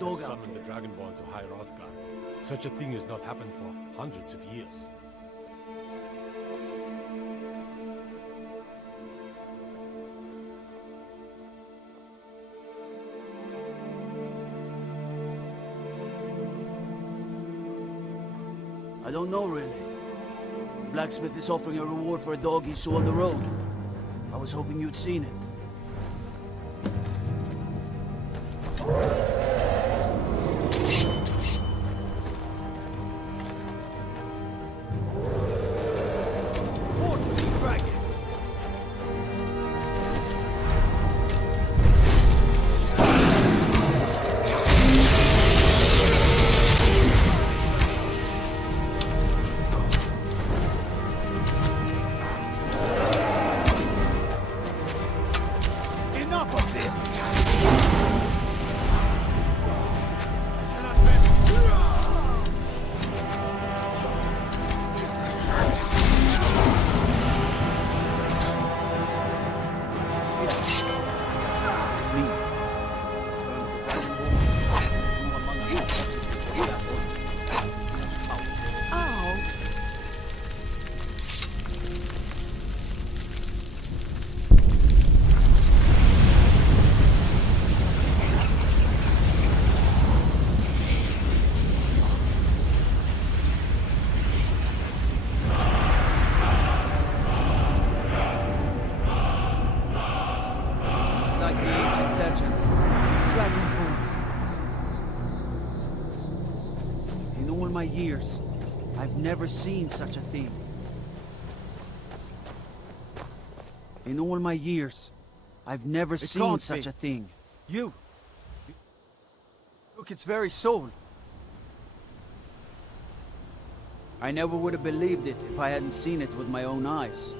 gods have dog out summoned the there. Dragonborn to High Hrothgar. Such a thing has not happened for hundreds of years. I don't know, really. The blacksmith is offering a reward for a dog he saw on the road. I was hoping you'd seen it. Years, I've never seen such a thing. In all my years, I've never seen such a thing. You! Look, its very soul. I never would have believed it if I hadn't seen it with my own eyes.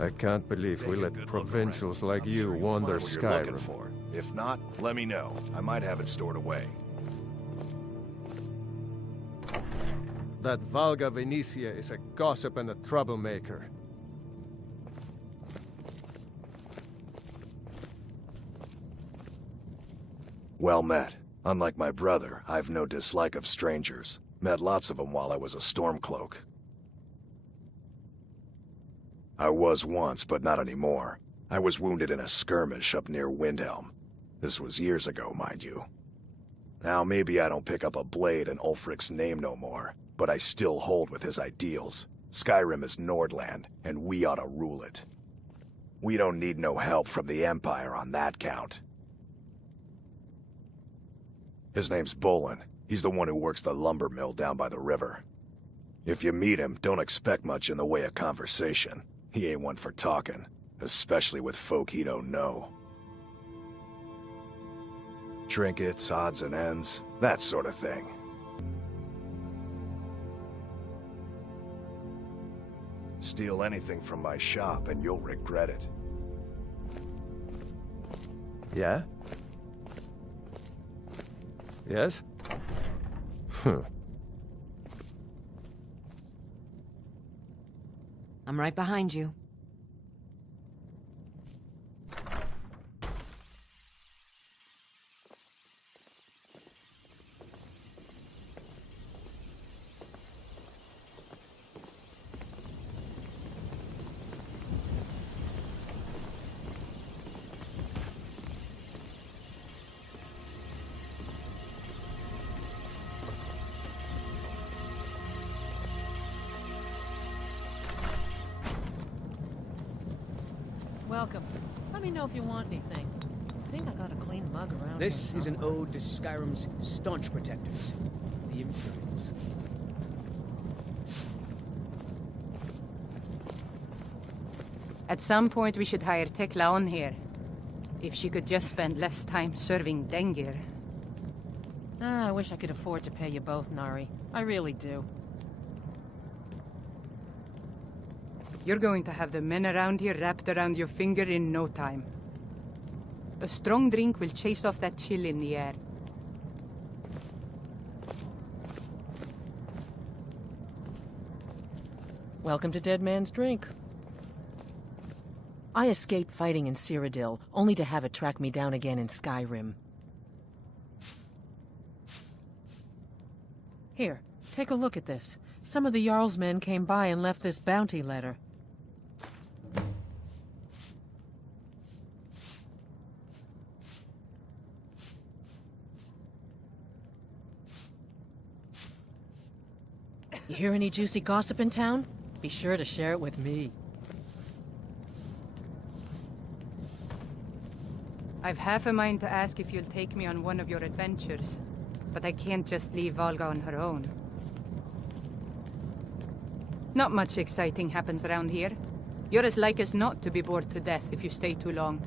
I can't believe we let provincials like you wander Skyrim. If not, let me know. I might have it stored away. That Valga Venetia is a gossip and a troublemaker. Well met. Unlike my brother, I've no dislike of strangers. Met lots of them while I was a Stormcloak. I was once, but not anymore. I was wounded in a skirmish up near Windhelm. This was years ago, mind you. Now, maybe I don't pick up a blade in Ulfric's name no more, but I still hold with his ideals. Skyrim is Nordland, and we ought to rule it. We don't need no help from the Empire on that count. His name's Bolin. He's the one who works the lumber mill down by the river. If you meet him, don't expect much in the way of conversation. He ain't one for talking, especially with folk he don't know. Trinkets, odds and ends, that sort of thing. Steal anything from my shop and you'll regret it. Yeah? Yes? I'm right behind you. Welcome. Let me know if you want anything. I think I got a clean mug around This here is an somewhere. ode to Skyrim's staunch protectors, the Imperials. At some point we should hire Tekla on here. If she could just spend less time serving Dengir. I wish I could afford to pay you both, Nari. I really do. You're going to have the men around here wrapped around your finger in no time. A strong drink will chase off that chill in the air. Welcome to Dead Man's Drink. I escaped fighting in Cyrodiil, only to have it track me down again in Skyrim. Here, take a look at this. Some of the Jarl's men came by and left this bounty letter. You hear any juicy gossip in town? Be sure to share it with me. I've half a mind to ask if you'll take me on one of your adventures, but I can't just leave Valga on her own. Not much exciting happens around here. You're as like as not to be bored to death if you stay too long.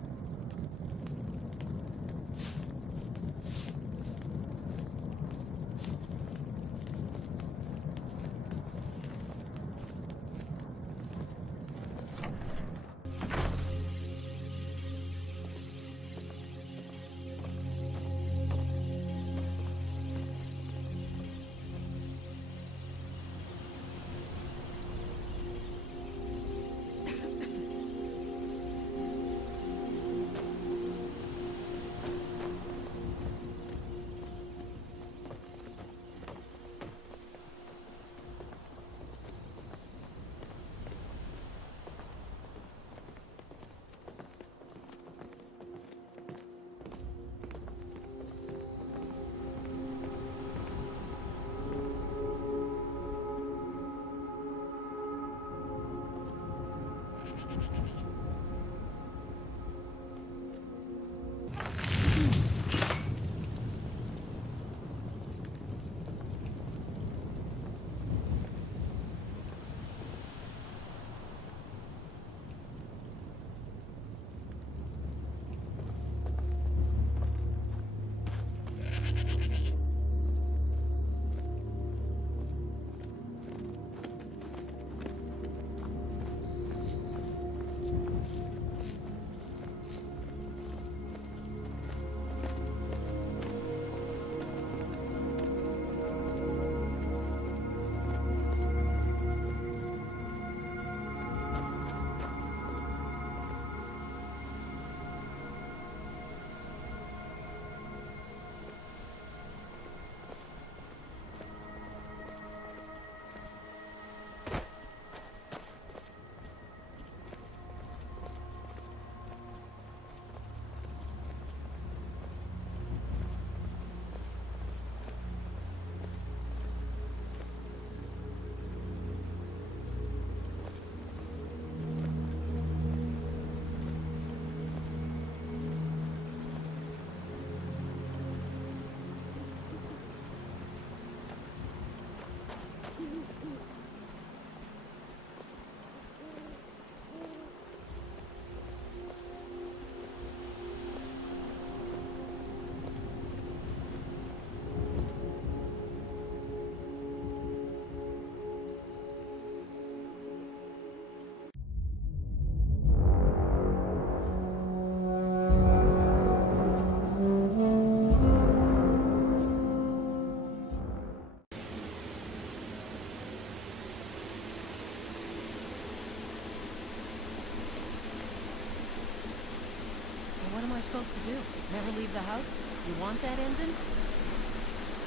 What am I supposed to do? Never leave the house? You want that ending?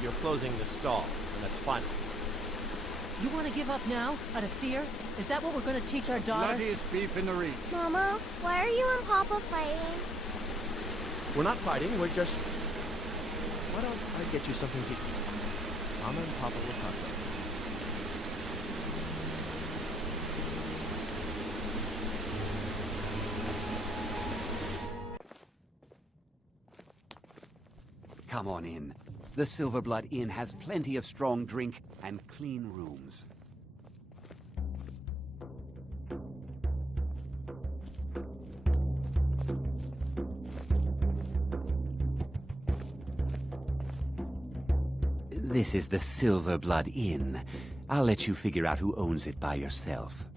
You're closing the stall, and that's final. You want to give up now, out of fear? Is that what we're going to teach our daughter? Bloodiest beef in the region. Mama, why are you and Papa fighting? We're not fighting, we're just... Why don't I get you something to eat? Mama and Papa will talk about it. Come on in. The Silverblood Inn has plenty of strong drink and clean rooms. This is the Silverblood Inn. I'll let you figure out who owns it by yourself.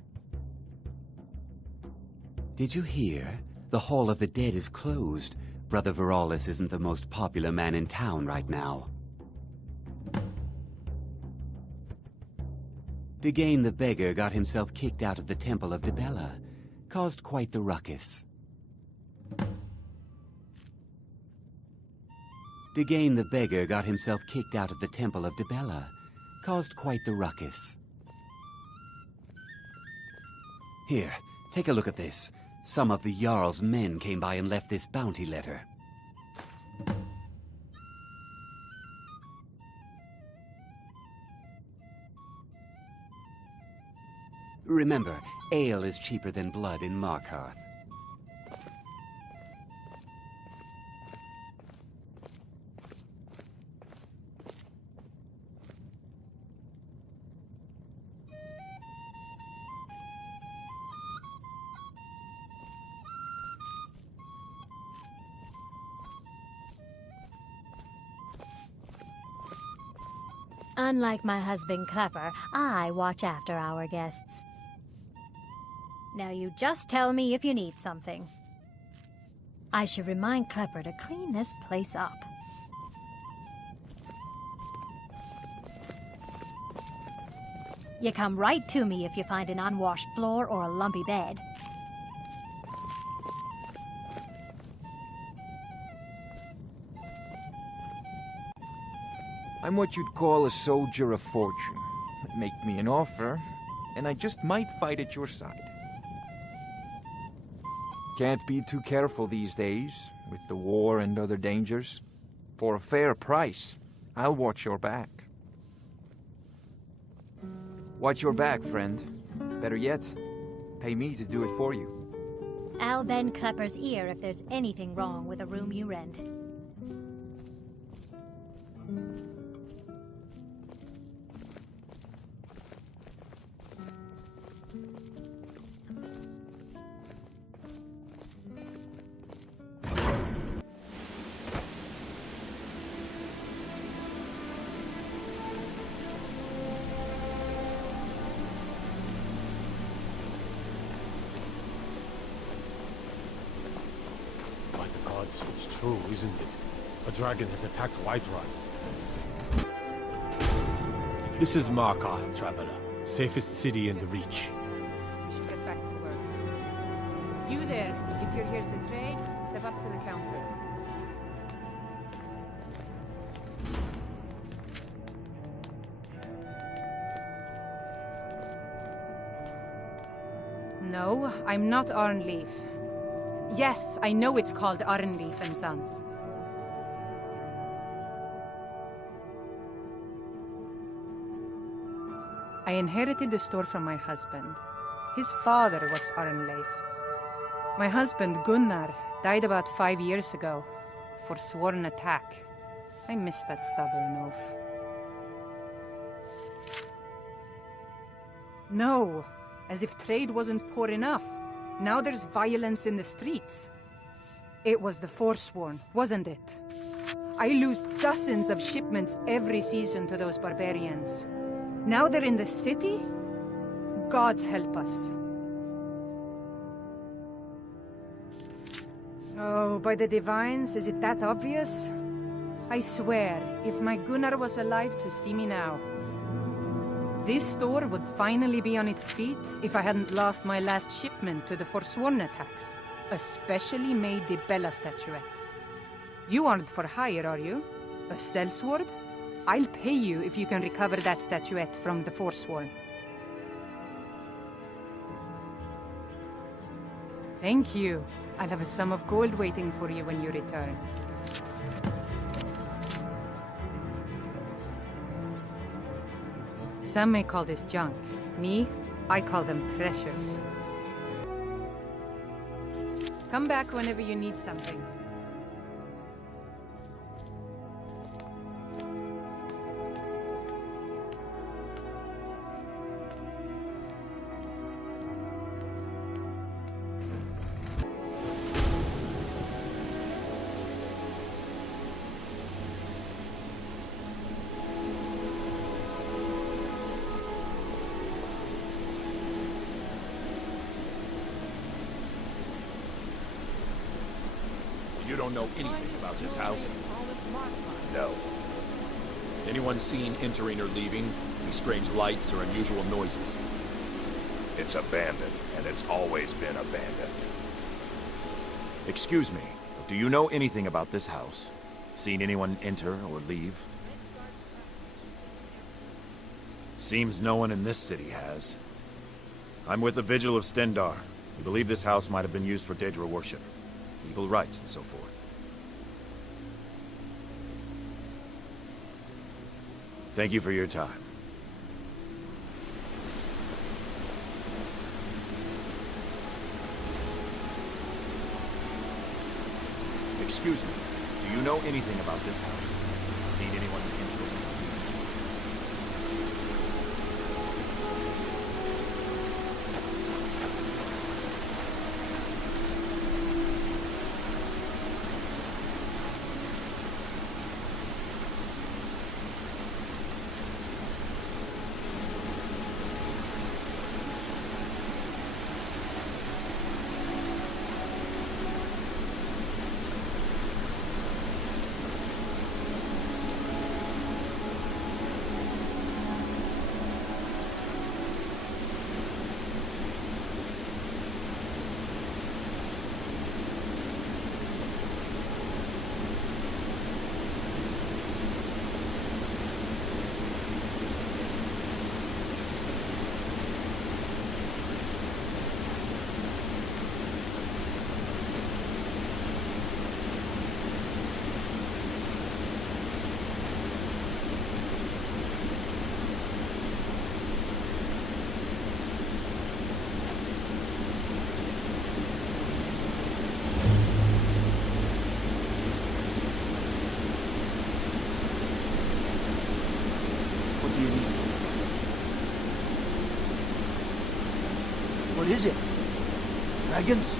Did you hear? The Hall of the Dead is closed. Brother Veralis isn't the most popular man in town right now. Degane the Beggar got himself kicked out of the Temple of Dibella. Caused quite the ruckus. Degane the Beggar got himself kicked out of the Temple of Dibella. Caused quite the ruckus. Here, take a look at this. Some of the Jarl's men came by and left this bounty letter. Remember, ale is cheaper than blood in Markarth. Unlike my husband Klepper, I watch after our guests. Now you just tell me if you need something. I should remind Klepper to clean this place up. You come right to me if you find an unwashed floor or a lumpy bed. I'm what you'd call a soldier of fortune. Make me an offer, and I just might fight at your side. Can't be too careful these days, with the war and other dangers. For a fair price, I'll watch your back. Watch your back, friend. Better yet, pay me to do it for you. I'll bend Klepper's ear if there's anything wrong with a room you rent. It's true, isn't it? A dragon has attacked Whiterun. This is Markarth, traveler. Safest city in the Reach. We should get back to work. You there, if you're here to trade, step up to the counter. No, I'm not Arnleif. Yes, I know it's called Arnleif and Sons. I inherited the store from my husband. His father was Arnleif. My husband, Gunnar, died about 5 years ago. Forsworn attack. I miss that stubborn oaf. No, as if trade wasn't poor enough. Now there's violence in the streets. It was the Forsworn, wasn't it? I lose dozens of shipments every season to those barbarians. Now they're in the city? Gods help us. Oh, by the divines, is it that obvious? I swear, if my Gunnar was alive to see me now. This store would finally be on its feet if I hadn't lost my last shipment to the Forsworn attacks. A specially made Dibella statuette. You aren't for hire, are you? A sellsword? I'll pay you if you can recover that statuette from the Forsworn. Thank you. I'll have a sum of gold waiting for you when you return. Some may call this junk. Me, I call them treasures. Come back whenever you need something. You don't know anything about this house? No. Anyone seen entering or leaving? Any strange lights or unusual noises? It's abandoned, and it's always been abandoned. Excuse me, but do you know anything about this house? Seen anyone enter or leave? Seems no one in this city has. I'm with the Vigil of Stendar. We believe this house might have been used for Daedra worship, evil rites, and so forth. Thank you for your time. Excuse me, do you know anything about this house? Seen anyone enter? What is it? Dragons?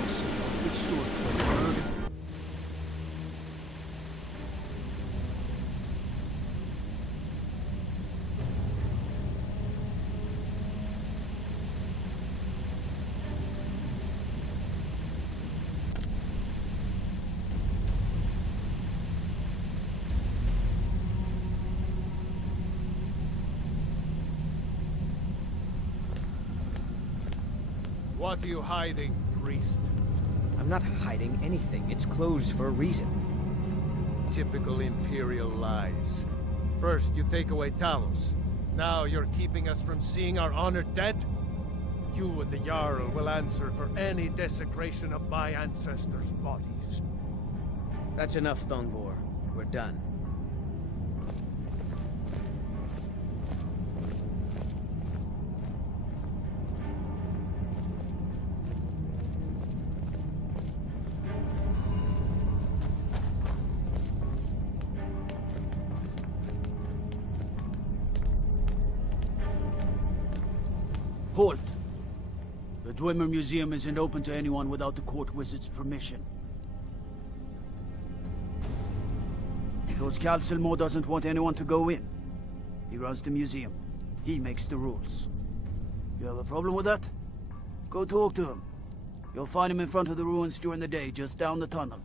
Yes, good story, bird. What are you hiding, priest? I'm not hiding anything. It's closed for a reason. Typical Imperial lies. First, you take away Talos. Now you're keeping us from seeing our honored dead? You and the Jarl will answer for any desecration of my ancestors' bodies. That's enough, Thongvor. We're done. Halt! The Dwemer Museum isn't open to anyone without the court wizard's permission. Because C.R.M.O doesn't want anyone to go in. He runs the museum. He makes the rules. You have a problem with that? Go talk to him. You'll find him in front of the ruins during the day, just down the tunnel.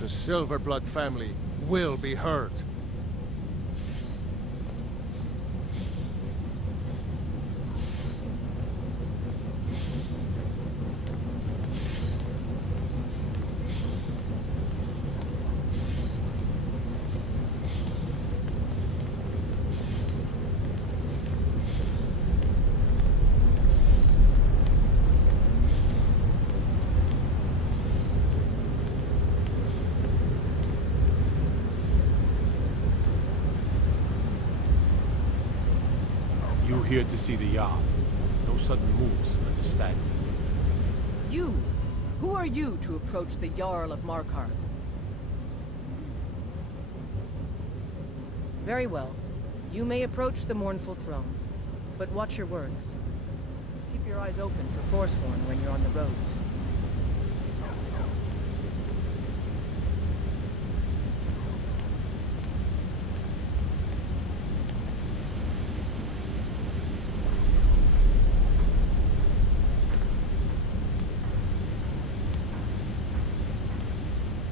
The Silverblood family will be heard. here to see the Jarl. No sudden moves, understand? You? Who are you to approach the Jarl of Markarth? Very well. You may approach the mournful throne, but watch your words. Keep your eyes open for Forsworn when you're on the roads.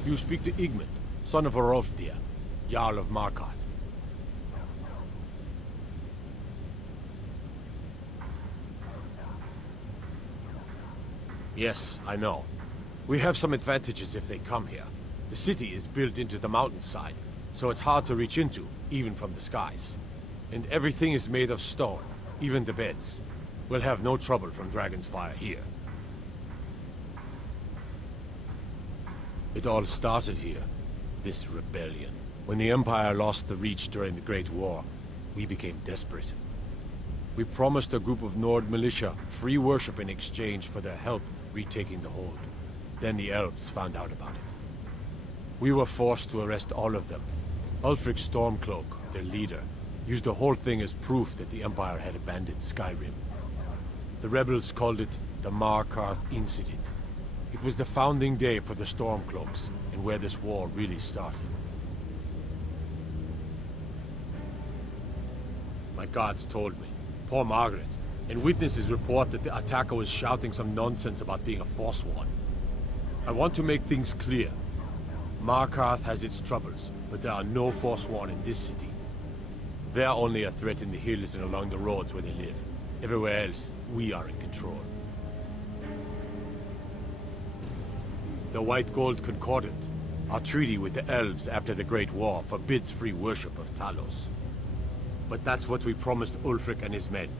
You speak to Igmund, son of Orolfdir, Jarl of Markarth. Yes, I know. We have some advantages if they come here. The city is built into the mountainside, so it's hard to reach into, even from the skies. And everything is made of stone, even the beds. We'll have no trouble from Dragon's Fire here. It all started here, this rebellion. When the Empire lost the Reach during the Great War, we became desperate. We promised a group of Nord militia free worship in exchange for their help retaking the hold. Then the elves found out about it. We were forced to arrest all of them. Ulfric Stormcloak, their leader, used the whole thing as proof that the Empire had abandoned Skyrim. The rebels called it the Markarth Incident. It was the founding day for the Stormcloaks, and where this war really started. My guards told me. Poor Margaret. And witnesses report that the attacker was shouting some nonsense about being a Forsworn. I want to make things clear. Markarth has its troubles, but there are no Forsworn in this city. They are only a threat in the hills and along the roads where they live. Everywhere else, we are in control. The White Gold Concordant, our treaty with the elves after the Great War, forbids free worship of Talos. But that's what we promised Ulfric and his men.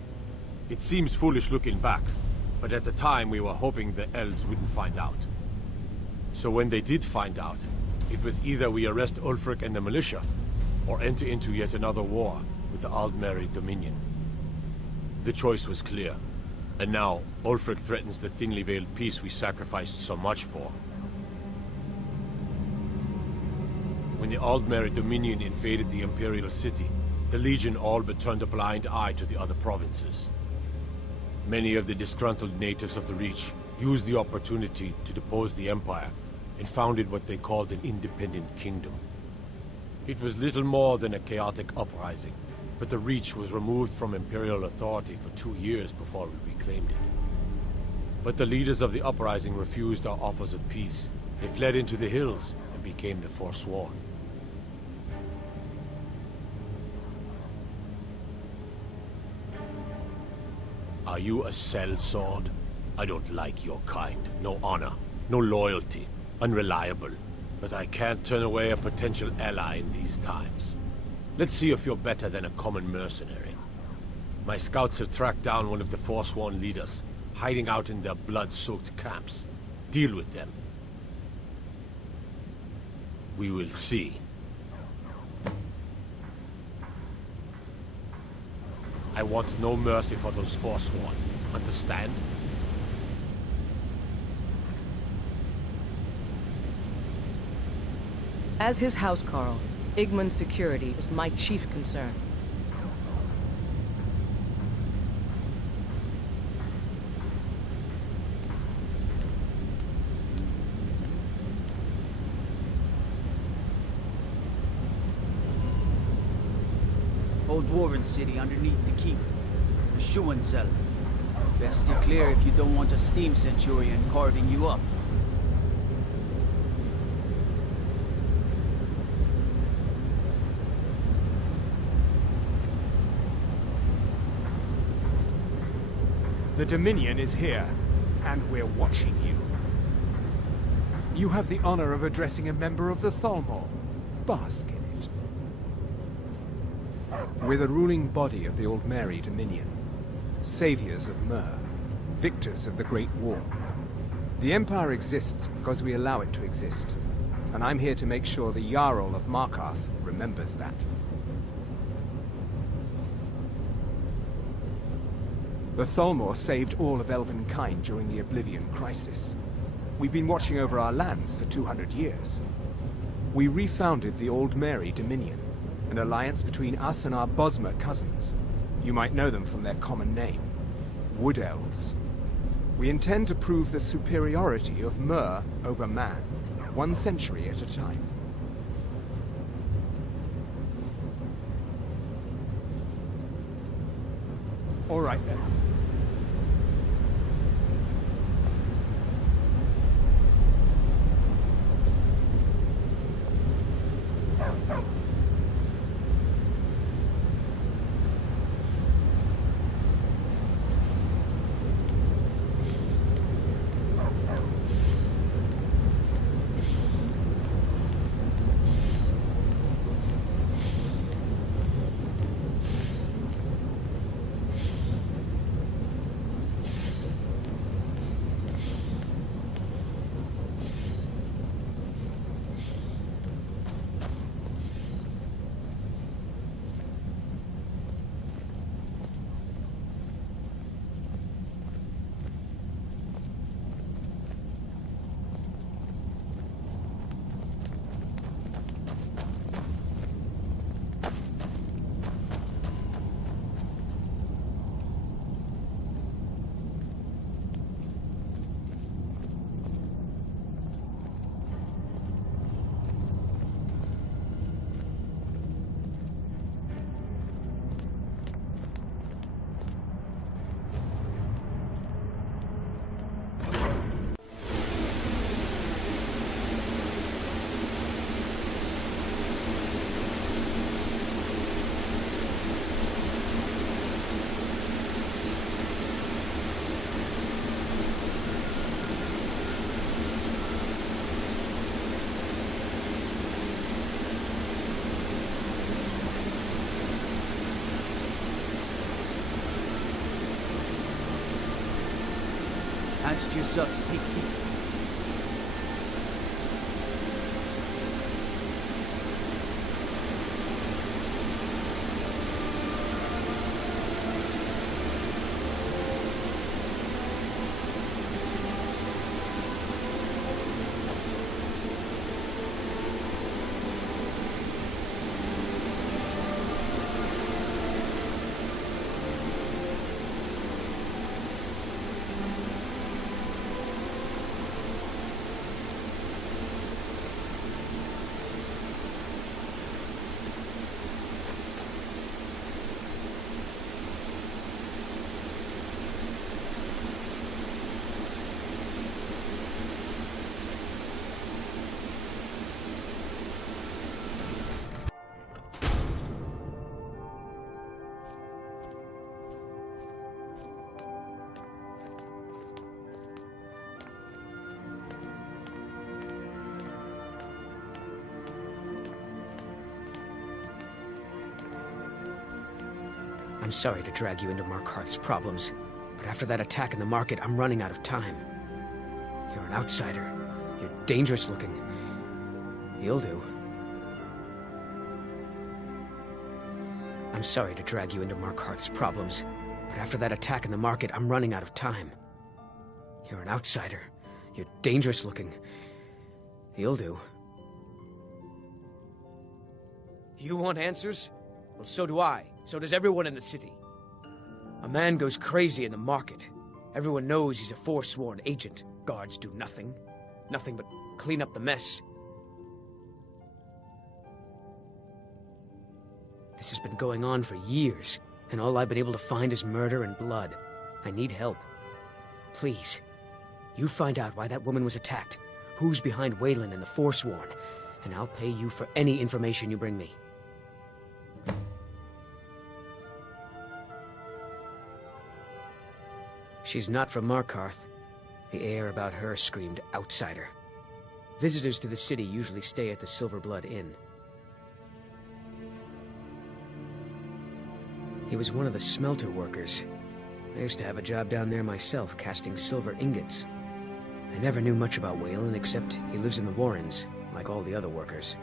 It seems foolish looking back, but at the time we were hoping the elves wouldn't find out. So when they did find out, it was either we arrest Ulfric and the militia, or enter into yet another war with the Aldmeri Dominion. The choice was clear, and now Ulfric threatens the thinly veiled peace we sacrificed so much for. When the Aldmeri Dominion invaded the Imperial City, the Legion all but turned a blind eye to the other provinces. Many of the disgruntled natives of the Reach used the opportunity to depose the Empire and founded what they called an independent kingdom. It was little more than a chaotic uprising, but the Reach was removed from Imperial authority for 2 years before we reclaimed it. But the leaders of the uprising refused our offers of peace. They fled into the hills and became the Forsworn. Are you a sellsword? I don't like your kind. No honor, no loyalty, unreliable. But I can't turn away a potential ally in these times. Let's see if you're better than a common mercenary. My scouts have tracked down one of the Forsworn leaders, hiding out in their blood-soaked camps. Deal with them. We will see. I want no mercy for those Forsworn. Understand? As his housecarl, Igmund's security is my chief concern. Old Dwarven city underneath the keep. The Schuenzell. Best steer clear if you don't want a steam centurion carving you up. The Dominion is here, and we're watching you. You have the honor of addressing a member of the C.R.M.O. Bask in it. We're the ruling body of the Aldmeri Dominion, saviors of Mer, victors of the Great War. The Empire exists because we allow it to exist, and I'm here to make sure the Jarl of Markarth remembers that. The Thalmor saved all of Elvenkind during the Oblivion Crisis. We've been watching over our lands for 200 years. We refounded the Old Mary Dominion, an alliance between us and our Bosmer cousins. You might know them from their common name, Wood Elves. We intend to prove the superiority of Mer over man, 1 century at a time. All right then. Hands to yourself, sneak peek. I'm sorry to drag you into Markarth's problems, but after that attack in the market, I'm running out of time. You're an outsider. You're dangerous looking. You'll do. I'm sorry to drag you into Markarth's problems, but after that attack in the market, I'm running out of time. You're an outsider. You're dangerous looking. You'll do. You want answers? Well, so do I. So does everyone in the city. A man goes crazy in the market. Everyone knows he's a forsworn agent. Guards do nothing. Nothing but clean up the mess. This has been going on for years, and all I've been able to find is murder and blood. I need help. Please, you find out why that woman was attacked, who's behind Waylon and the Forsworn, and I'll pay you for any information you bring me. She's not from Markarth. The air about her screamed outsider. Visitors to the city usually stay at the Silver Blood Inn. He was one of the smelter workers. I used to have a job down there myself, casting silver ingots. I never knew much about Waylon, except he lives in the Warrens, like all the other workers.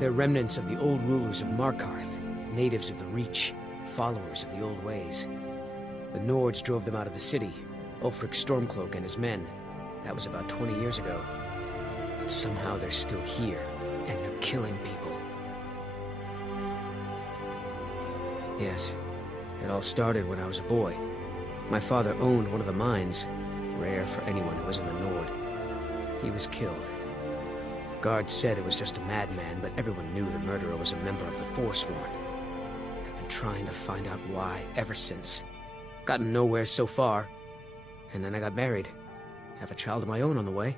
They're remnants of the old rulers of Markarth, natives of the Reach. followers of the old ways. The Nords drove them out of the city, Ulfric Stormcloak and his men. That was about 20 years ago. But somehow they're still here, and they're killing people. Yes, it all started when I was a boy. My father owned one of the mines, rare for anyone who isn't a Nord. He was killed. Guards said it was just a madman, but everyone knew the murderer was a member of the Forsworn. I've been trying to find out why ever since. Gotten nowhere so far. And then I got married. Have a child of my own on the way.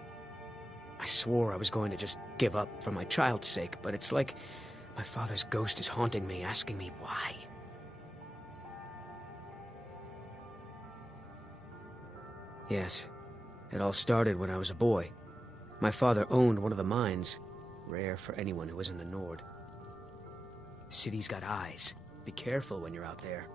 I swore I was going to just give up for my child's sake, but it's like my father's ghost is haunting me, asking me why. Yes, it all started when I was a boy. My father owned one of the mines, rare for anyone who isn't a Nord. City's got eyes. Be careful when you're out there.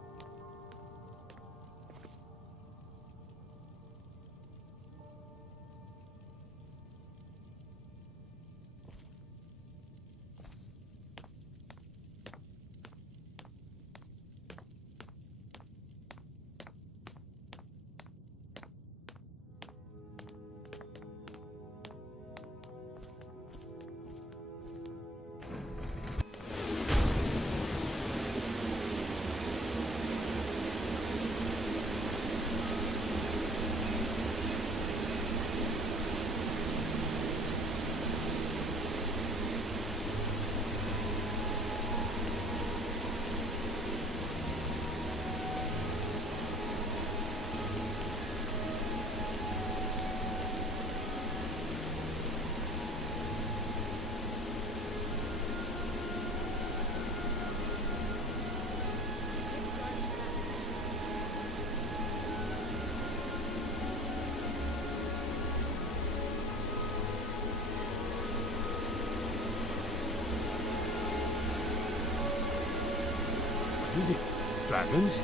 What is it? Dragons?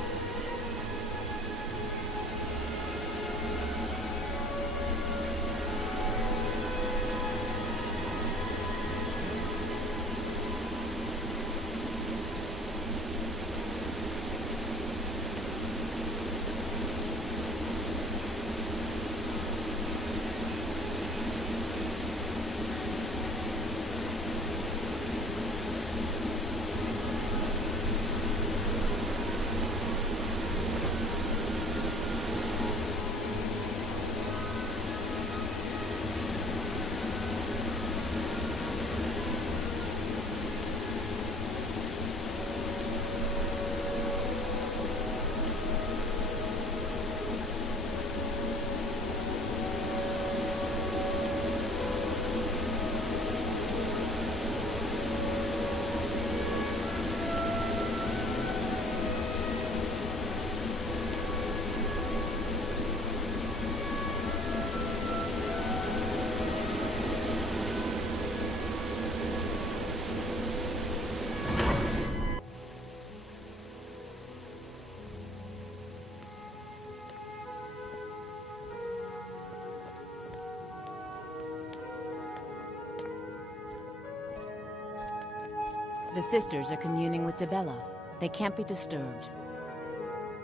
The sisters are communing with Debella. They can't be disturbed.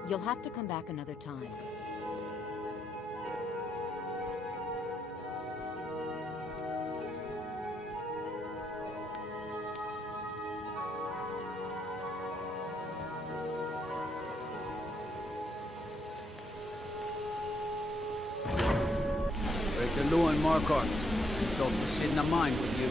You'll have to come back another time. Break the law in Markarth. It's off to sit in a mine with you.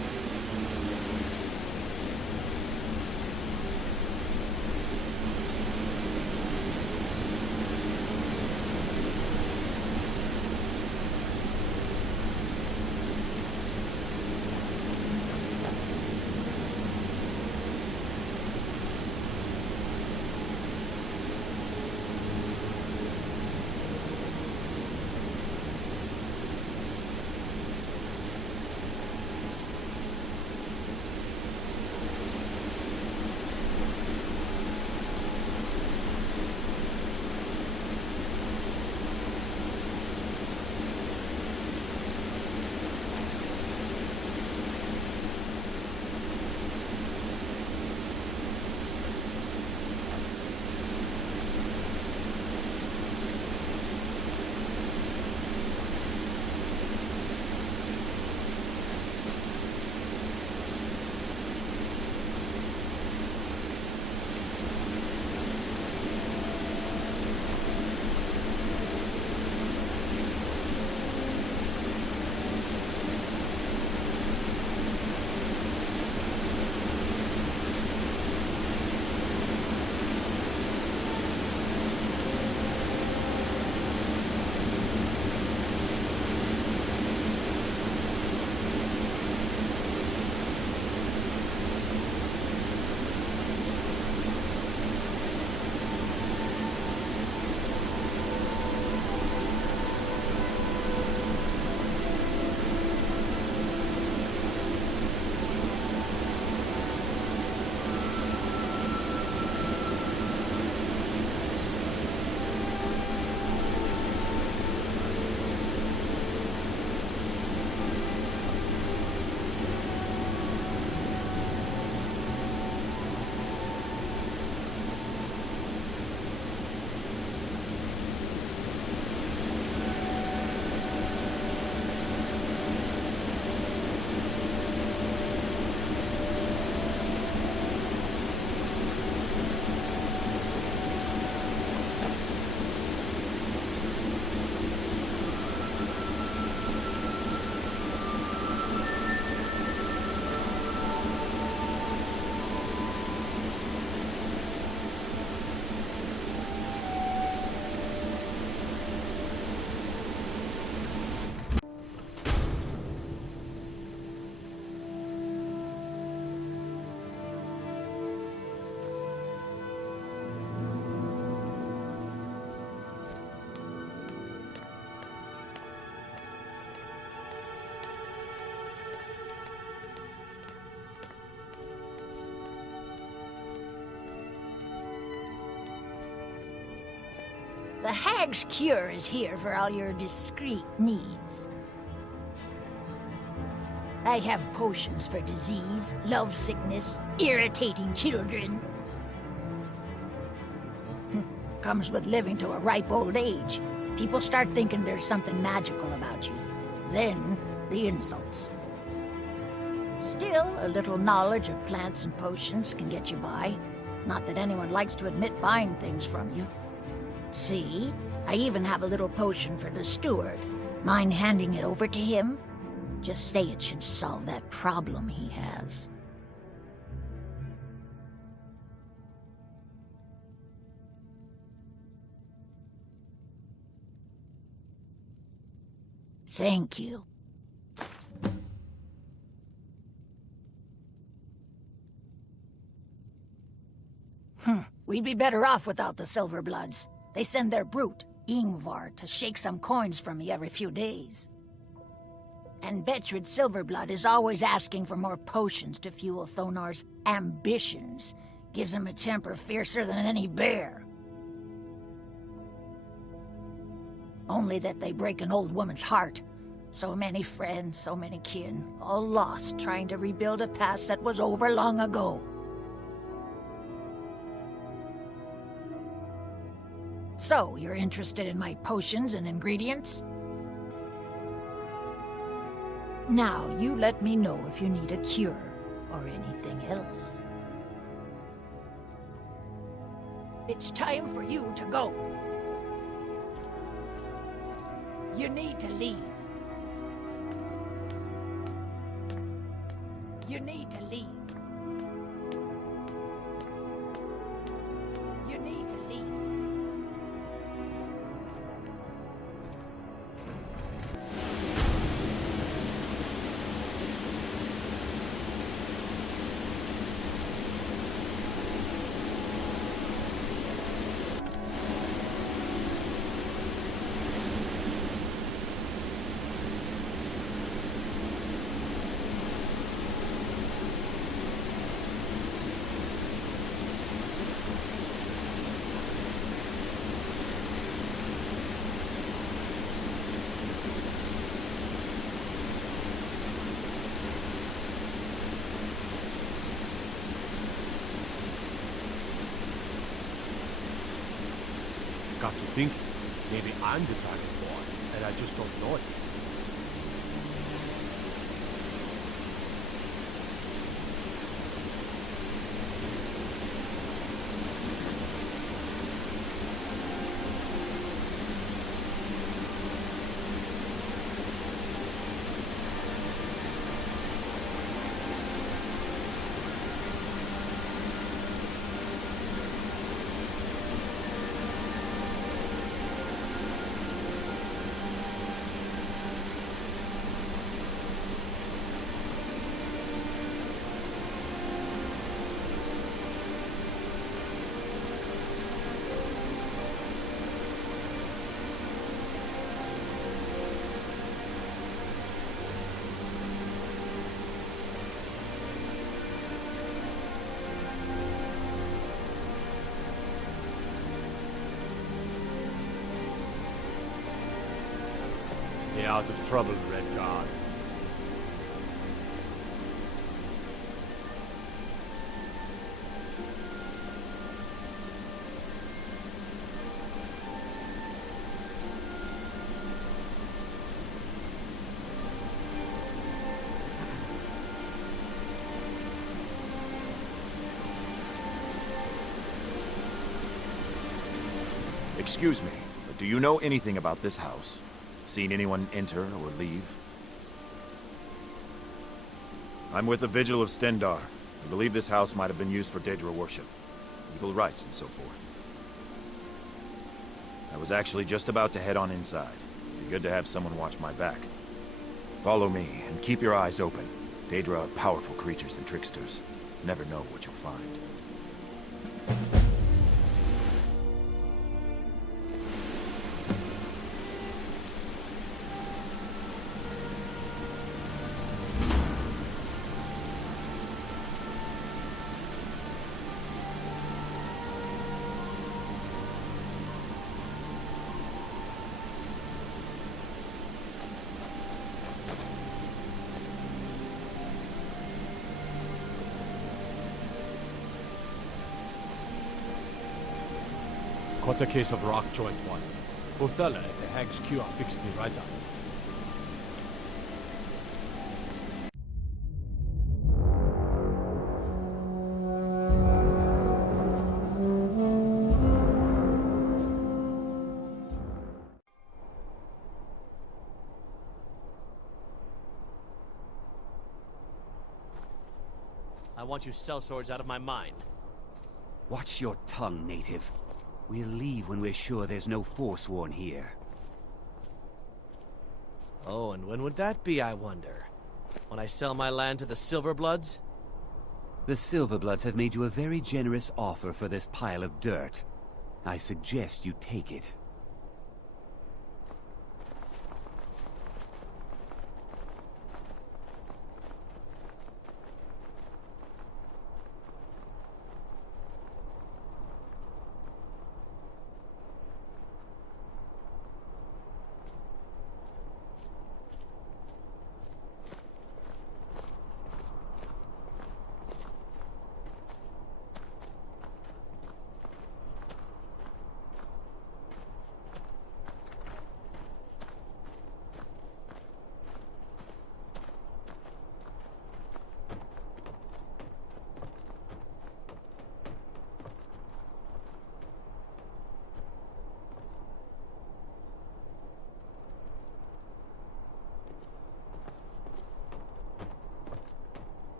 The Hag's Cure is here for all your discreet needs. I have potions for disease, love sickness, irritating children. Comes with living to a ripe old age. People start thinking there's something magical about you. Then, the insults. Still, a little knowledge of plants and potions can get you by. Not that anyone likes to admit buying things from you. See? I even have a little potion for the steward. Mind handing it over to him? Just say it should solve that problem he has. Thank you. We'd be better off without the Silverbloods. They send their brute, Ingvar, to shake some coins from me every few days. And Betrid Silverblood is always asking for more potions to fuel Thonar's ambitions. Gives him a temper fiercer than any bear. Only that they break an old woman's heart. So many friends, so many kin, all lost trying to rebuild a past that was over long ago. So, you're interested in my potions and ingredients? Now, you let me know if you need a cure, or anything else. It's time for you to go. You need to leave. You need to leave. You need to leave. Got to thinking, maybe I'm the Dragonborn, and I just don't know it. Stay out of trouble, Red Guard. Excuse me, but do you know anything about this house? Seen anyone enter or leave? I'm with the Vigil of Stendar. I believe this house might have been used for Daedra worship, eagle rites and so forth. I was actually just about to head on inside. It'd be good to have someone watch my back. Follow me, and keep your eyes open. Daedra are powerful creatures and tricksters. Never know what you'll find. Caught a case of rock joint once. Othella at the Hag's Cure fixed me right up. I want you sellswords out of my mind. Watch your tongue, native. We'll leave when we're sure there's no Forsworn here. Oh, and when would that be, I wonder? When I sell my land to the Silverbloods? The Silverbloods have made you a very generous offer for this pile of dirt. I suggest you take it.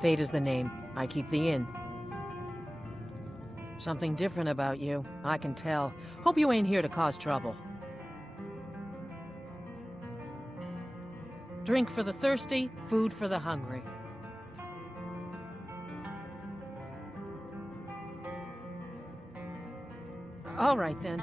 Fate is the name. I keep the inn. Something different about you. I can tell. Hope you ain't here to cause trouble. Drink for the thirsty, food for the hungry. All right, then.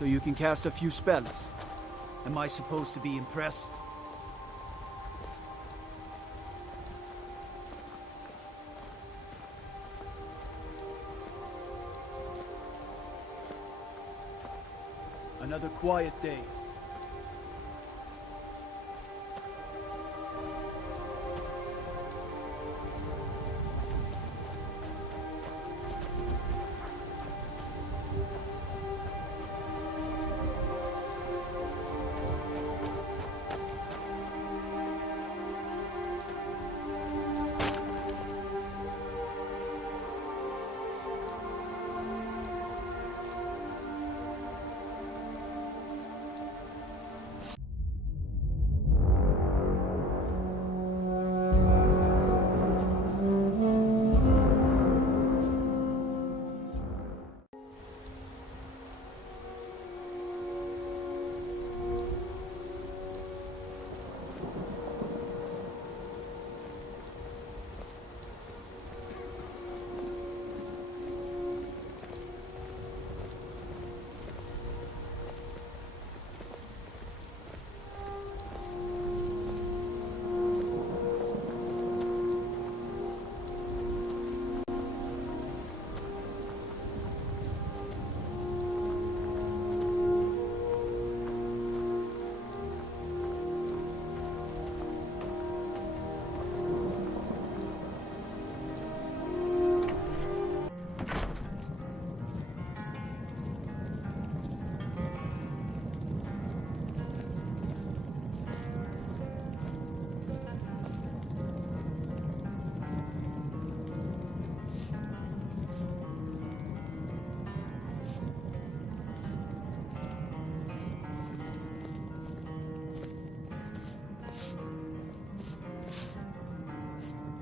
So you can cast a few spells. Am I supposed to be impressed? Another quiet day.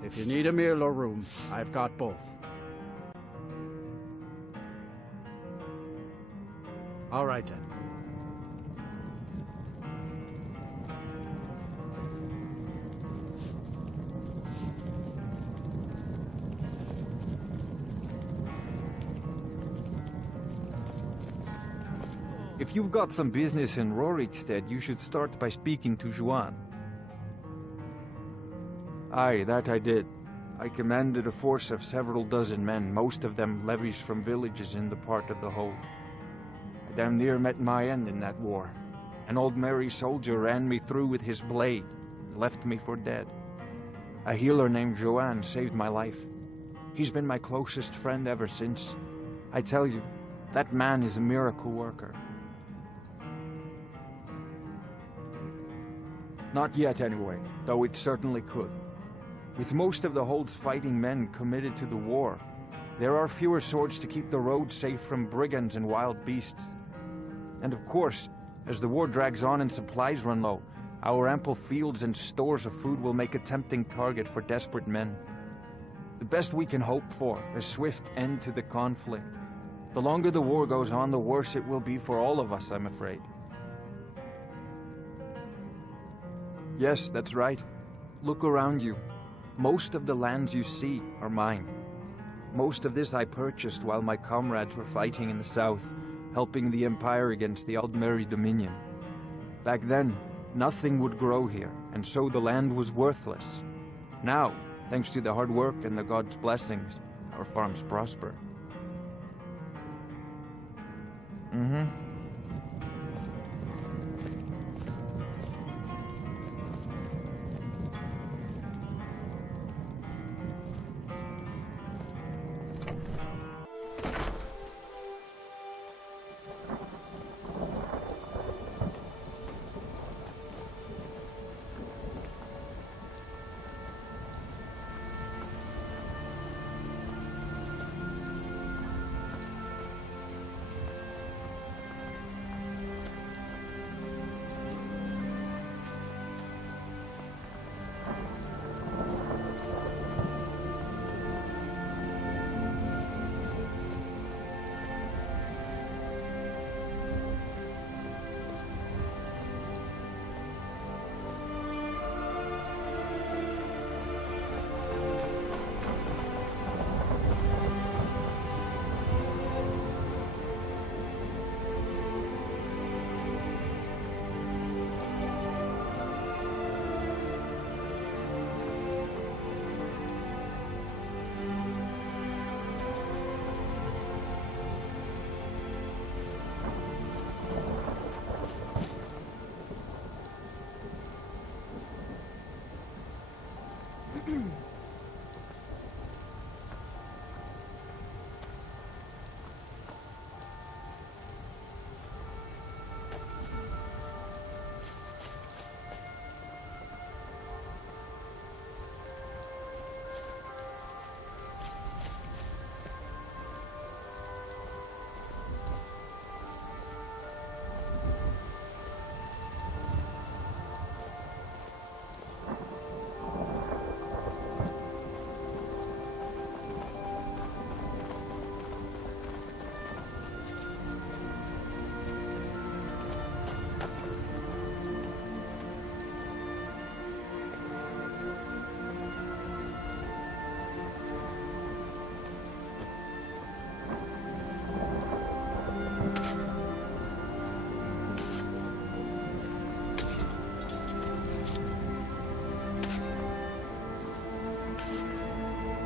If you need a meal or room, I've got both. All right then. If you've got some business in Rorikstead, you should start by speaking to Juan. Aye, that I did. I commanded a force of several dozen men, most of them levies from villages in the part of the hold. I damn near met my end in that war. An old merry soldier ran me through with his blade, and left me for dead. A healer named Joanne saved my life. He's been my closest friend ever since. I tell you, that man is a miracle worker. Not yet, anyway, though it certainly could. With most of the Hold's fighting men committed to the war, there are fewer swords to keep the road safe from brigands and wild beasts. And of course, as the war drags on and supplies run low, our ample fields and stores of food will make a tempting target for desperate men. The best we can hope for is a swift end to the conflict. The longer the war goes on, the worse it will be for all of us, I'm afraid. Yes, that's right. Look around you. Most of the lands you see are mine. Most of this I purchased while my comrades were fighting in the south, helping the Empire against the Aldmeri Dominion. Back then, nothing would grow here, and so the land was worthless. Now, thanks to the hard work and the gods' blessings, our farms prosper.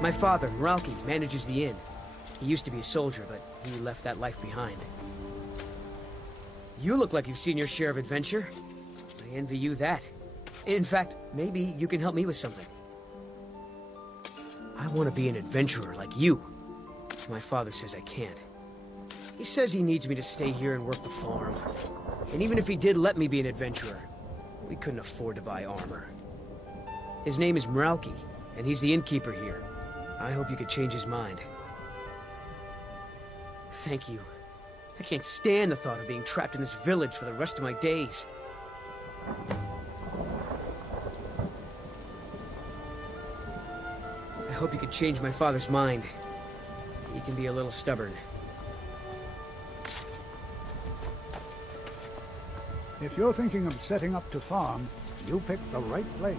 My father, Meralki, manages the inn. He used to be a soldier, but he left that life behind. You look like you've seen your share of adventure. I envy you that. In fact, maybe you can help me with something. I want to be an adventurer like you. My father says I can't. He says he needs me to stay here and work the farm. And even if he did let me be an adventurer, we couldn't afford to buy armor. His name is Meralki, and he's the innkeeper here. I hope you could change his mind. Thank you. I can't stand the thought of being trapped in this village for the rest of my days. I hope you could change my father's mind. He can be a little stubborn. If you're thinking of setting up to farm, you picked the right place.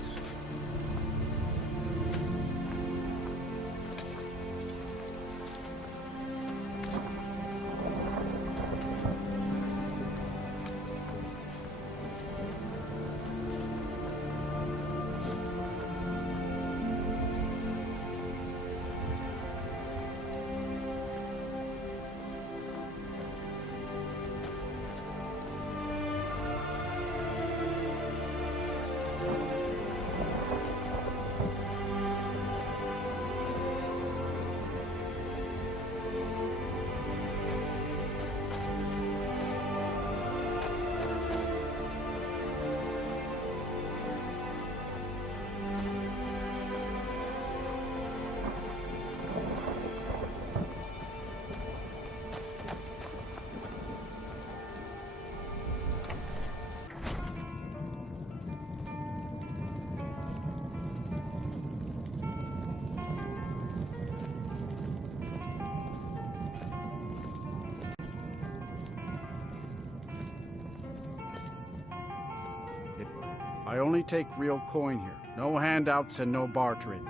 I only take real coin here. No handouts and no bartering.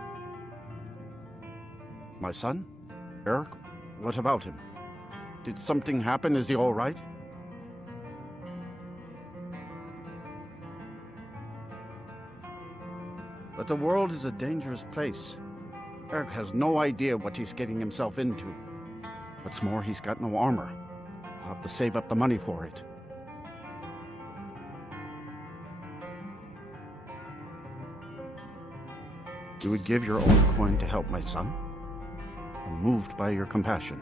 My son? Eric? What about him? Did something happen? Is he all right? But the world is a dangerous place. Eric has no idea what he's getting himself into. What's more, he's got no armor. I'll have to save up the money for it. You would give your own coin to help my son? I'm moved by your compassion.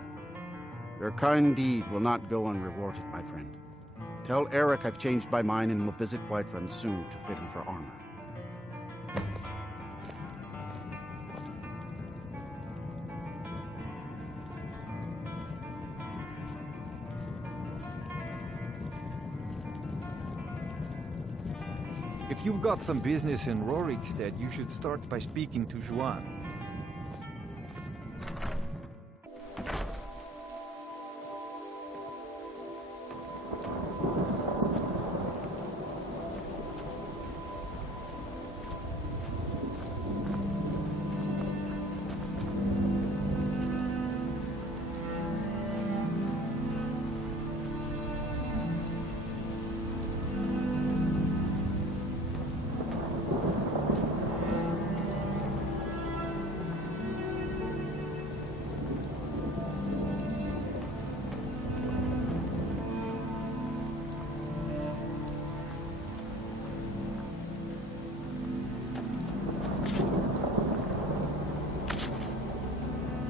Your kind deed will not go unrewarded, my friend. Tell Eric I've changed my mind and will visit Whiterun soon to fit him for armor. If you've got some business in Rorikstead, you should start by speaking to Juan.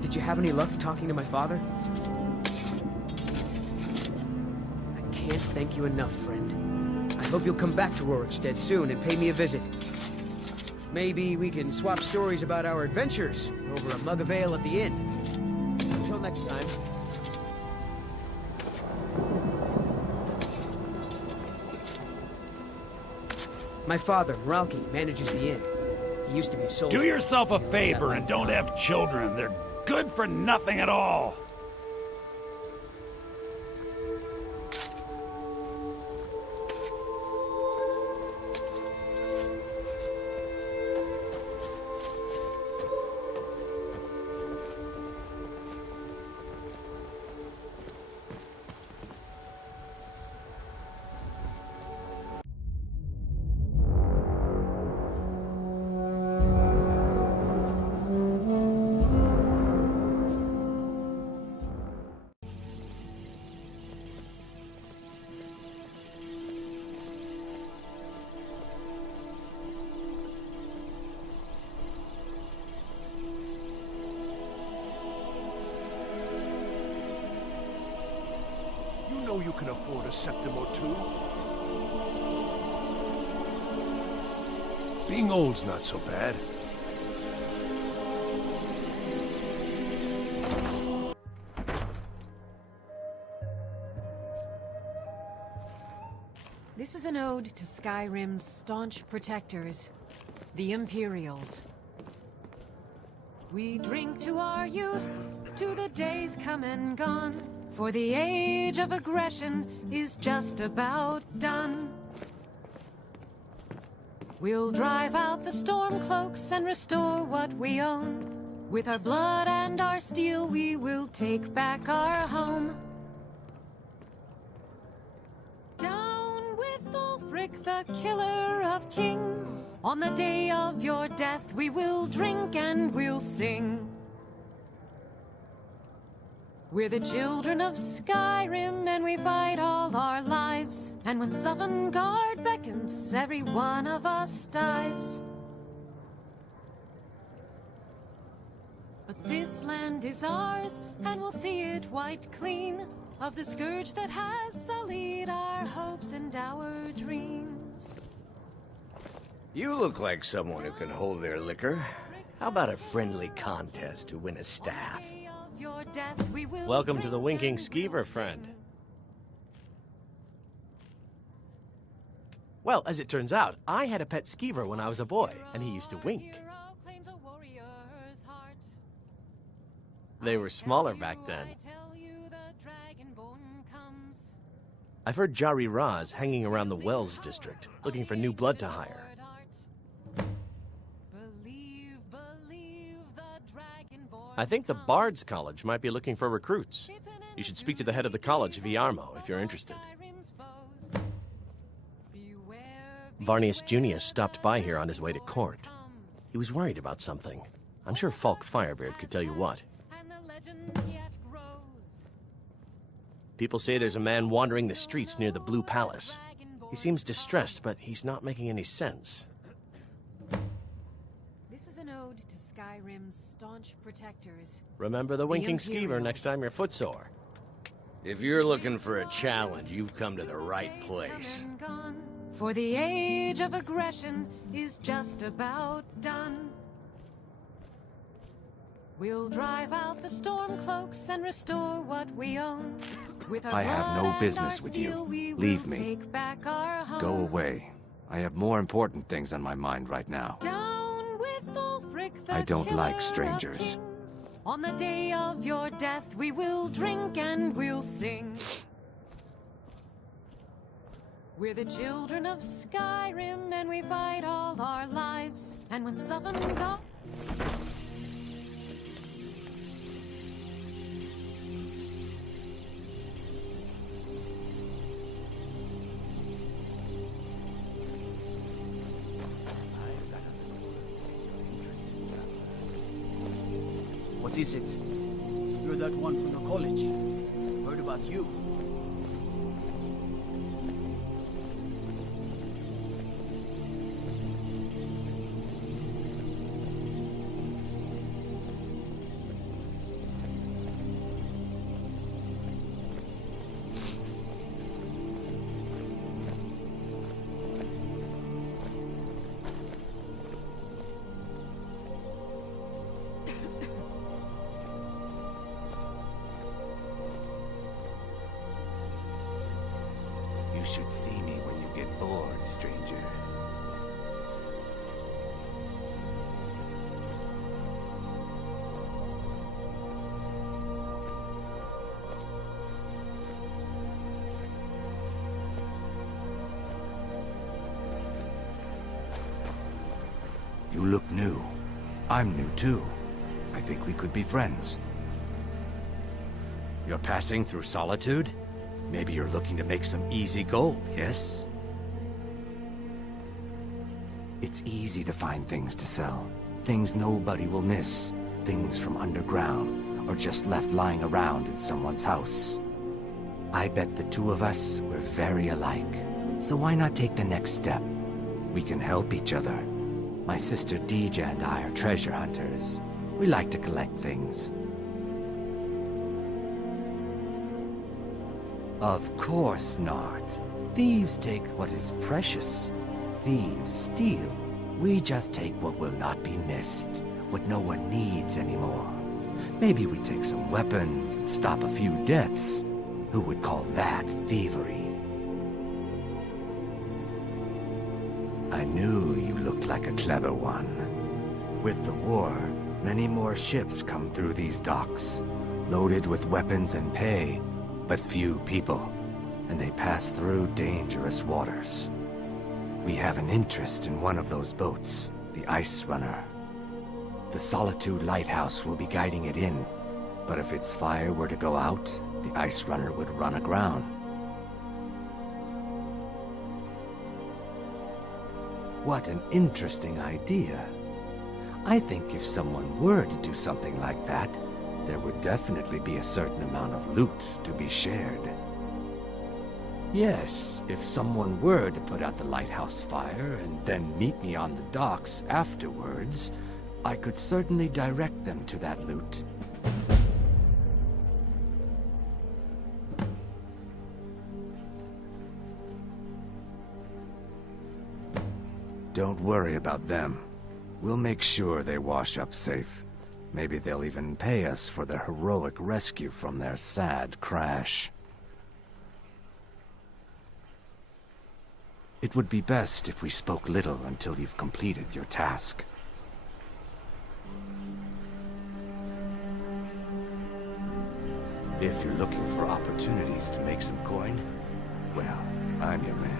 Did you have any luck talking to my father? I can't thank you enough, friend. I hope you'll come back to Rorikstead soon and pay me a visit. Maybe we can swap stories about our adventures over a mug of ale at the inn. Until next time. My father, Meralki, manages the inn. He used to be a soldier. Do yourself a favor and don't have children. They're good for nothing at all. You can afford a septim or two. Being old's not so bad. This is an ode to Skyrim's staunch protectors, the Imperials. We drink to our youth, to the days come and gone. For the age of aggression is just about done. We'll drive out the storm cloaks and restore what we own. With our blood and our steel we will take back our home. Down with Ulfric, the killer of kings. On the day of your death we will drink and we'll sing. We're the children of Skyrim, and we fight all our lives. And when Sovngarde beckons, every one of us dies. But this land is ours, and we'll see it wiped clean of the scourge that has sullied our hopes and our dreams. You look like someone who can hold their liquor. How about a friendly contest to win a staff? Welcome to the Winking Skeever, friend. Well, as it turns out, I had a pet skeever when I was a boy, and he used to wink. They were smaller back then. I've heard Jari Ra's hanging around the Wells district, looking for new blood to hire. I think the Bard's College might be looking for recruits. You should speak to the head of the college, C.R.M.O, if you're interested. Varnius Junius stopped by here on his way to court. He was worried about something. I'm sure Falk Firebeard could tell you what. People say there's a man wandering the streets near the Blue Palace. He seems distressed, but he's not making any sense. This is an ode to Skyrim's staunch protectors. Remember the winking skeever next time you're footsore. If you're looking for a challenge, you've come to the right place. For the age of aggression is just about done. We'll drive out the storm cloaks and restore what we own. With our I have no blood and business our with you. steel, we Leave will me. take back our home. Go away. I have more important things on my mind right now. Down with Ulfric, the I don't killer like of strangers. kings. On the day of your death, we will drink and we'll sing. We're the children of Skyrim, and we fight all our lives. And when Sovngarde... What is it? You're that one from the college. Heard about you. You should see me when you get bored, stranger. You look new. I'm new too. I think we could be friends. You're passing through solitude? Maybe you're looking to make some easy gold, yes? It's easy to find things to sell. Things nobody will miss. Things from underground, or just left lying around in someone's house. I bet the two of us were very alike. So why not take the next step? We can help each other. My sister Deja and I are treasure hunters. We like to collect things. Of course not. Thieves take what is precious. Thieves steal. We just take what will not be missed, what no one needs anymore. Maybe we take some weapons and stop a few deaths. Who would call that thievery? I knew you looked like a clever one. With the war, many more ships come through these docks, loaded with weapons and pay. But few people, and they pass through dangerous waters. We have an interest in one of those boats, the Ice Runner. The Solitude Lighthouse will be guiding it in, but if its fire were to go out, the Ice Runner would run aground. What an interesting idea. I think if someone were to do something like that, there would definitely be a certain amount of loot to be shared. Yes, if someone were to put out the lighthouse fire and then meet me on the docks afterwards, I could certainly direct them to that loot. Don't worry about them. We'll make sure they wash up safe. Maybe they'll even pay us for their heroic rescue from their sad crash. It would be best if we spoke little until you've completed your task. If you're looking for opportunities to make some coin, well, I'm your man.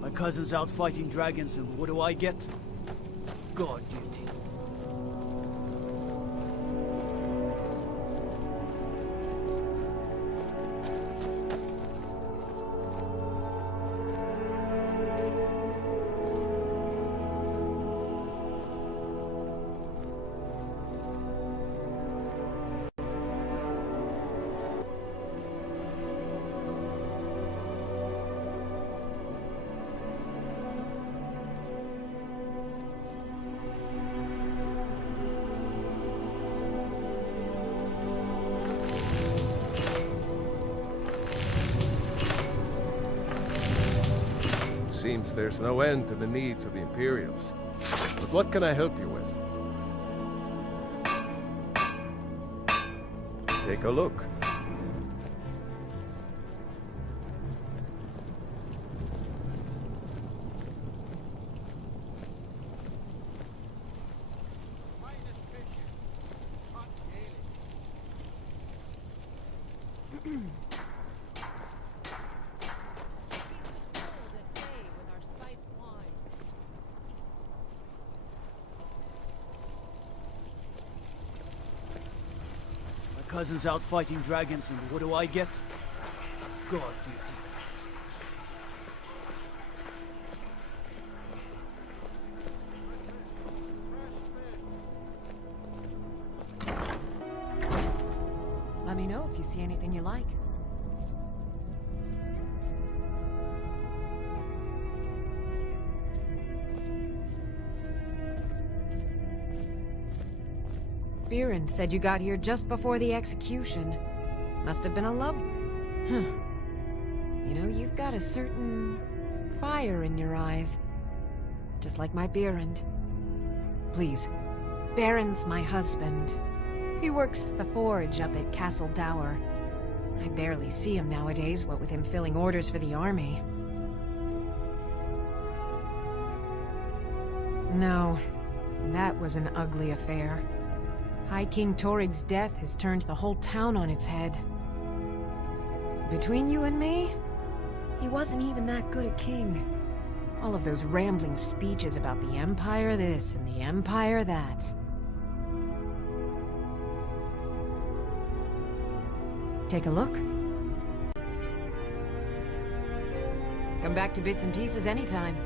My cousin's out fighting dragons, and what do I get? Guard duty. Seems there's no end to the needs of the Imperials. But what can I help you with? Take a look. Cousin's out fighting dragons, and what do I get? Guard duty. Let me know if you see anything you like. Behrend said you got here just before the execution. Must have been a love... Huh. You know, you've got a certain fire in your eyes. Just like my Behrend. Please, Baron's my husband. He works the forge up at Castle Dower. I barely see him nowadays, what with him filling orders for the army. No, that was an ugly affair. High King Torig's death has turned the whole town on its head. Between you and me, he wasn't even that good a king. All of those rambling speeches about the Empire this and the Empire that. Take a look. Come back to bits and pieces anytime.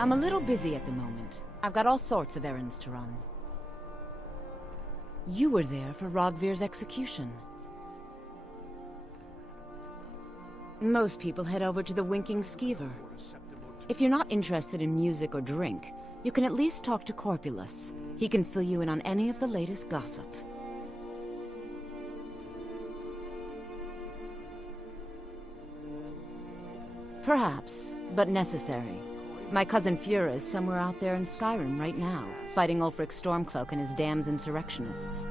I'm a little busy at the moment. I've got all sorts of errands to run. You were there for Rogvir's execution. Most people head over to the Winking Skeever. If you're not interested in music or drink, you can at least talk to Corpulus. He can fill you in on any of the latest gossip. Perhaps, but necessary. My cousin Fura is somewhere out there in Skyrim right now, fighting Ulfric Stormcloak and his damned insurrectionists.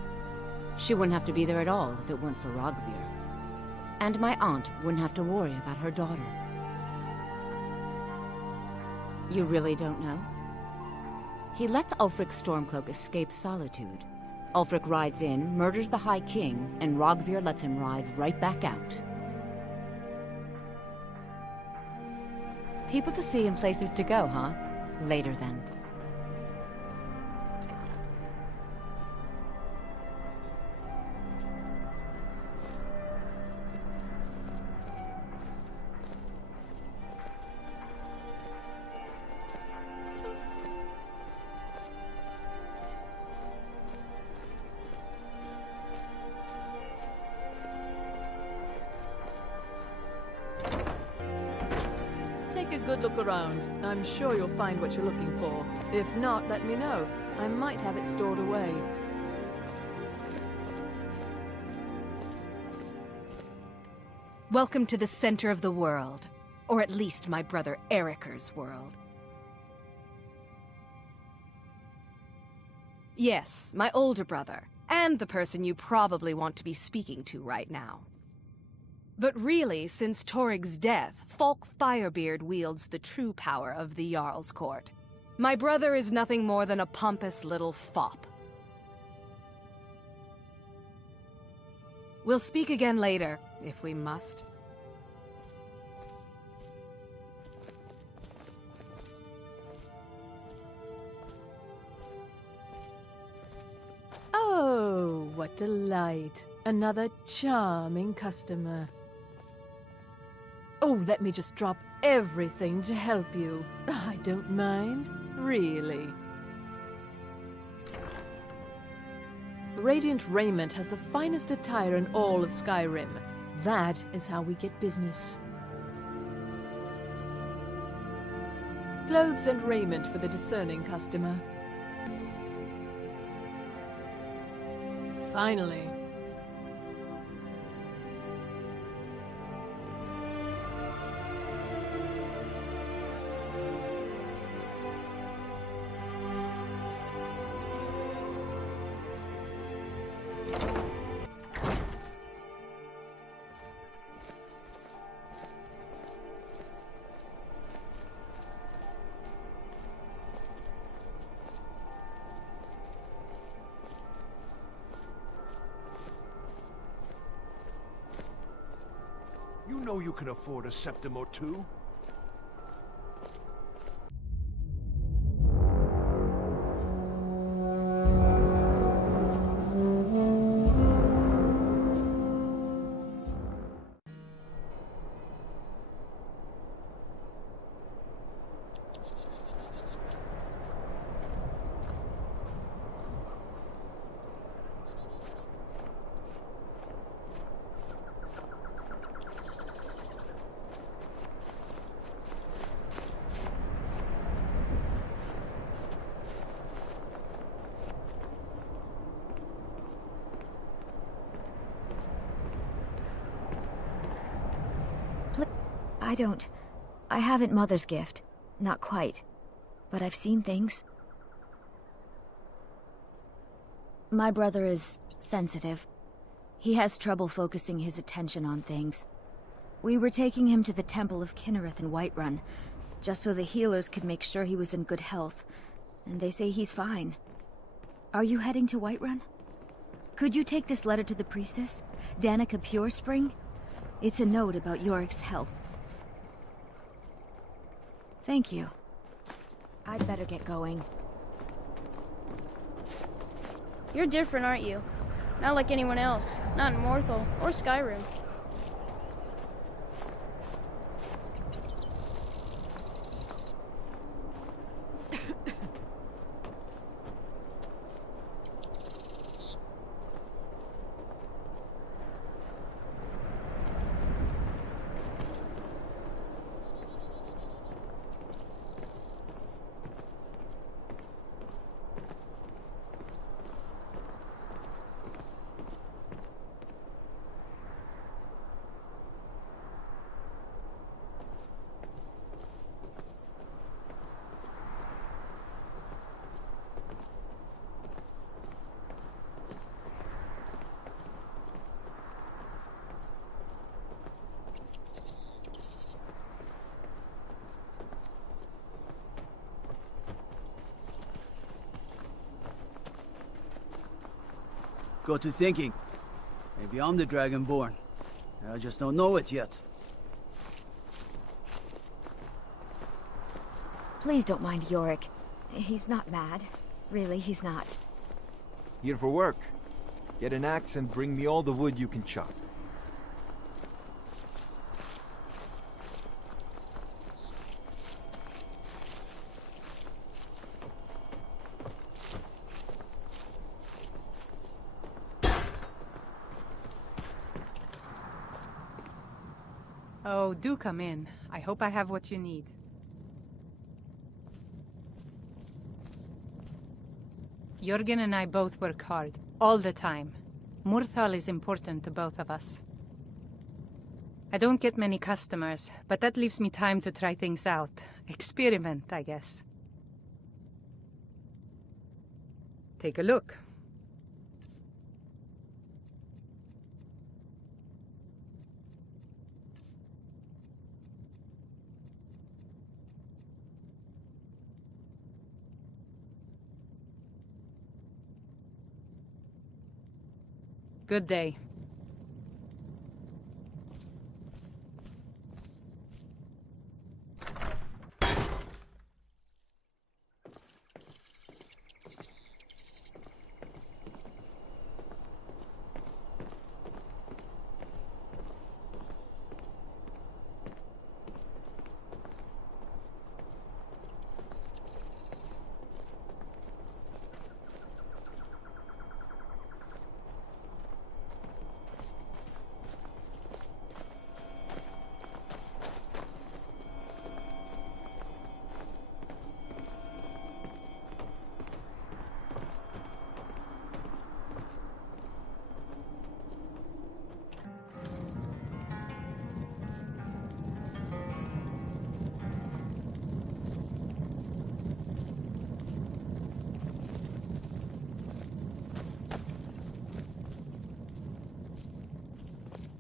She wouldn't have to be there at all if it weren't for Rogvir. And my aunt wouldn't have to worry about her daughter. You really don't know? He lets Ulfric Stormcloak escape solitude. Ulfric rides in, murders the High King, and Rogvir lets him ride right back out. People to see and places to go, huh? Later, then. Take a good look around. I'm sure you'll find what you're looking for. If not, let me know. I might have it stored away. Welcome to the center of the world. Or at least my brother Eriker's world. Yes, my older brother. And the person you probably want to be speaking to right now. But really, since Torig's death, Falk Firebeard wields the true power of the Jarl's court. My brother is nothing more than a pompous little fop. We'll speak again later, if we must. Oh, what delight. Another charming customer. Oh, let me just drop everything to help you. I don't mind, really. Radiant Raiment has the finest attire in all of Skyrim. That is how we get business. Clothes and raiment for the discerning customer. Finally. You know you can afford a septim or two. I haven't Mother's gift. Not quite. But I've seen things. My brother is sensitive. He has trouble focusing his attention on things. We were taking him to the Temple of Kinnereth in Whiterun, just so the healers could make sure he was in good health. And they say he's fine. Are you heading to Whiterun? Could you take this letter to the priestess, Danica Purespring? It's a note about Yorick's health. Thank you. I'd better get going. You're different, aren't you? Not like anyone else. Not in Morthal or Skyrim. Got to thinking. Maybe I'm the Dragonborn. I just don't know it yet. Please don't mind Yorick. He's not mad. Really, he's not. Here for work. Get an axe and bring me all the wood you can chop. Oh, do come in. I hope I have what you need. Jörgen and I both work hard, all the time. Morthal is important to both of us. I don't get many customers, but that leaves me time to try things out. Experiment, I guess. Take a look. Good day.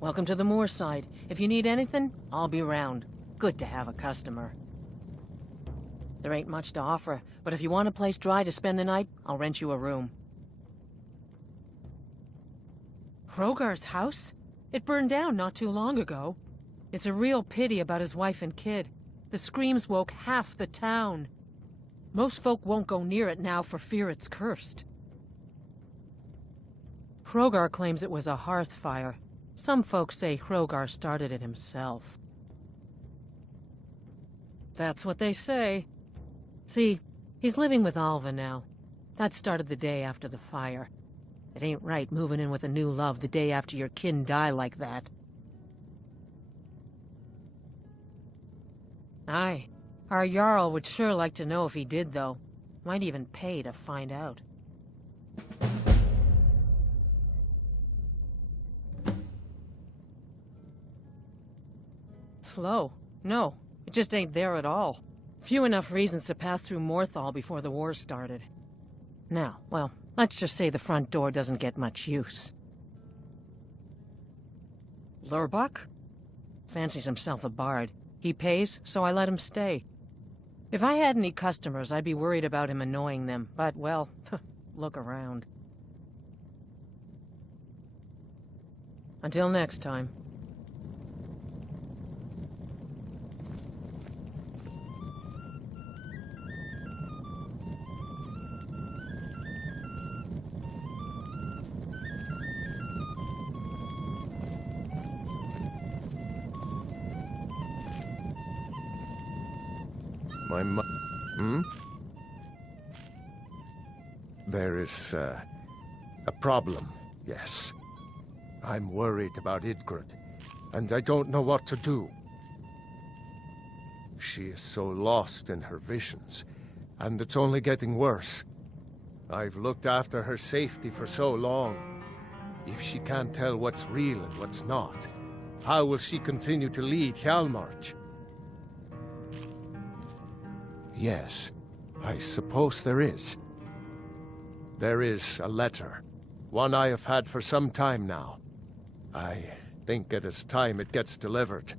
Welcome to the Moorside. If you need anything, I'll be around. Good to have a customer. There ain't much to offer, but if you want a place dry to spend the night, I'll rent you a room. Hrogar's house? It burned down not too long ago. It's a real pity about his wife and kid. The screams woke half the town. Most folk won't go near it now for fear it's cursed. Hrogar claims it was a hearth fire. Some folks say Hrogar started it himself. That's what they say. See, he's living with Alva now. That started the day after the fire. It ain't right moving in with a new love the day after your kin die like that. Aye. Our Jarl would sure like to know if he did, though. Might even pay to find out. Slow. No, it just ain't there at all. Few enough reasons to pass through Morthal before the war started. Now, well, let's just say the front door doesn't get much use. Lurbuck? Fancies himself a bard. He pays, so I let him stay. If I had any customers, I'd be worried about him annoying them, but, well, look around. Until next time. There is, a problem, yes. I'm worried about Idgrid, and I don't know what to do. She is so lost in her visions, and it's only getting worse. I've looked after her safety for so long. If she can't tell what's real and what's not, how will she continue to lead Hjalmarch? Yes, I suppose there is. There is a letter, one I have had for some time now. I think it is time it gets delivered.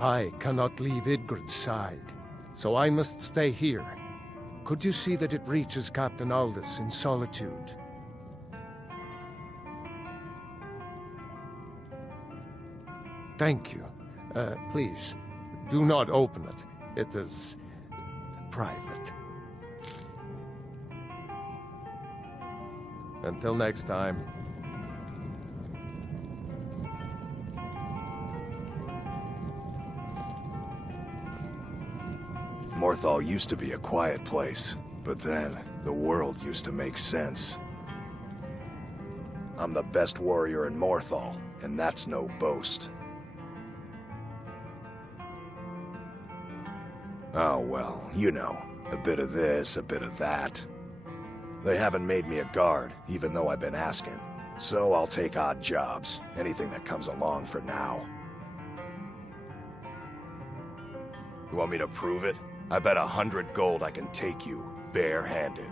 I cannot leave Idgrid's side, so I must stay here. Could you see that it reaches Captain Aldous in Solitude? Thank you. Please, do not open it. It is private. Until next time. Morthal used to be a quiet place, but then the world used to make sense. I'm the best warrior in Morthal, and that's no boast. Oh well, you know, a bit of this, a bit of that. They haven't made me a guard, even though I've been asking. So I'll take odd jobs, anything that comes along for now. You want me to prove it? I bet 100 gold I can take you, bare-handed.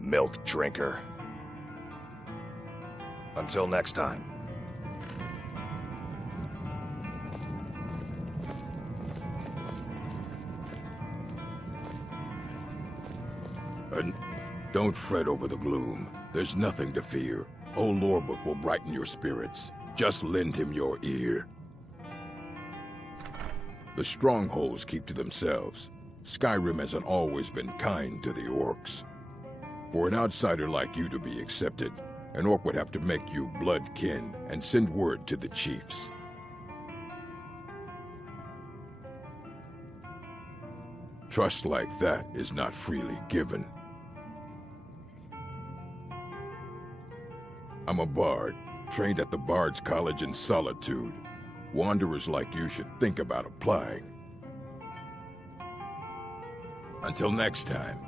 Milk drinker. Until next time. And don't fret over the gloom. There's nothing to fear. Old Lorbook will brighten your spirits. Just lend him your ear. The strongholds keep to themselves. Skyrim hasn't always been kind to the orcs. For an outsider like you to be accepted, an orc would have to make you blood kin and send word to the chiefs. Trust like that is not freely given. I'm a bard, trained at the Bard's College in Solitude. Wanderers like you should think about applying. Until next time.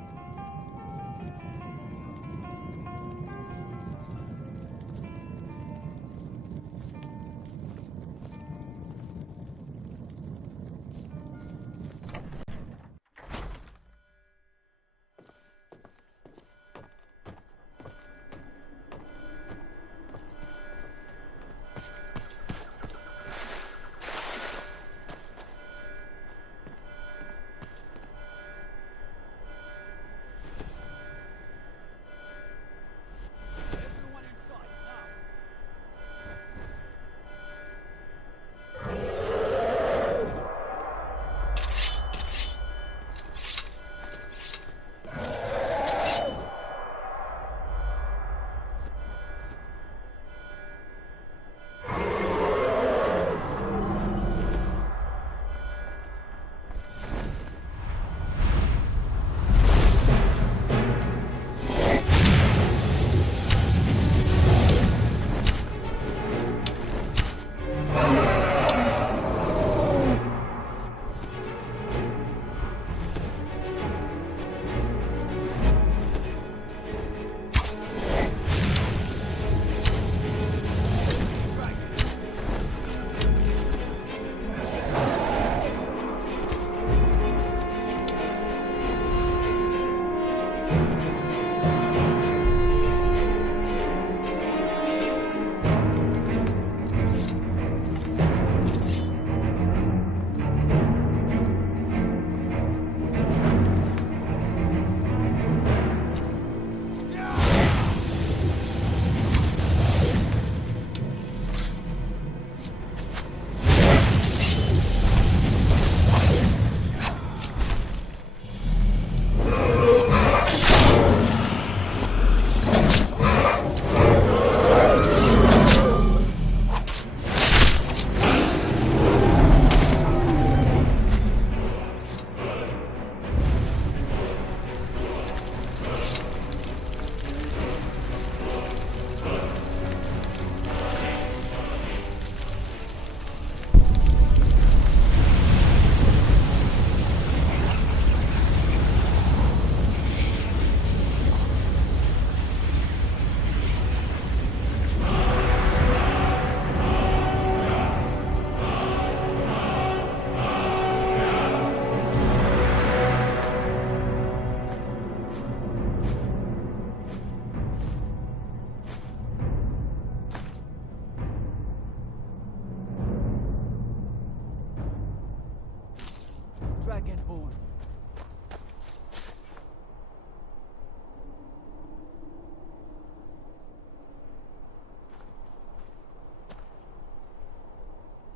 Dragonborn.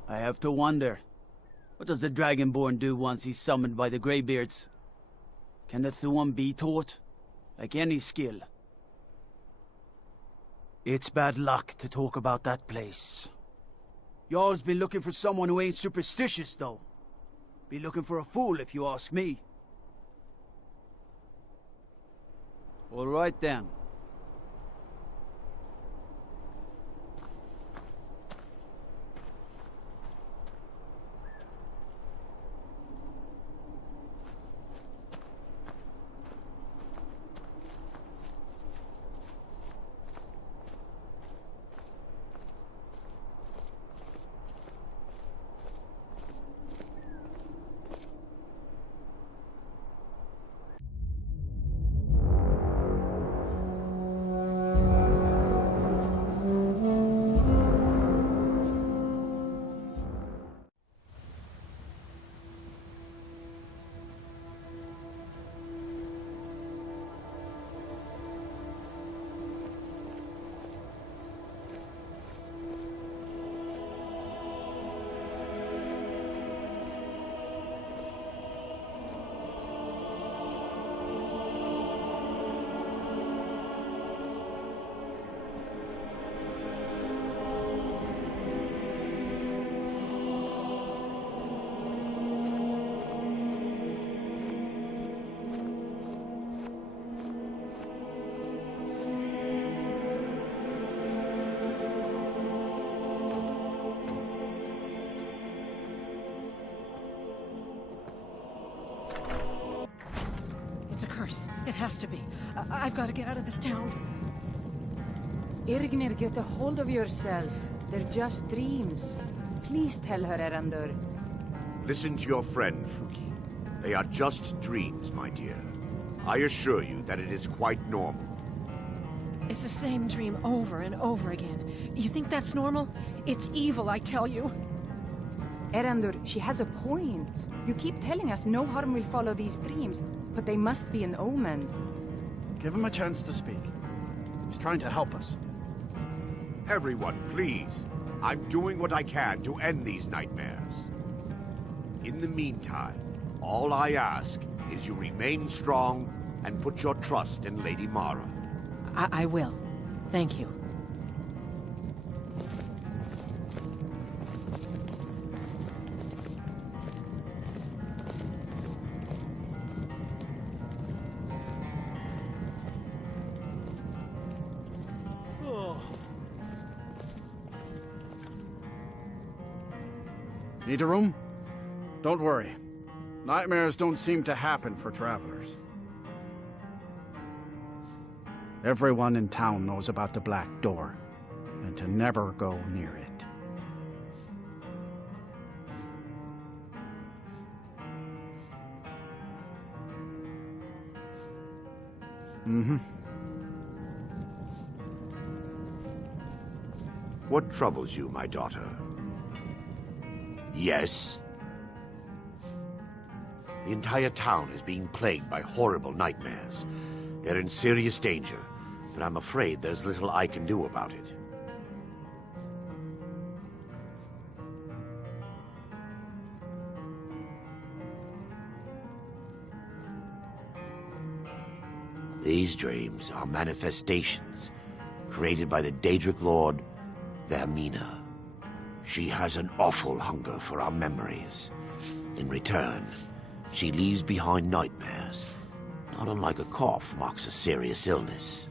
I have to wonder, what does the Dragonborn do once he's summoned by the Greybeards? Can the Thu'um be taught? Like any skill? It's bad luck to talk about that place. Y'all's been looking for someone who ain't superstitious, though. Be looking for a fool, if you ask me. All right, then. It's a curse. It has to be. I've got to get out of this town. Irgnir, get a hold of yourself. They're just dreams. Please tell her, Erandur. Listen to your friend, Fuki. They are just dreams, my dear. I assure you that it is quite normal. It's the same dream over and over again. You think that's normal? It's evil, I tell you. Erandur, she has a point. You keep telling us no harm will follow these dreams, but they must be an omen. Give him a chance to speak. He's trying to help us. Everyone, please. I'm doing what I can to end these nightmares. In the meantime, all I ask is you remain strong and put your trust in Lady Mara. I will. Thank you. Need a room? Don't worry. Nightmares don't seem to happen for travelers. Everyone in town knows about the Black Door, and to never go near it. Mm-hmm. What troubles you, my daughter? Yes? The entire town is being plagued by horrible nightmares. They're in serious danger, but I'm afraid there's little I can do about it. These dreams are manifestations created by the Daedric Lord, Vermina. She has an awful hunger for our memories. In return, she leaves behind nightmares. Not unlike a cough marks a serious illness.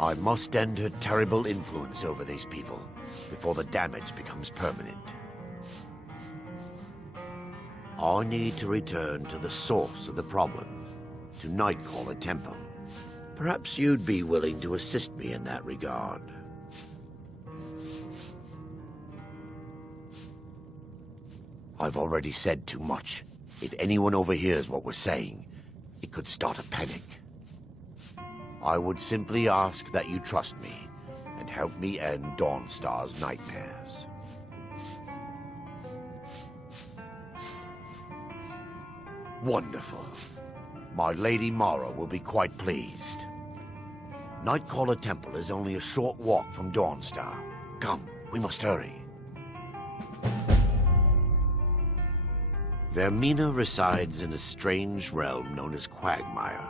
I must end her terrible influence over these people before the damage becomes permanent. I need to return to the source of the problem, to Nightcaller Temple. Perhaps you'd be willing to assist me in that regard. I've already said too much. If anyone overhears what we're saying, it could start a panic. I would simply ask that you trust me and help me end Dawnstar's nightmares. Wonderful. My Lady Mara will be quite pleased. Nightcaller Temple is only a short walk from Dawnstar. Come, we must hurry. Vermina resides in a strange realm known as Quagmire,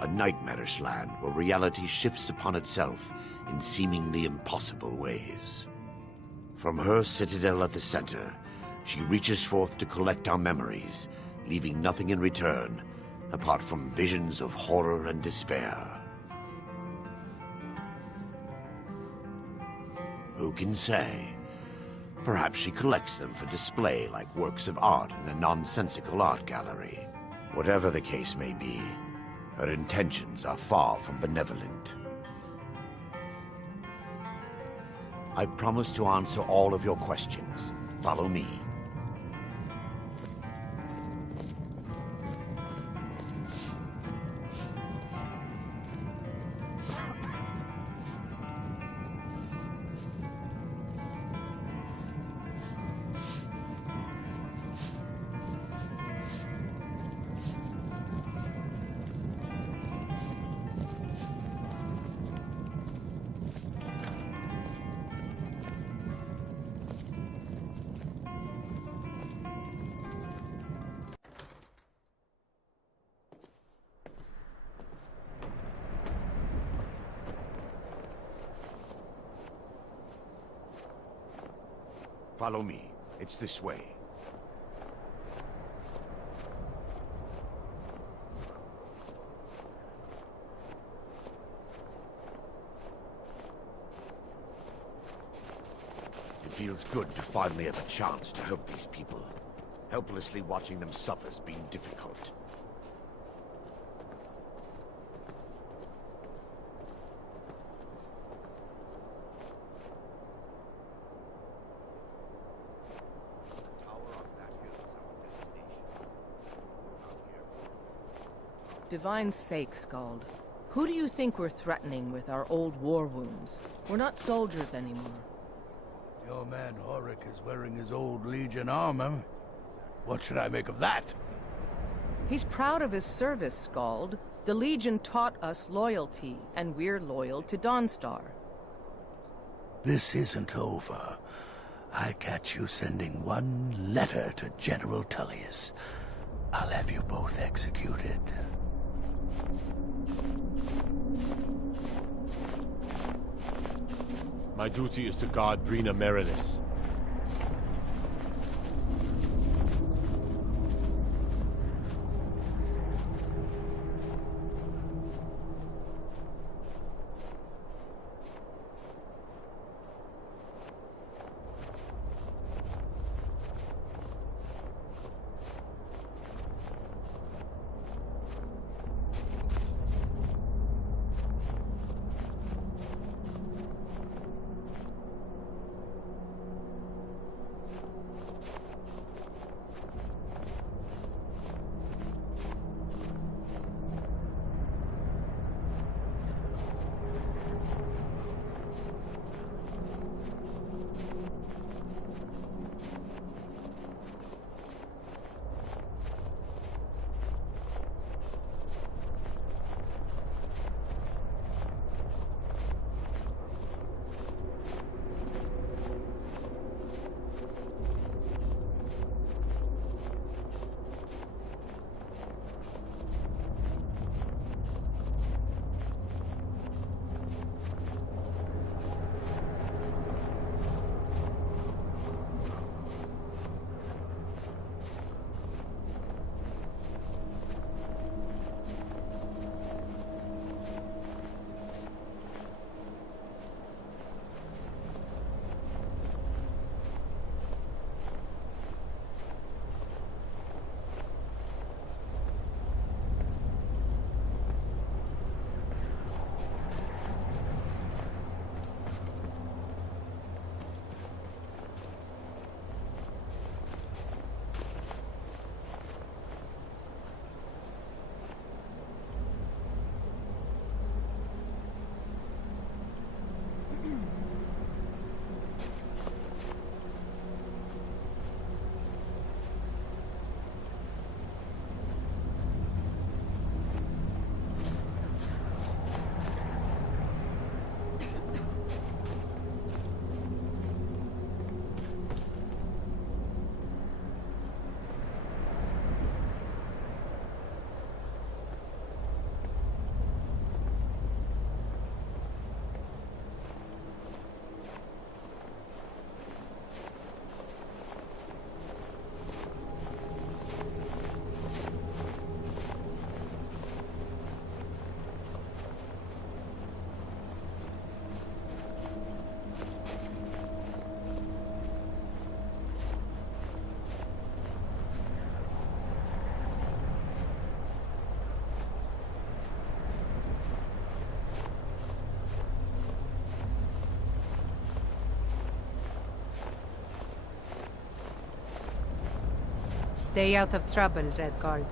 a nightmarish land where reality shifts upon itself in seemingly impossible ways. From her citadel at the center, she reaches forth to collect our memories, leaving nothing in return apart from visions of horror and despair. Who can say? Perhaps she collects them for display like works of art in a nonsensical art gallery. Whatever the case may be, her intentions are far from benevolent. I promise to answer all of your questions. Follow me. Follow me. It's this way. It feels good to finally have a chance to help these people. Helplessly watching them suffer's been difficult. Divine's sake, Skald. Who do you think we're threatening with our old war wounds? We're not soldiers anymore. Your man Horik is wearing his old Legion armor. What should I make of that? He's proud of his service, Skald. The Legion taught us loyalty, and we're loyal to Dawnstar. This isn't over. I catch you sending one letter to General Tullius. I'll have you both executed. My duty is to guard Brina Meredith. Stay out of trouble, Red Guard.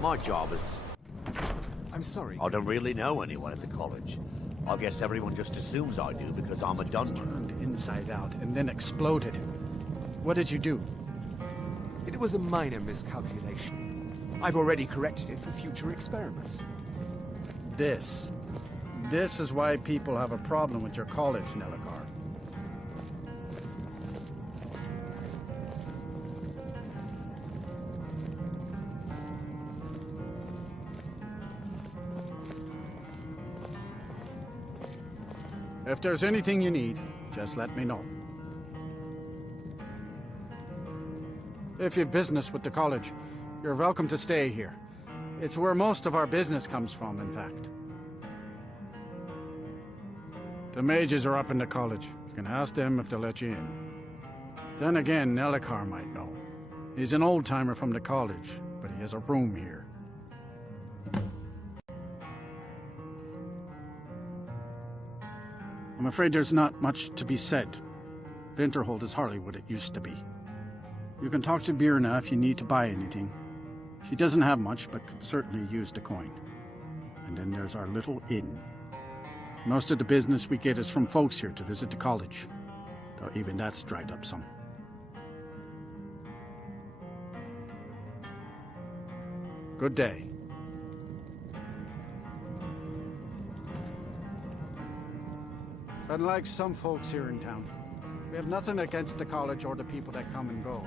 My job is... I'm sorry. I don't really know anyone at the college. I guess everyone just assumes I do because I'm a Dunmer. Turned inside out and then exploded. What did you do? It was a minor miscalculation. I've already corrected it for future experiments. This is why people have a problem with your college, Nelligar. If there's anything you need, just let me know. If you've business with the college, you're welcome to stay here. It's where most of our business comes from, in fact. The mages are up in the college. You can ask them if they'll let you in. Then again, Nelligar might know. He's an old-timer from the college, but he has a room here. I'm afraid there's not much to be said. Winterhold is hardly what it used to be. You can talk to Birna if you need to buy anything. She doesn't have much, but could certainly use the coin. And then there's our little inn. Most of the business we get is from folks here to visit the college, though even that's dried up some. Good day. Unlike some folks here in town, we have nothing against the college or the people that come and go.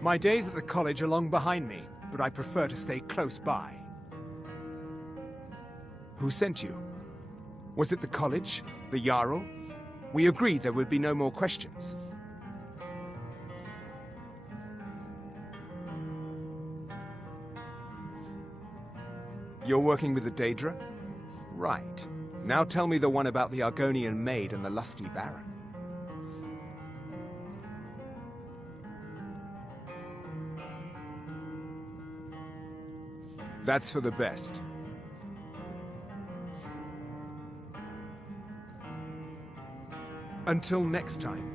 My days at the college are long behind me, but I prefer to stay close by. Who sent you? Was it the college? The Jarl? We agreed there would be no more questions. You're working with the Daedra? Right. Now tell me the one about the Argonian maid and the lusty baron. That's for the best. Until next time.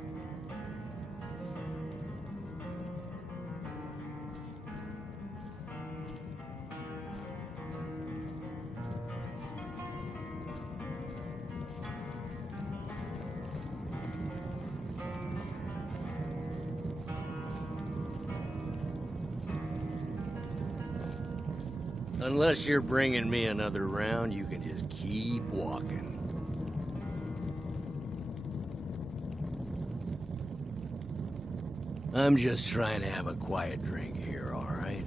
Unless you're bringing me another round, you can just keep walking. I'm just trying to have a quiet drink here, all right?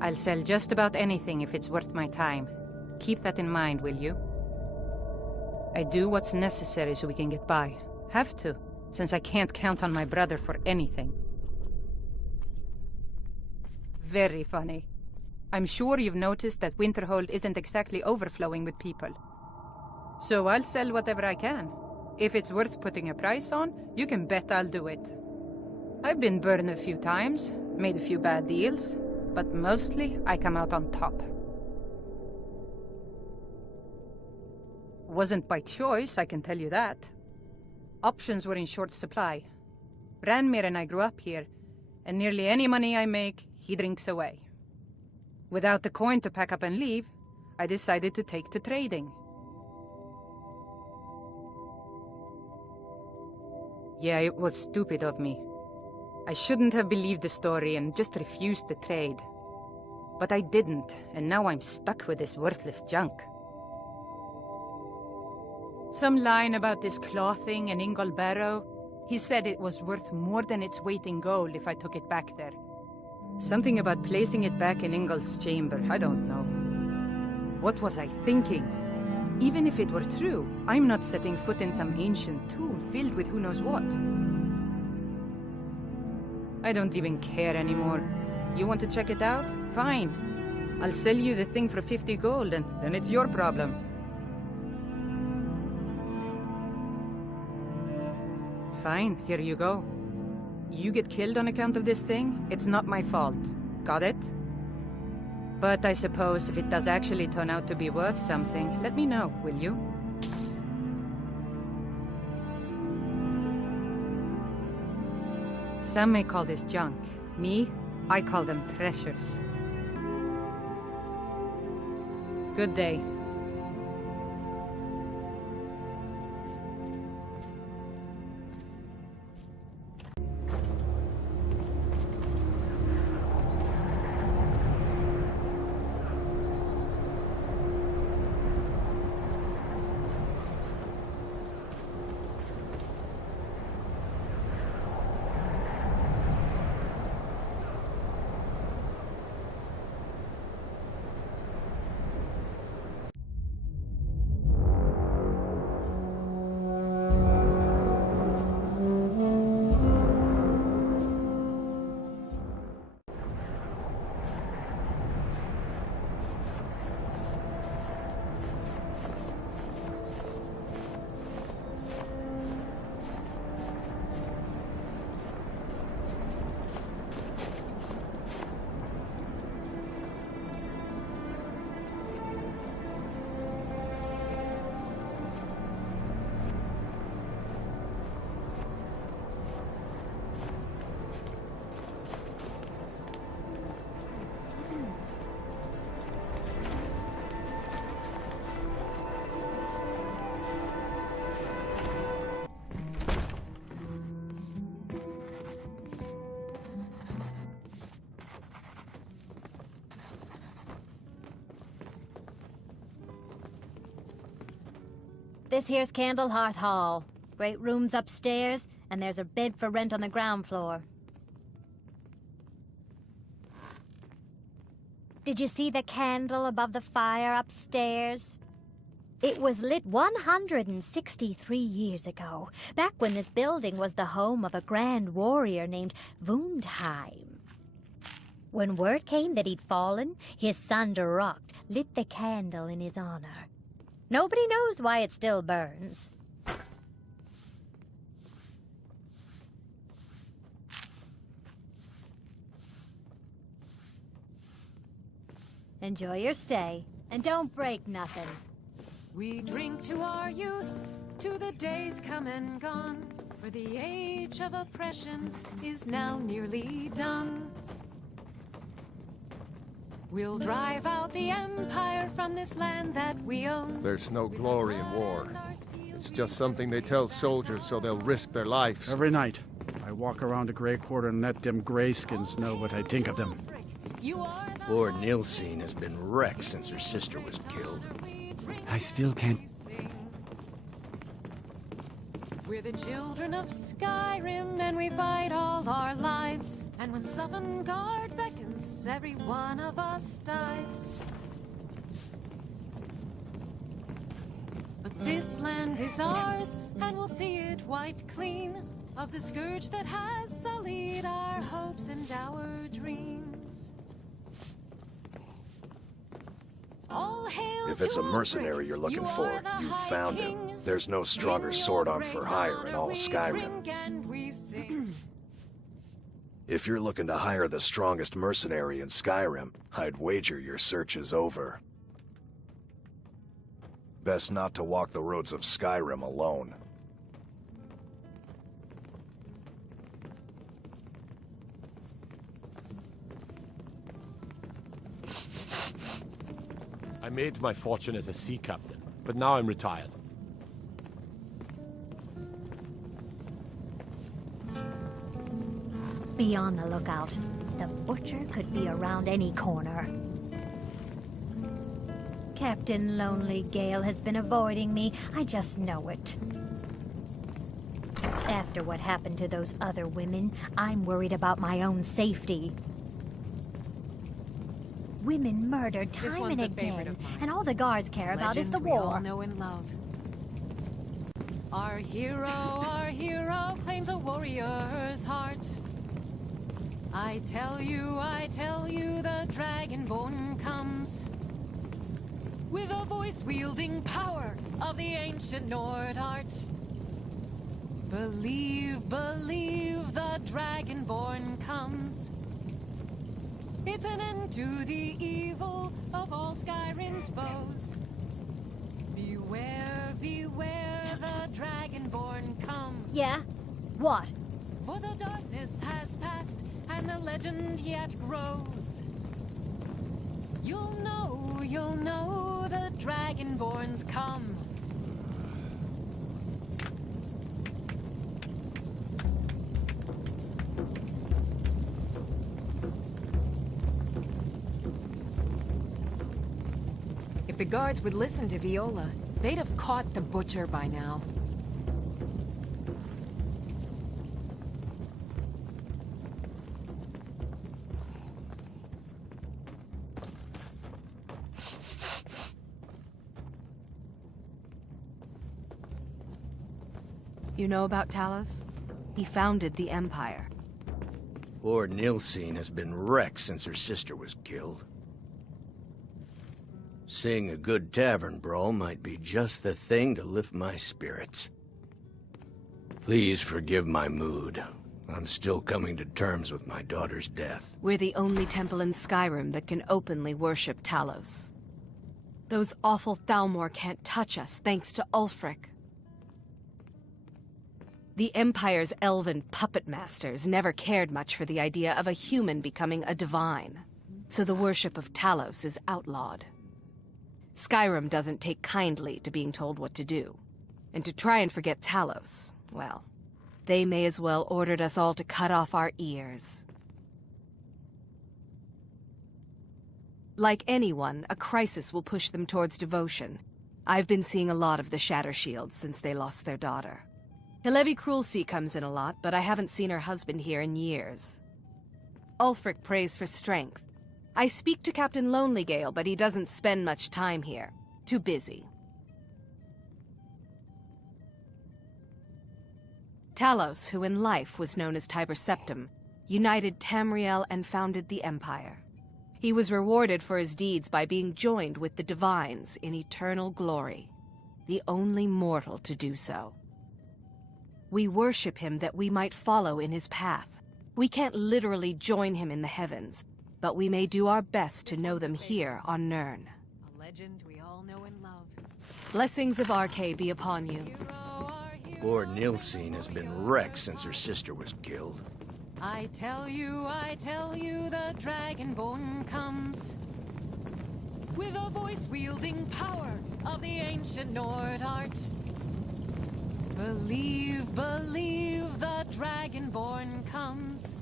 I'll sell just about anything if it's worth my time. Keep that in mind, will you? I do what's necessary so we can get by. Have to, since I can't count on my brother for anything. Very funny. I'm sure you've noticed that Winterhold isn't exactly overflowing with people. So I'll sell whatever I can. If it's worth putting a price on, you can bet I'll do it. I've been burned a few times, made a few bad deals, but mostly I come out on top. Wasn't by choice, I can tell you that. Options were in short supply. Ranmir and I grew up here, and nearly any money I make, he drinks away. Without the coin to pack up and leave, I decided to take to trading. Yeah, it was stupid of me. I shouldn't have believed the story and just refused the trade. But I didn't, and now I'm stuck with this worthless junk. Some line about this clothing in Ingol Barrow. He said it was worth more than its weight in gold if I took it back there. Something about placing it back in Ingol's chamber, I don't know. What was I thinking? Even if it were true, I'm not setting foot in some ancient tomb filled with who knows what. I don't even care anymore. You want to check it out? Fine. I'll sell you the thing for 50 gold, and then it's your problem. Fine, here you go. You get killed on account of this thing, it's not my fault. Got it? But I suppose if it does actually turn out to be worth something, let me know, will you? Some may call this junk. Me, I call them treasures. Good day. This here's Candlehearth Hall. Great rooms upstairs, and there's a bed for rent on the ground floor. Did you see the candle above the fire upstairs? It was lit 163 years ago, back when this building was the home of a grand warrior named Wundheim. When word came that he'd fallen, his son Durocht lit the candle in his honor. Nobody knows why it still burns. Enjoy your stay, and don't break nothing. We drink to our youth, to the days come and gone, for the age of oppression is now nearly done. We'll drive out the Empire from this land that we own. There's no glory in war. It's just something they tell soldiers so they'll risk their lives. Every night, I walk around a Grey Quarter and let them Greyskins know what I think of them. Poor Nilsine has been wrecked since her sister was killed. I still can't... We're the children of Skyrim, and we fight all our lives. And when Sovngarde beckons, every one of us dies. But this land is ours, and we'll see it wiped clean of the scourge that has sullied our hopes and our dreams. All hail If it's to a mercenary Ulfric, you're looking you for, are the you've High found King. him. There's no stronger sword arm for hire in all Skyrim. If you're looking to hire the strongest mercenary in Skyrim, I'd wager your search is over. Best not to walk the roads of Skyrim alone. I made my fortune as a sea captain, but now I'm retired. Be on the lookout. The butcher could be around any corner. Captain Lonely Gale has been avoiding me. I just know it. After what happened to those other women, I'm worried about my own safety. Women murdered This time one's and a favorite again, of mine. and all the guards care about is the Legend we all war. know and love. Our hero claims a warrior's heart. I tell you, the Dragonborn comes with a voice-wielding power of the ancient Nord art. Believe, the Dragonborn comes. It's an end to the evil of all Skyrim's foes. Beware, the Dragonborn comes. Yeah? What? For the darkness has passed, and the legend yet grows. You'll know the Dragonborns come. If the guards would listen to Viola, they'd have caught the butcher by now. You know about Talos? He founded the Empire. Poor Nilsine has been wrecked since her sister was killed. Seeing a good tavern brawl might be just the thing to lift my spirits. Please forgive my mood. I'm still coming to terms with my daughter's death. We're the only temple in Skyrim that can openly worship Talos. Those awful Thalmor can't touch us thanks to Ulfric. The Empire's elven puppet masters never cared much for the idea of a human becoming a divine, so the worship of Talos is outlawed. Skyrim doesn't take kindly to being told what to do, and to try and forget Talos, well, they may as well ordered us all to cut off our ears. Like anyone, a crisis will push them towards devotion. I've been seeing a lot of the Shatter Shields since they lost their daughter. Hilevi Cruelseat comes in a lot, but I haven't seen her husband here in years. Ulfric prays for strength. I speak to Captain Lonelygale, but he doesn't spend much time here. Too busy. Talos, who in life was known as Tiber Septim, united Tamriel and founded the Empire. He was rewarded for his deeds by being joined with the Divines in eternal glory, the only mortal to do so. We worship him that we might follow in his path. We can't literally join him in the heavens, but we may do our best to know them here on Nirn. A legend we all know and love. Blessings of Arcade be upon you. Poor Nilsine has been wrecked since her sister was killed. I tell you, the Dragonborn comes with a voice-wielding power of the ancient Nord art. Believe, the Dragonborn comes.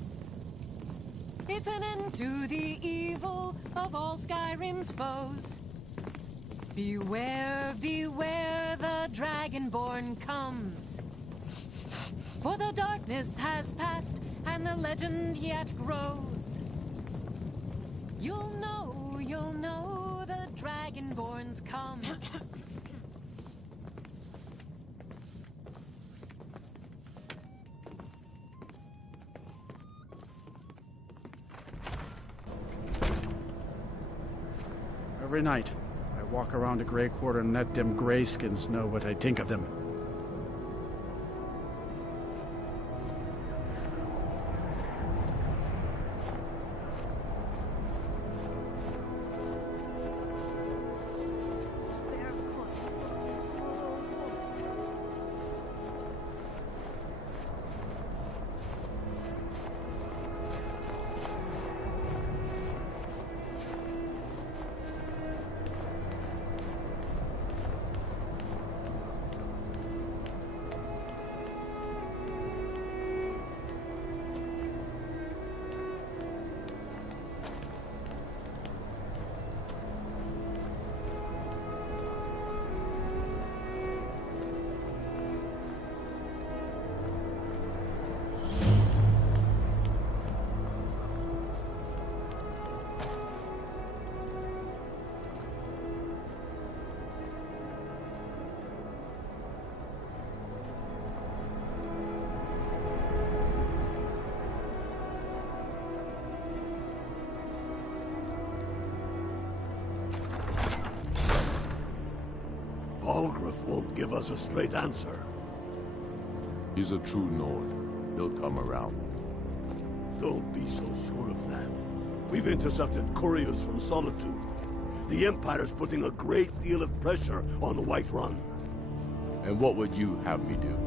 It's an end to the evil of all Skyrim's foes. Beware, the Dragonborn comes. For the darkness has passed, and the legend yet grows. You'll know, the Dragonborn's come. Every night, I walk around a Grey Quarter and let them greyskins know what I think of them. Balgruuf won't give us a straight answer. He's a true Nord. He'll come around. Don't be so sure of that. We've intercepted couriers from Solitude. The Empire's putting a great deal of pressure on Whiterun. And what would you have me do?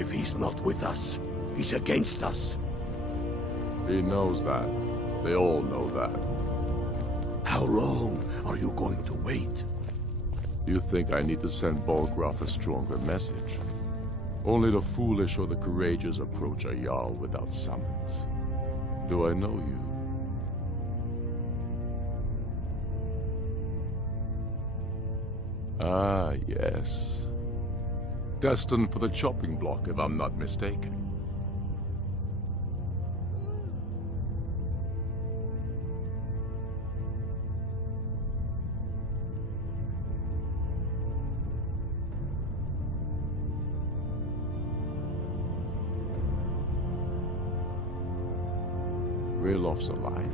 If he's not with us, he's against us. He knows that. They all know that. How long are you going to wait? You think I need to send Balgruuf a stronger message? Only the foolish or the courageous approach a Jarl without summons. Do I know you? Ah, yes. Destined for the chopping block, if I'm not mistaken. Raloff's alive.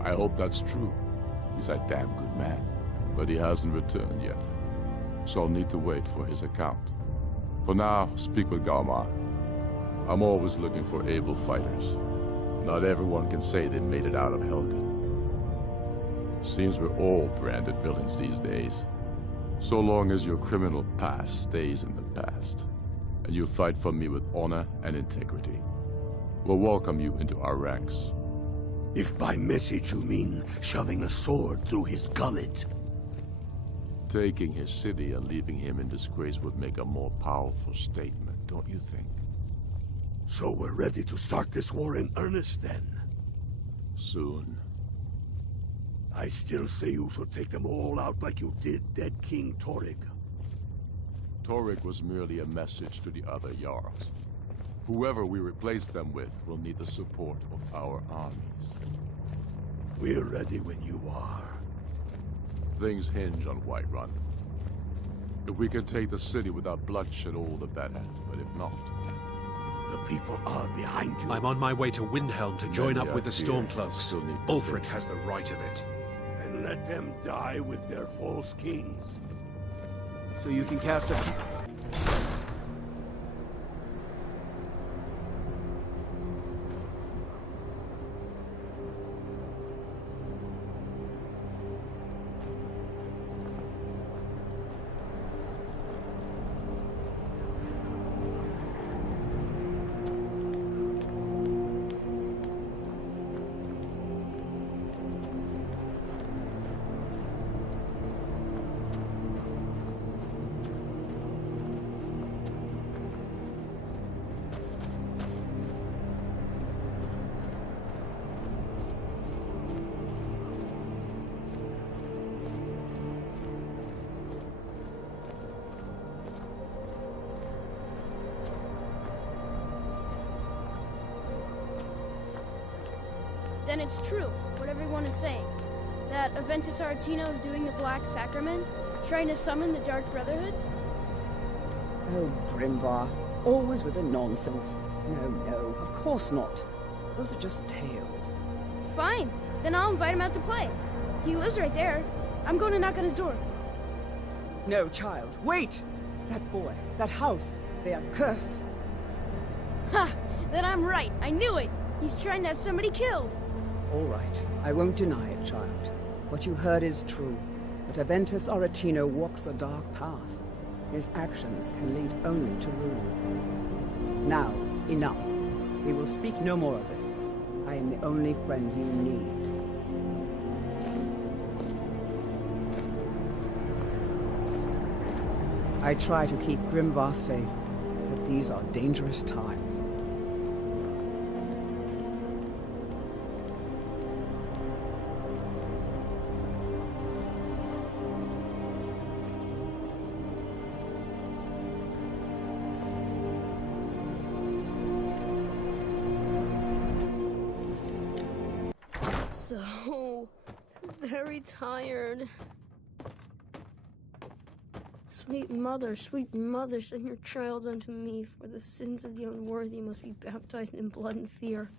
I hope that's true. He's a damn good man. But he hasn't returned yet. So I'll need to wait for his account. For now, speak with Galmar. I'm always looking for able fighters. Not everyone can say they made it out of Helgen. Seems we're all branded villains these days. So long as your criminal past stays in the past, and you fight for me with honor and integrity, we'll welcome you into our ranks. If by message you mean shoving a sword through his gullet. Taking his city and leaving him in disgrace would make a more powerful statement, don't you think? So we're ready to start this war in earnest then? Soon. I still say you should take them all out like you did dead King Torrig. Torrig was merely a message to the other Jarls. Whoever we replace them with will need the support of our armies. We're ready when you are. Things hinge on Whiterun. If we can take the city without bloodshed, all the better. But if not... The people are behind you. I'm on my way to Windhelm to join up with the Stormcloaks. Ulfric has the right of it. And let them die with their false kings. So you can cast a... Then it's true, what everyone is saying. That Aventus Aretino is doing the Black Sacrament, trying to summon the Dark Brotherhood? Oh, Grimvar, always with the nonsense. No, of course not. Those are just tales. Fine, then I'll invite him out to play. He lives right there. I'm going to knock on his door. No, child, wait! That boy, that house, they are cursed. Ha! Then I'm right. I knew it. He's trying to have somebody killed. All right, I won't deny it, child. What you heard is true. But Aventus Aretino walks a dark path. His actions can lead only to ruin. Now, enough. We will speak no more of this. I am the only friend you need. I try to keep Grimvar safe, but these are dangerous times. So very tired. Sweet mother, send your child unto me, for the sins of the unworthy must be baptized in blood and fear.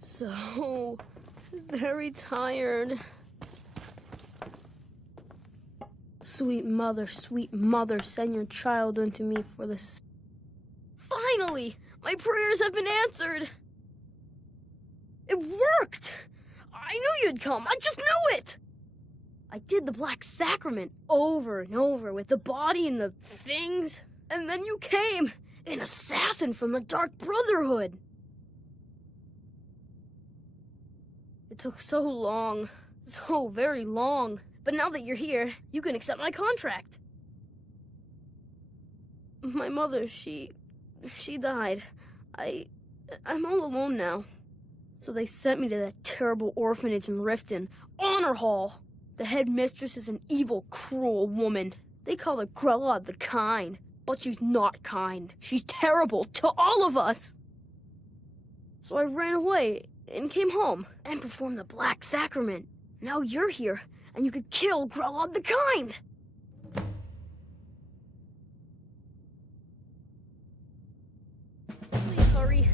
So very tired. Sweet mother, send your child unto me, for the... Finally! My prayers have been answered! It worked! I knew you'd come! I just knew it! I did the Black Sacrament over and over with the body and the things. And then you came, an assassin from the Dark Brotherhood. It took so long, so very long. But now that you're here, you can accept my contract. My mother, she died. I'm all alone now. So they sent me to that terrible orphanage in Riften, Honor Hall. The headmistress is an evil, cruel woman. They call her Grella the Kind, but she's not kind. She's terrible to all of us. So I ran away and came home and performed the Black Sacrament. Now you're here, and you could kill Grella the Kind. Please hurry.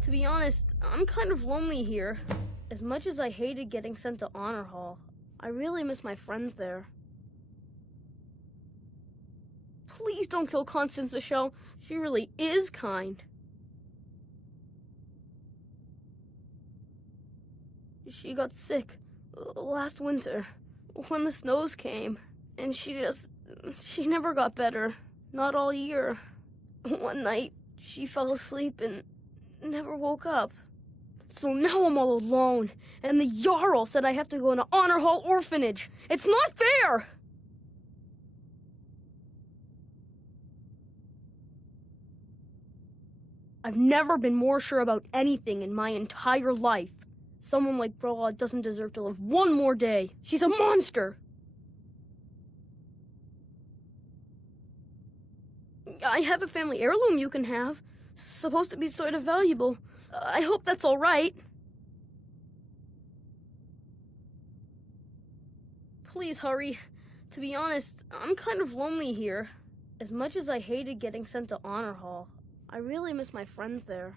To be honest, I'm kind of lonely here. As much as I hated getting sent to Honor Hall, I really miss my friends there. Please don't kill Constance Michelle. She really is kind. She got sick last winter when the snows came, and she never got better. Not all year. One night, she fell asleep and never woke up. So now I'm all alone, and the Jarl said I have to go into Honor Hall Orphanage. It's not fair! I've never been more sure about anything in my entire life. Someone like Grella doesn't deserve to live one more day. She's a monster! I have a family heirloom you can have. Supposed to be sort of valuable. I hope that's all right. Please hurry. To be honest, I'm kind of lonely here. As much as I hated getting sent to Honor Hall, I really miss my friends there.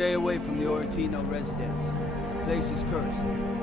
Stay away from the Oretino residence. The place is cursed.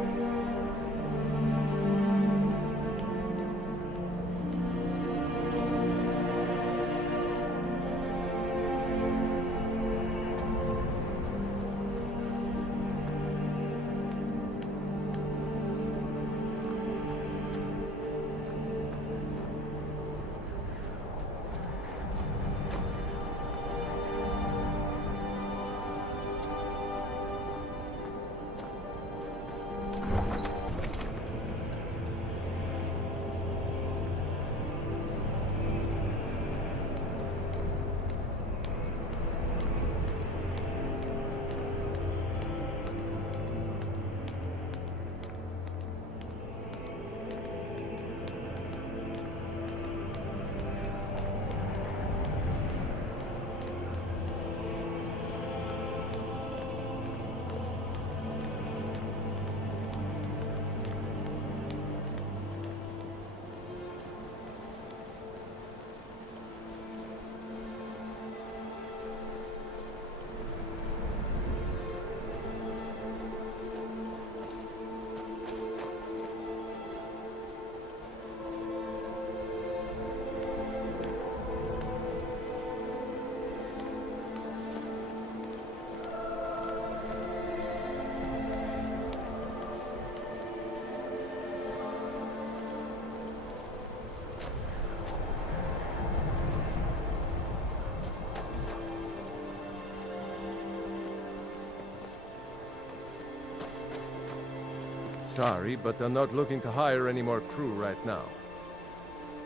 Sorry, but I'm not looking to hire any more crew right now.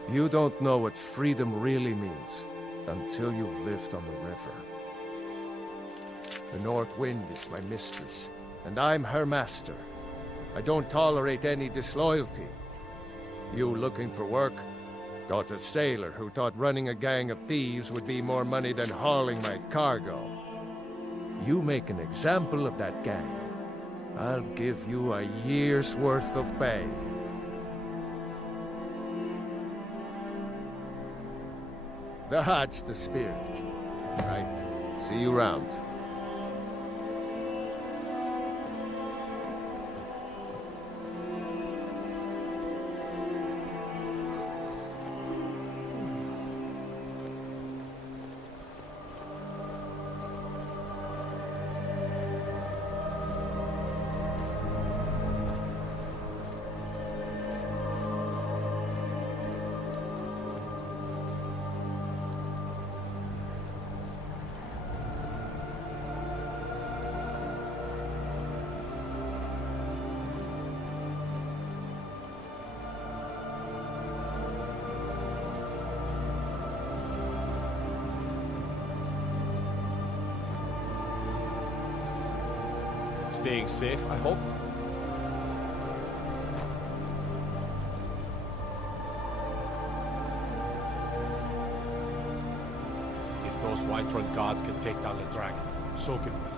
You don't know what freedom really means until you've lived on the river. The North Wind is my mistress, and I'm her master. I don't tolerate any disloyalty. You looking for work? Got a sailor who thought running a gang of thieves would be more money than hauling my cargo. You make an example of that gang, I'll give you a year's worth of pay. That's the spirit. Right. See you around. Staying safe, I hope. If those Whiterun gods can take down the dragon, so can we.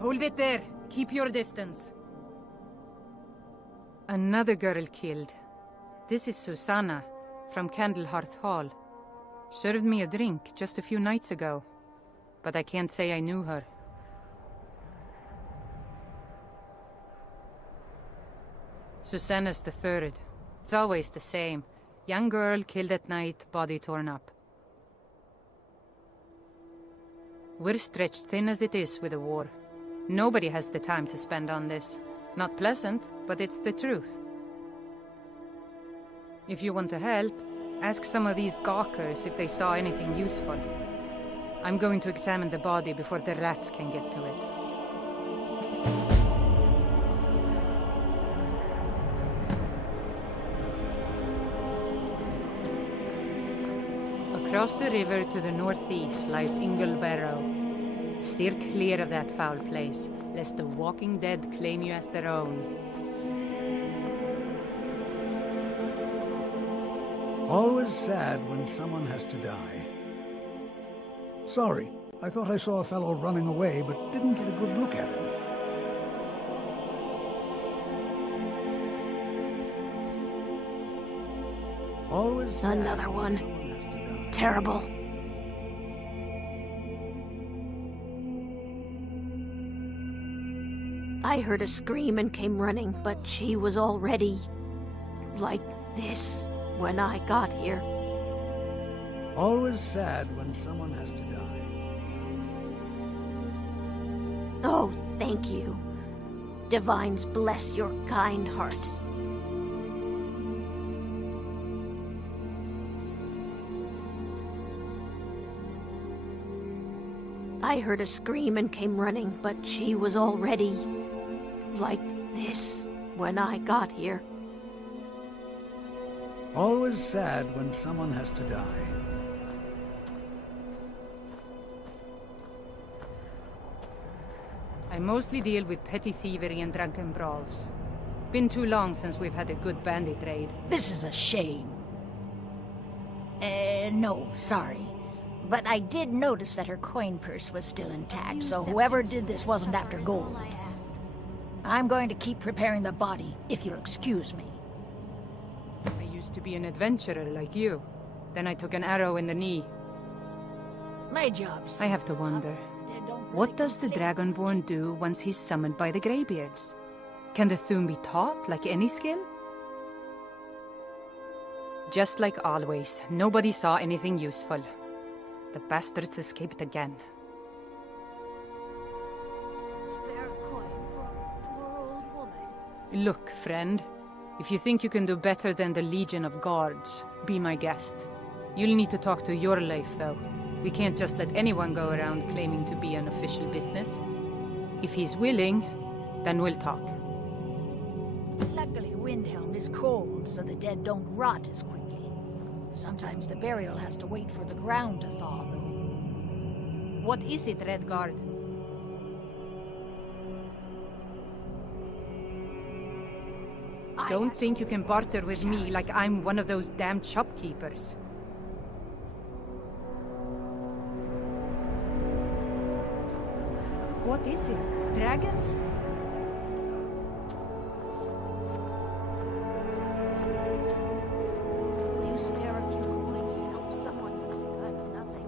Hold it there. Keep your distance. Another girl killed. This is Susanna, from Candlehearth Hall. Served me a drink just a few nights ago, but I can't say I knew her. Susanna's the third. It's always the same. Young girl killed at night, body torn up. We're stretched thin as it is with the war. Nobody has the time to spend on this. Not pleasant, but it's the truth. If you want to help, ask some of these gawkers if they saw anything useful. I'm going to examine the body before the rats can get to it. Across the river to the northeast lies Ingle Barrow. Steer clear of that foul place, lest the walking dead claim you as their own. Always sad when someone has to die. Sorry, I thought I saw a fellow running away, but didn't get a good look at him. Always sad. Another one. Terrible. I heard a scream and came running, but she was already like this when I got here. Always sad when someone has to die. Oh, thank you. Divines bless your kind heart. I heard a scream and came running, but she was already like this when I got here. Always sad when someone has to die. I mostly deal with petty thievery and drunken brawls. Been too long since we've had a good bandit raid. This is a shame. No, sorry. But I did notice that her coin purse was still intact, so whoever did this wasn't after gold. I'm going to keep preparing the body, if you'll excuse me. I used to be an adventurer like you. Then I took an arrow in the knee. My job's... I have to wonder, what does the Dragonborn do once he's summoned by the Greybeards? Can the Thum be taught like any skill? Just like always, nobody saw anything useful. The bastards escaped again. Spare coin for a poor old woman. Look, friend. If you think you can do better than the Legion of Guards, be my guest. You'll need to talk to your life, though. We can't just let anyone go around claiming to be an official business. If he's willing, then we'll talk. Luckily, Windhelm is cold, so the dead don't rot as quickly. Sometimes the burial has to wait for the ground to thaw, though. What is it, Redguard? Don't think you can barter with me like I'm one of those damned shopkeepers. What is it? Dragons? Will you spare a few coins to help someone who's got nothing?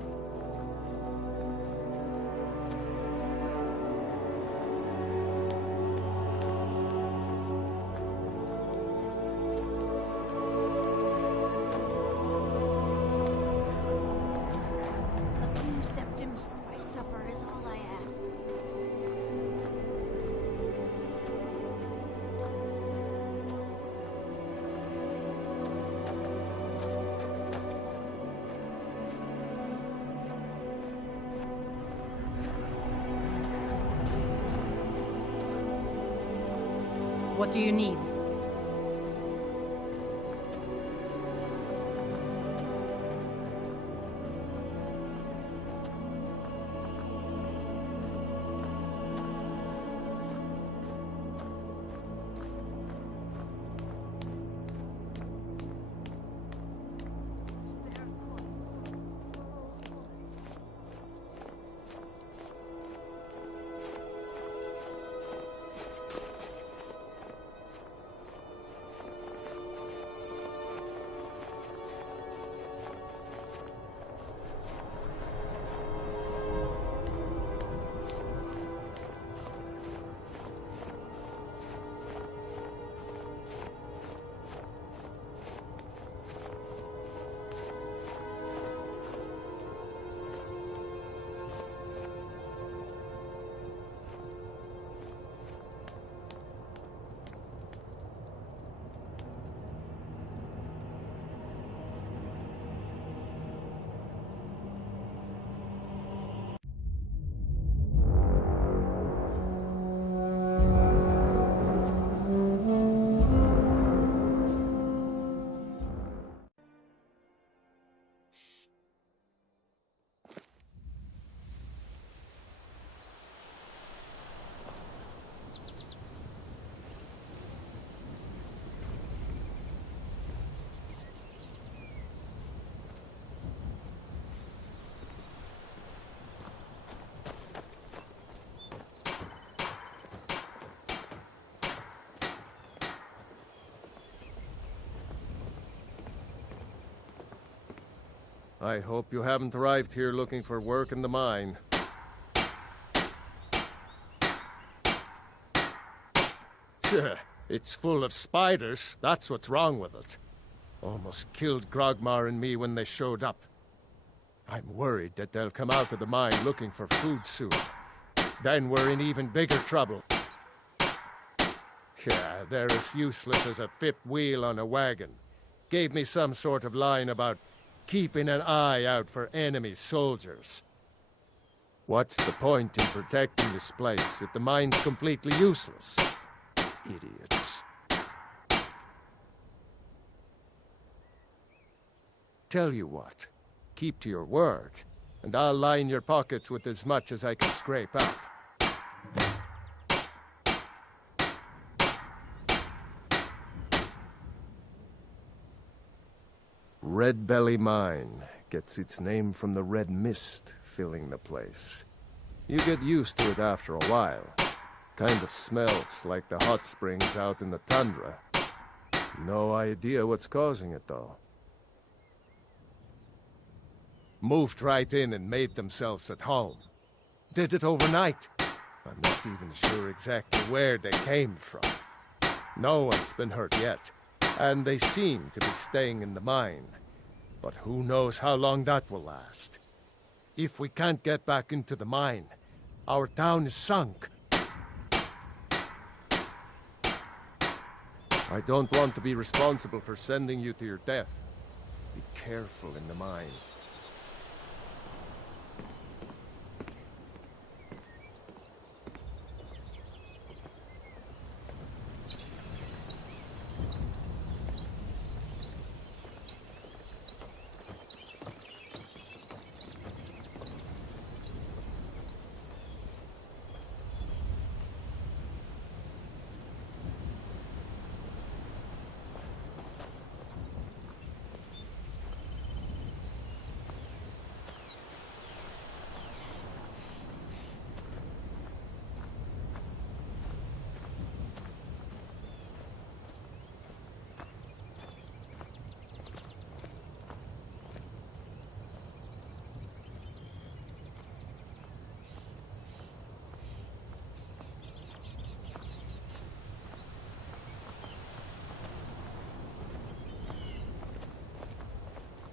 A few septims for my supper is all I ask. What do you need? I hope you haven't arrived here looking for work in the mine. It's full of spiders, that's what's wrong with it. Almost killed Grogmar and me when they showed up. I'm worried that they'll come out of the mine looking for food soon. Then we're in even bigger trouble. Yeah, they're as useless as a fifth wheel on a wagon. Gave me some sort of line about keeping an eye out for enemy soldiers. What's the point in protecting this place if the mine's completely useless? Idiots. Tell you what, keep to your word, and I'll line your pockets with as much as I can scrape up. Red Belly Mine gets its name from the red mist filling the place. You get used to it after a while. Kind of smells like the hot springs out in the tundra. No idea what's causing it, though. Moved right in and made themselves at home. Did it overnight. I'm not even sure exactly where they came from. No one's been hurt yet, and they seem to be staying in the mine. But who knows how long that will last. If we can't get back into the mine, our town is sunk. I don't want to be responsible for sending you to your death. Be careful in the mine.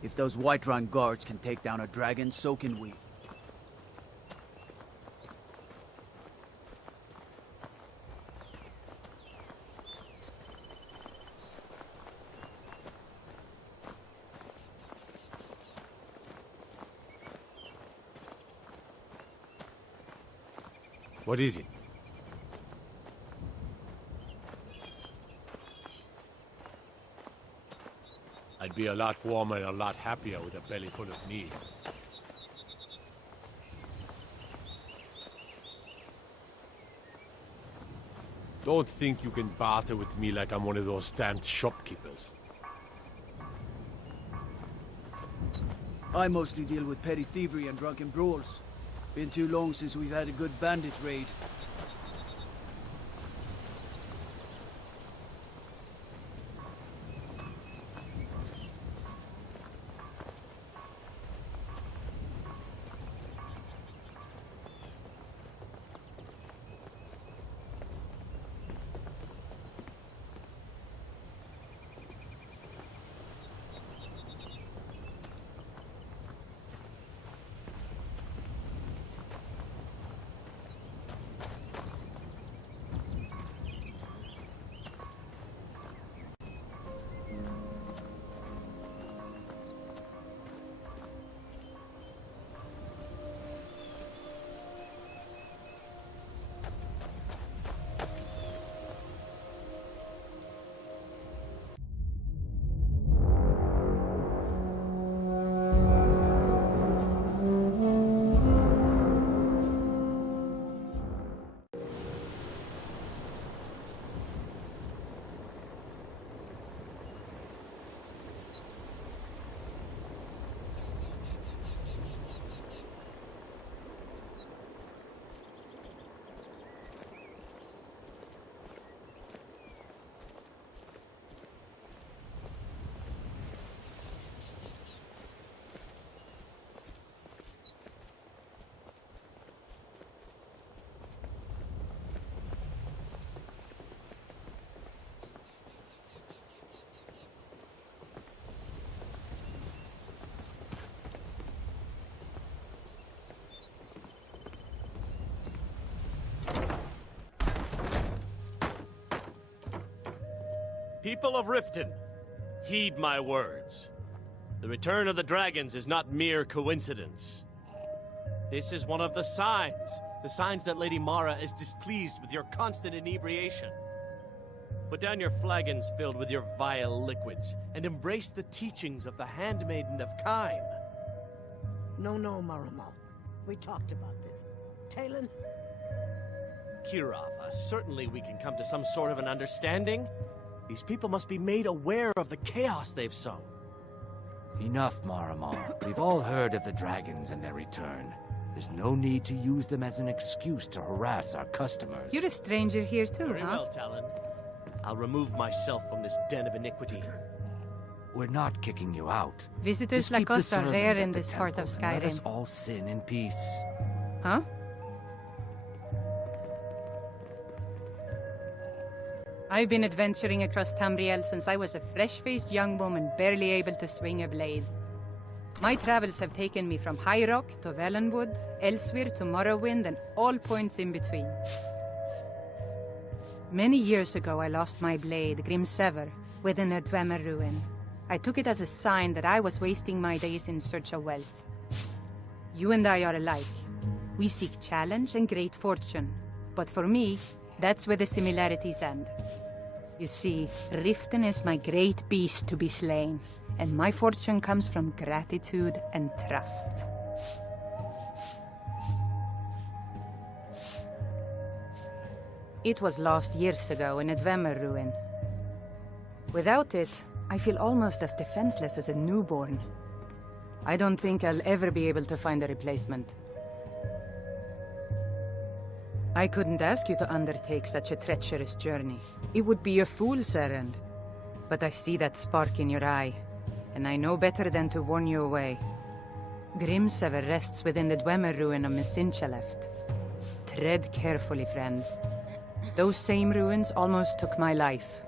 If those Whiterun guards can take down a dragon, so can we. What is it? I'd be a lot warmer and a lot happier with a belly full of meat. Don't think you can barter with me like I'm one of those damned shopkeepers. I mostly deal with petty thievery and drunken brawls. Been too long since we've had a good bandit raid. People of Riften, heed my words. The return of the dragons is not mere coincidence. This is one of the signs that Lady Mara is displeased with your constant inebriation. Put down your flagons filled with your vile liquids, and embrace the teachings of the handmaiden of Kyme. No, Maramo. We talked about this. Talon? Kirov, certainly we can come to some sort of an understanding. These people must be made aware of the chaos they've sown. Enough, Maramo. We've all heard of the dragons and their return. There's no need to use them as an excuse to harass our customers. You're a stranger here too, Very well, Talon. I'll remove myself from this den of iniquity. We're not kicking you out. Visitors Just like keep the us are sermons rare at in the this part of temple and let us Skyrim. all sin in peace. Huh? I've been adventuring across Tamriel since I was a fresh-faced young woman barely able to swing a blade. My travels have taken me from High Rock to Valenwood, elsewhere to Morrowind, and all points in between. Many years ago, I lost my blade, Grimsever, within a Dwemer ruin. I took it as a sign that I was wasting my days in search of wealth. You and I are alike. We seek challenge and great fortune. But for me, that's where the similarities end. You see, Riften is my great beast to be slain, and my fortune comes from gratitude and trust. It was lost years ago in a Dwemer ruin. Without it, I feel almost as defenseless as a newborn. I don't think I'll ever be able to find a replacement. I couldn't ask you to undertake such a treacherous journey. It would be a fool's errand. But I see that spark in your eye, and I know better than to warn you away. Grimsever rests within the Dwemer ruin of Mesinchaleft. Tread carefully, friend. Those same ruins almost took my life.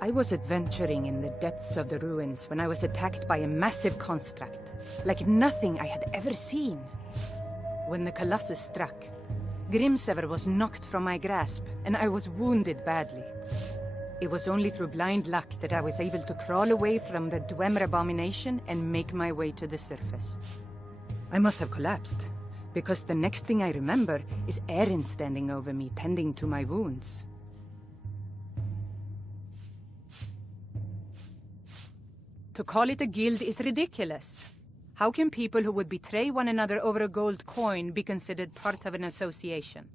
I was adventuring in the depths of the ruins when I was attacked by a massive construct, like nothing I had ever seen. When the Colossus struck, Grimsever was knocked from my grasp, and I was wounded badly. It was only through blind luck that I was able to crawl away from the Dwemer abomination and make my way to the surface. I must have collapsed, because the next thing I remember is Erin standing over me, tending to my wounds. To call it a guild is ridiculous. How can people who would betray one another over a gold coin be considered part of an association?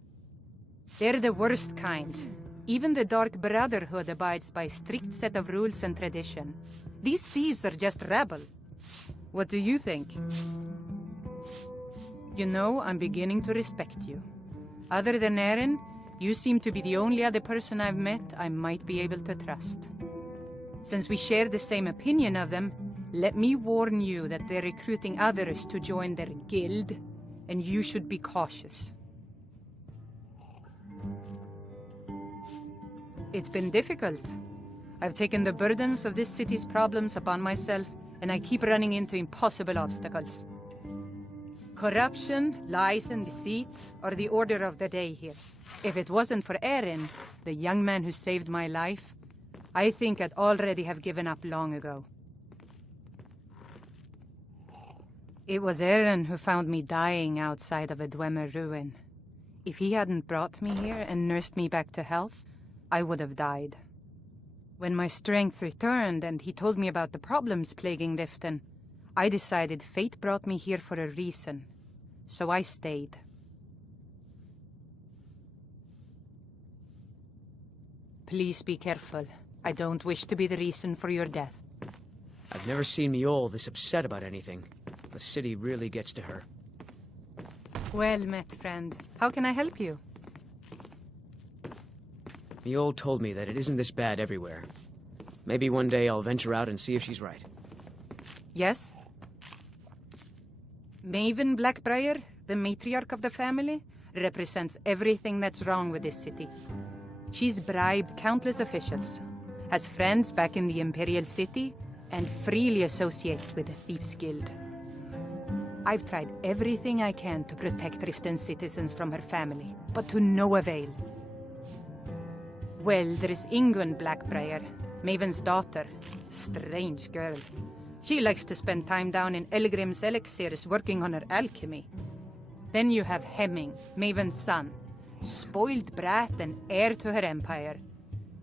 They're the worst kind. Even the Dark Brotherhood abides by a strict set of rules and tradition. These thieves are just rabble. What do you think? You know, I'm beginning to respect you. Other than Erin, you seem to be the only other person I've met I might be able to trust. Since we share the same opinion of them, let me warn you that they're recruiting others to join their guild, and you should be cautious. It's been difficult. I've taken the burdens of this city's problems upon myself, and I keep running into impossible obstacles. Corruption, lies and deceit are the order of the day here. If it wasn't for Erin, the young man who saved my life, I think I'd already have given up long ago. It was Erin who found me dying outside of a Dwemer ruin. If he hadn't brought me here and nursed me back to health, I would have died. When my strength returned and he told me about the problems plaguing Riften, I decided fate brought me here for a reason, so I stayed. Please be careful. I don't wish to be the reason for your death. I've never seen Miol this upset about anything. The city really gets to her. Well met, friend. How can I help you? Miol told me that it isn't this bad everywhere. Maybe one day I'll venture out and see if she's right. Yes? Maven Blackbriar, the matriarch of the family, represents everything that's wrong with this city. She's bribed countless officials, has friends back in the Imperial City, and freely associates with the Thieves' Guild. I've tried everything I can to protect Riften's citizens from her family, but to no avail. Well, there is Ingun Blackbriar, Maven's daughter. Strange girl. She likes to spend time down in Elgrim's elixirs working on her alchemy. Then you have Hemming, Maven's son. Spoiled brat and heir to her empire.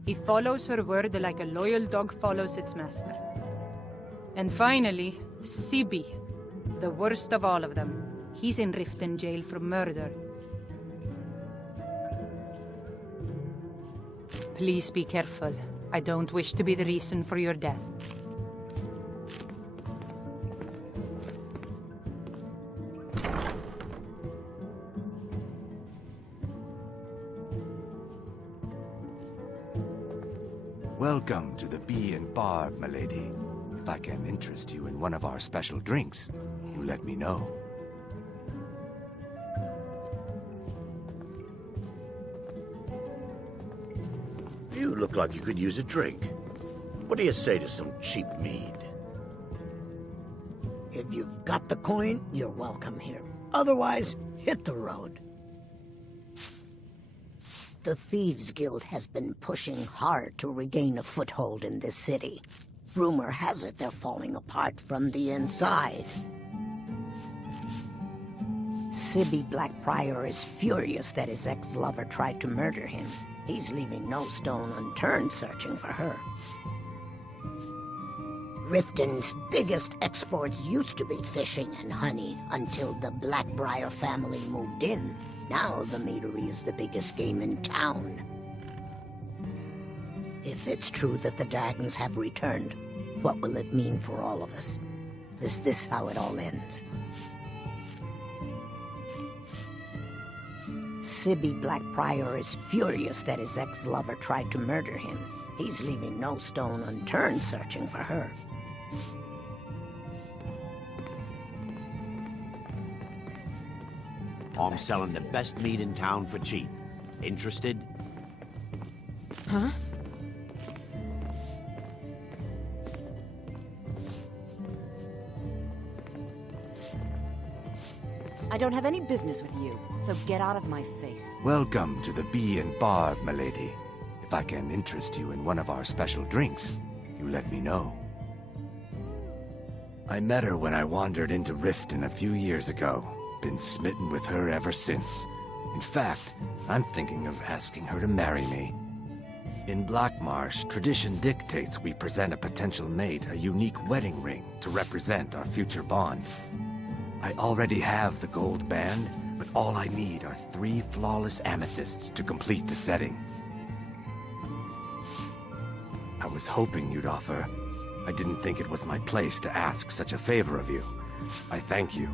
He follows her word like a loyal dog follows its master. And finally, Sibi, the worst of all of them. He's in Riften jail for murder. Please be careful. I don't wish to be the reason for your death. Welcome to the Bee and Barb, milady. If I can interest you in one of our special drinks, you let me know. You look like you could use a drink. What do you say to some cheap mead? If you've got the coin, you're welcome here. Otherwise, hit the road. The Thieves Guild has been pushing hard to regain a foothold in this city. Rumor has it they're falling apart from the inside. Sibi Blackbriar is furious that his ex-lover tried to murder him. He's leaving no stone unturned searching for her. Riften's biggest exports used to be fishing and honey until the Blackbriar family moved in. Now the meadery is the biggest game in town. If it's true that the dragons have returned, what will it mean for all of us? Is this how it all ends? Sibi Blackbriar is furious that his ex-lover tried to murder him. He's leaving no stone unturned searching for her. I'm selling the best meat in town for cheap. Interested? Huh? I don't have any business with you, so get out of my face. Welcome to the Bee and Barb, milady. If I can interest you in one of our special drinks, you let me know. I met her when I wandered into Riften a few years ago. Been smitten with her ever since. In fact, I'm thinking of asking her to marry me. In Blackmarsh, tradition dictates we present a potential mate a unique wedding ring to represent our future bond. I already have the gold band, but all I need are 3 flawless amethysts to complete the setting. I was hoping you'd offer. I didn't think it was my place to ask such a favor of you. I thank you.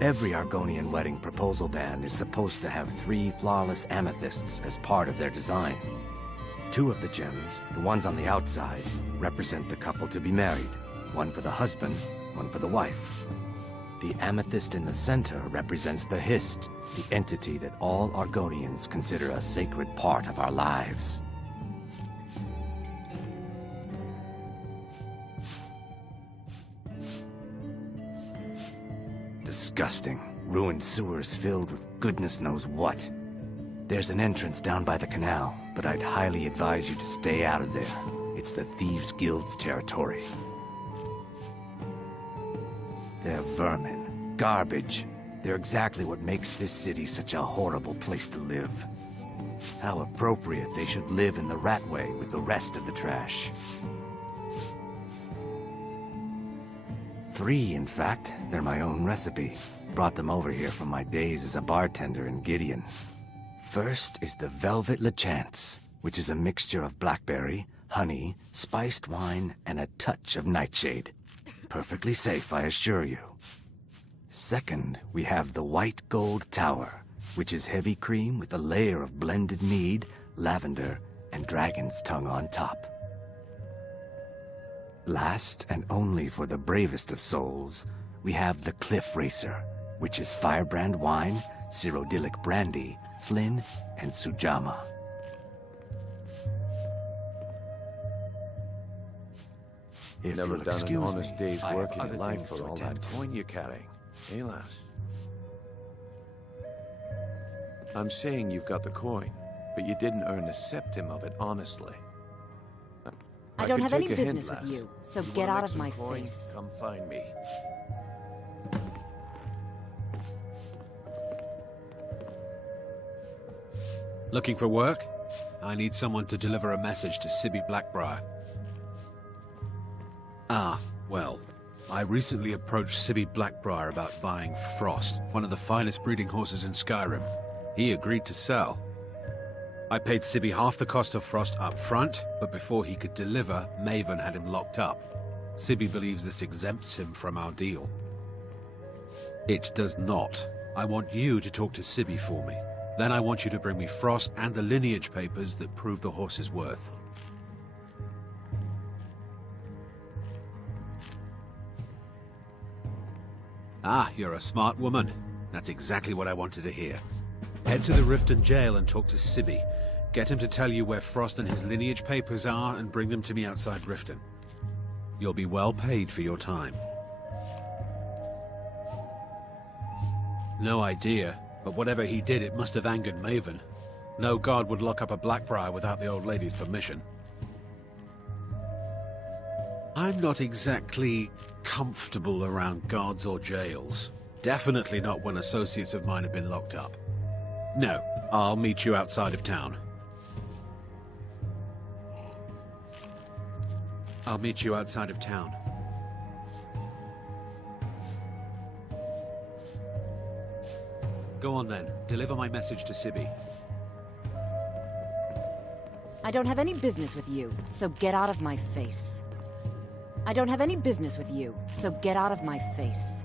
Every Argonian wedding proposal band is supposed to have 3 flawless amethysts as part of their design. 2 of the gems, the ones on the outside, represent the couple to be married. 1 for the husband, 1 for the wife. The amethyst in the center represents the Hist, the entity that all Argonians consider a sacred part of our lives. Disgusting. Ruined sewers filled with goodness knows what. There's an entrance down by the canal, but I'd highly advise you to stay out of there. It's the Thieves Guild's territory. They're vermin. Garbage. They're exactly what makes this city such a horrible place to live. How appropriate they should live in the Ratway with the rest of the trash. 3, in fact. They're my own recipe. Brought them over here from my days as a bartender in Gideon. First is the Velvet Lechance, which is a mixture of blackberry, honey, spiced wine, and a touch of nightshade. Perfectly safe, I assure you. Second, we have the White Gold Tower, which is heavy cream with a layer of blended mead, lavender, and dragon's tongue on top. Last, and only for the bravest of souls, we have the Cliff Racer, which is firebrand wine, Cyrodiilic brandy, Flynn, and Sujamma. If Never you'll done an excuse honest me, day's I work have in your other life things for to all attend that to. coin you're carrying. Eh, lass? I'm saying you've got the coin, but you didn't earn a septim of it honestly. I don't could have any take a hint, business with lass. you, so You get wanna out make of some my coin? face. Come find me. Looking for work? I need someone to deliver a message to Sibby Blackbriar. Ah, well, I recently approached Sibby Blackbriar about buying Frost, one of the finest breeding horses in Skyrim. He agreed to sell. I paid Sibby half the cost of Frost up front, but before he could deliver, Maven had him locked up. Sibby believes this exempts him from our deal. It does not. I want you to talk to Sibby for me. Then I want you to bring me Frost and the lineage papers that prove the horse's worth. Ah, you're a smart woman. That's exactly what I wanted to hear. Head to the Riften jail and talk to Sibby. Get him to tell you where Frost and his lineage papers are and bring them to me outside Riften. You'll be well paid for your time. No idea, but whatever he did, it must have angered Maven. No guard would lock up a Blackbriar without the old lady's permission. I'm not exactly comfortable around guards or jails. Definitely not when associates of mine have been locked up. No, I'll meet you outside of town. I'll meet you outside of town. Go on then, deliver my message to Sibby. I don't have any business with you, so get out of my face. I don't have any business with you, so get out of my face.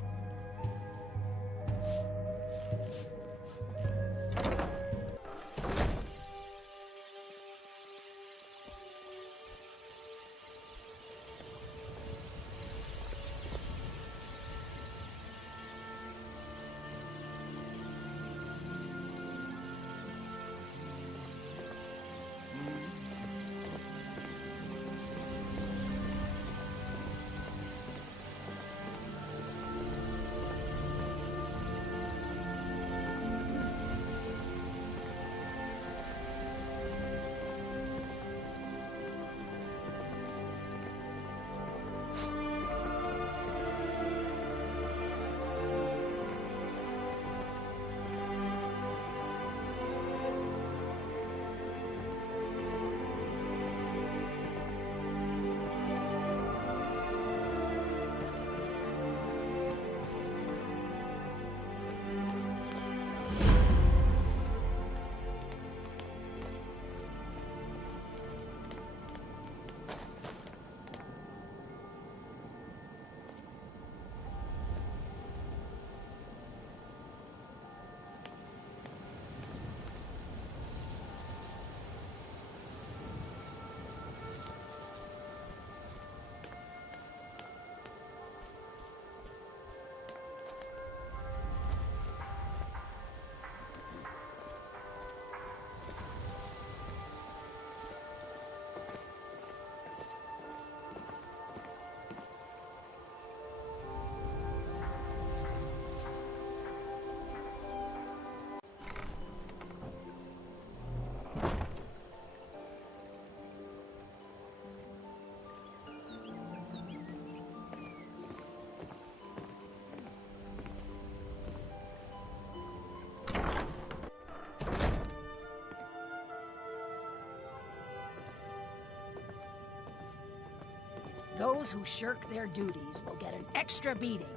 Those who shirk their duties will get an extra beating.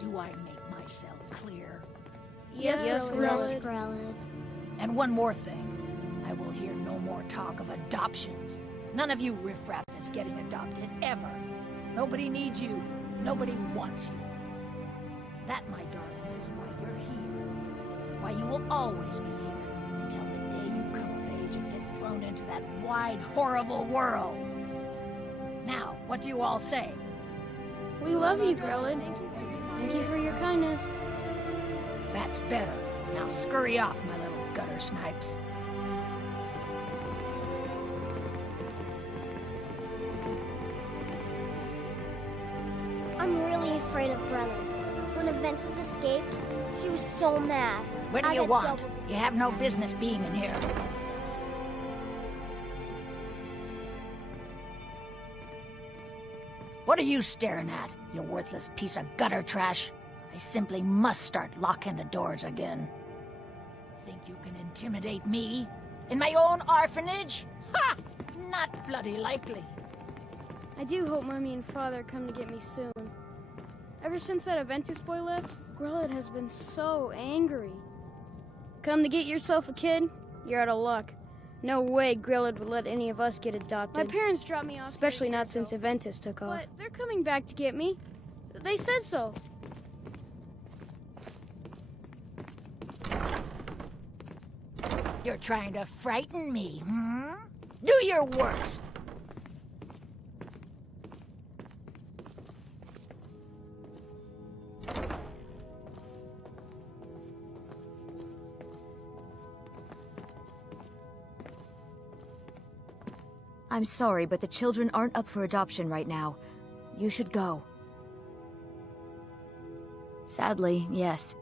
Do I make myself clear? Yes, Grelid. And one more thing. I will hear no more talk of adoptions. None of you riffraff is getting adopted, ever. Nobody needs you. Nobody wants you. That, my darlings, is why you're here. Why you will always be here until the day you come of age and get thrown into that wide, horrible world. Now, what do you all say? We love you, Grelid. Thank you for your kindness. That's better. Now scurry off, my little gutter snipes. I'm really afraid of Grelin. When Aventus escaped, she was so mad. What do I you got want? double- You have no business being in here. What are you staring at, you worthless piece of gutter trash? I simply must start locking the doors again. Think you can intimidate me? In my own orphanage? Ha! Not bloody likely. I do hope Mommy and Father come to get me soon. Ever since that Aventus boy left, Grelin has been so angry. Come to get yourself a kid? You're out of luck. No way Grelin would let any of us get adopted. My parents dropped me off. Especially not since Aventus took off. But they're coming back to get me. They said so. You're trying to frighten me, hmm? Do your worst. I'm sorry, but the children aren't up for adoption right now. You should go. Sadly, yes.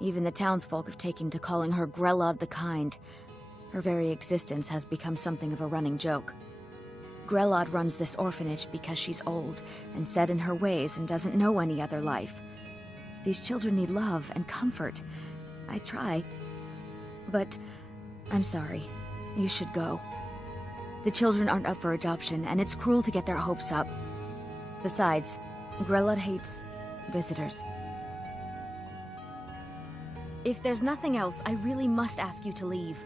Even the townsfolk have taken to calling her Grelod the Kind. Her very existence has become something of a running joke. Grelod runs this orphanage because she's old and set in her ways and doesn't know any other life. These children need love and comfort. I try. But I'm sorry. You should go. The children aren't up for adoption, and it's cruel to get their hopes up. Besides, Grelod hates visitors. If there's nothing else, I really must ask you to leave.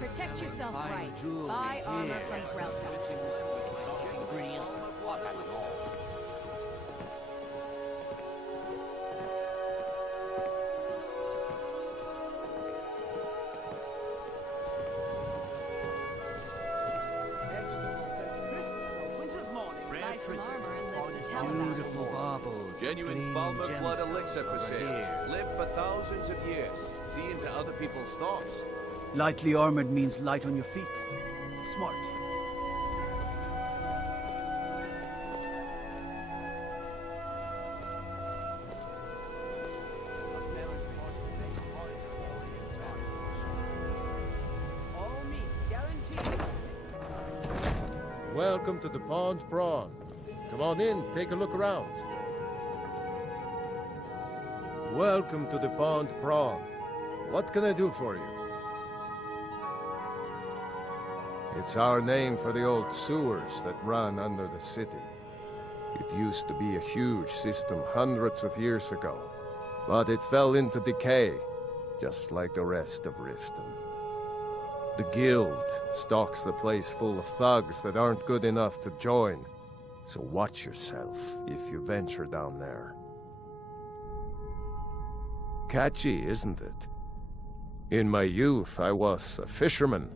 Protect yourself right. Buy armor from Grelka. Beautiful baubles. Genuine Falmer blood elixir for sale. Live for thousands of years. See into other people's thoughts. Lightly armored means light on your feet. Smart. Welcome to the Pond Prawn. Come on in, take a look around. Welcome to the Pond Prawn. What can I do for you? It's our name for the old sewers that run under the city. It used to be a huge system hundreds of years ago, but it fell into decay, just like the rest of Riften. The Guild stocks the place full of thugs that aren't good enough to join, so watch yourself if you venture down there. Catchy, isn't it? In my youth, I was a fisherman.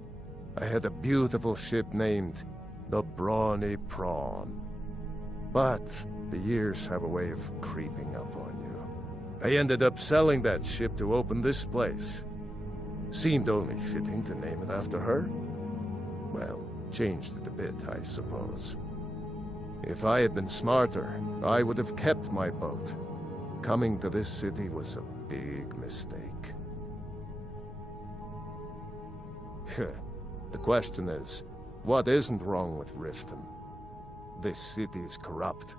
I had a beautiful ship named the Brawny Prawn. But the years have a way of creeping up on you. I ended up selling that ship to open this place. Seemed only fitting to name it after her. Well, changed it a bit, I suppose. If I had been smarter, I would have kept my boat. Coming to this city was a big mistake. The question is, what isn't wrong with Riften? This city is corrupt,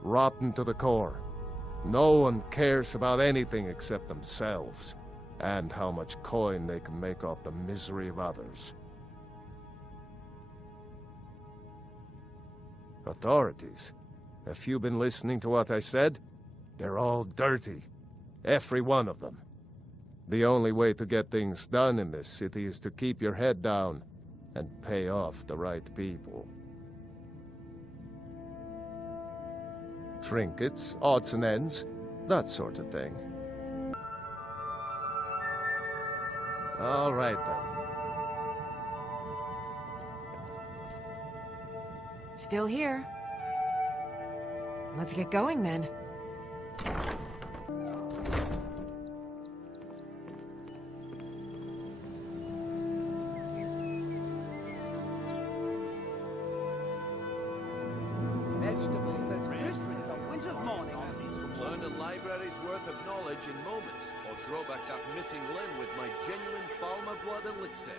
rotten to the core. No one cares about anything except themselves, and how much coin they can make off the misery of others. Authorities? Have you been listening to what I said? They're all dirty. Every one of them. The only way to get things done in this city is to keep your head down and pay off the right people. Trinkets, odds and ends, that sort of thing. All right, then. Still here. Let's get going, then. Vegetables as crisp as a winter's morning. Learn a library's worth of knowledge in moments, or grow back that missing limb with my genuine Falmer blood elixir.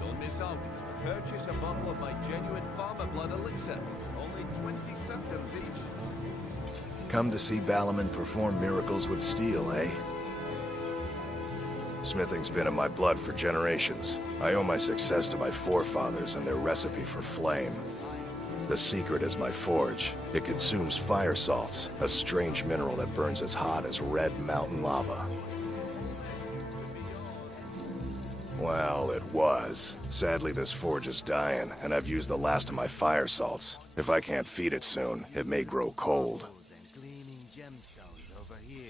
Don't miss out. Purchase a bottle of my genuine Falmer blood elixir. Only 20 centimes each. Come to see Balliman perform miracles with steel, eh? Smithing's been in my blood for generations. I owe my success to my forefathers and their recipe for flame. The secret is my forge. It consumes fire salts, a strange mineral that burns as hot as red mountain lava. Well, it was. Sadly, this forge is dying, and I've used the last of my fire salts. If I can't feed it soon, it may grow cold.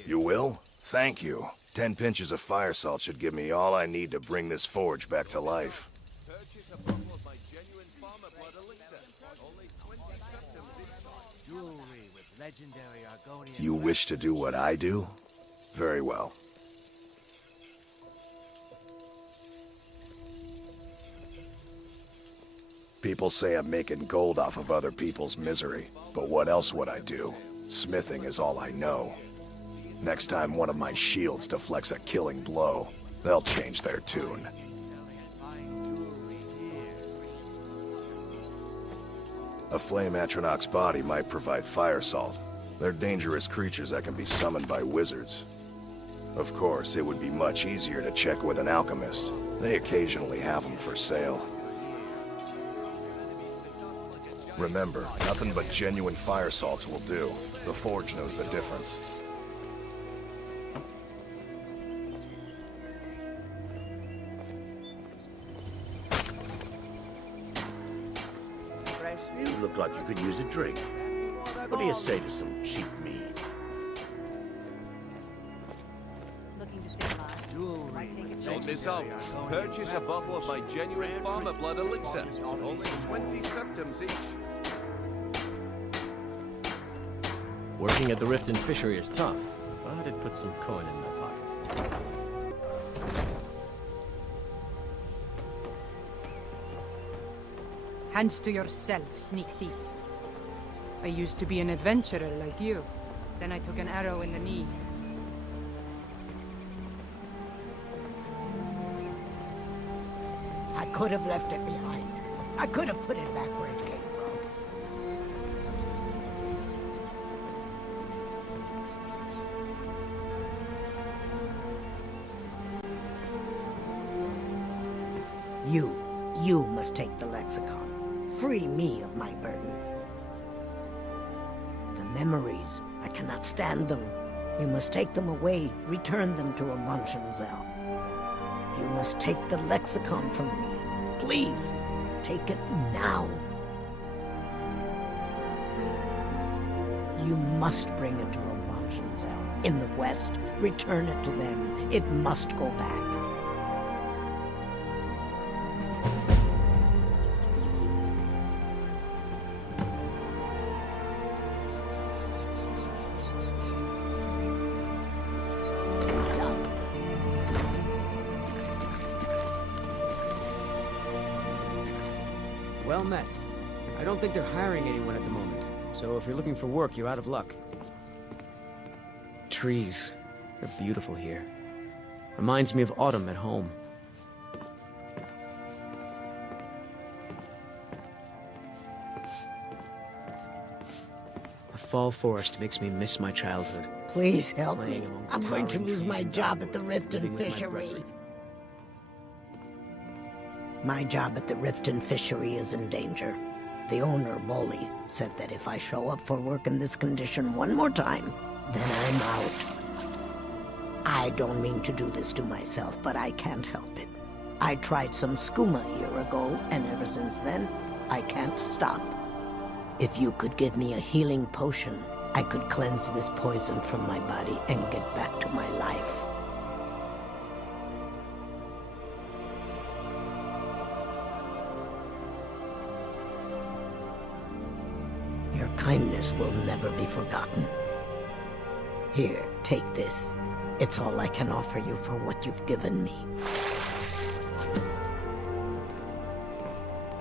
You will? Thank you. 10 pinches of fire salt should give me all I need to bring this forge back to life. Purchase a bottle of my genuine Falmer blood elixir. Only 20 centimes each. Jewelry with legendary Argonian. You wish to do what I do? Very well. People say I'm making gold off of other people's misery, but what else would I do? Smithing is all I know. Next time one of my shields deflects a killing blow, they'll change their tune. A flame Atronach's body might provide fire salt. They're dangerous creatures that can be summoned by wizards. Of course, it would be much easier to check with an alchemist. They occasionally have them for sale. Remember, nothing but genuine fire salts will do. The forge knows the difference. You look like you could use a drink. What do you say to some cheap mead? Looking to stay alive? Don't miss out. Purchase a bottle of my genuine Falmer blood elixir. Only 20 centimes each. Working at the Riften fishery is tough, but it puts some coin in my pocket. Hands to yourself, sneak thief. I used to be an adventurer like you. Then I took an arrow in the knee. I could have left it behind. I could have put it back where it came from. You must take the lexicon. Free me of my burden. The memories, I cannot stand them. You must take them away, return them to a Munchenzell. You must take the lexicon from me. Please, take it now. You must bring it to a Munchenzell in the west. Return it to them. It must go back. Well met. I don't think they're hiring anyone at the moment, so if you're looking for work, you're out of luck. Trees. They're beautiful here. Reminds me of autumn at home. fall forest makes me miss my childhood. Please help me. Playing among the I'm going to towering lose trees my and job at the dogwood, living Riften with my Fishery. brethren. My job at the Riften Fishery is in danger. The owner, Bolly, said that if I show up for work in this condition one more time, then I'm out. I don't mean to do this to myself, but I can't help it. I tried some skooma a year ago, and ever since then, I can't stop. If you could give me a healing potion, I could cleanse this poison from my body and get back to my life. Your kindness will never be forgotten. Here, take this. It's all I can offer you for what you've given me.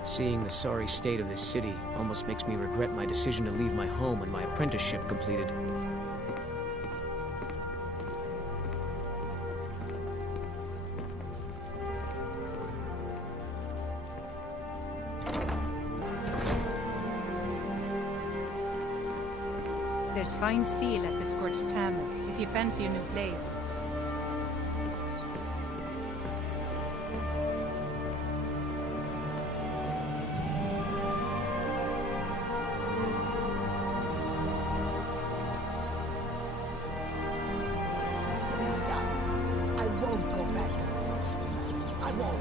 Seeing the sorry state of this city almost makes me regret my decision to leave my home when my apprenticeship completed. There's fine steel at the Scorched Hammer, if you fancy a new blade. It is done. I won't go back to the Russians. I won't.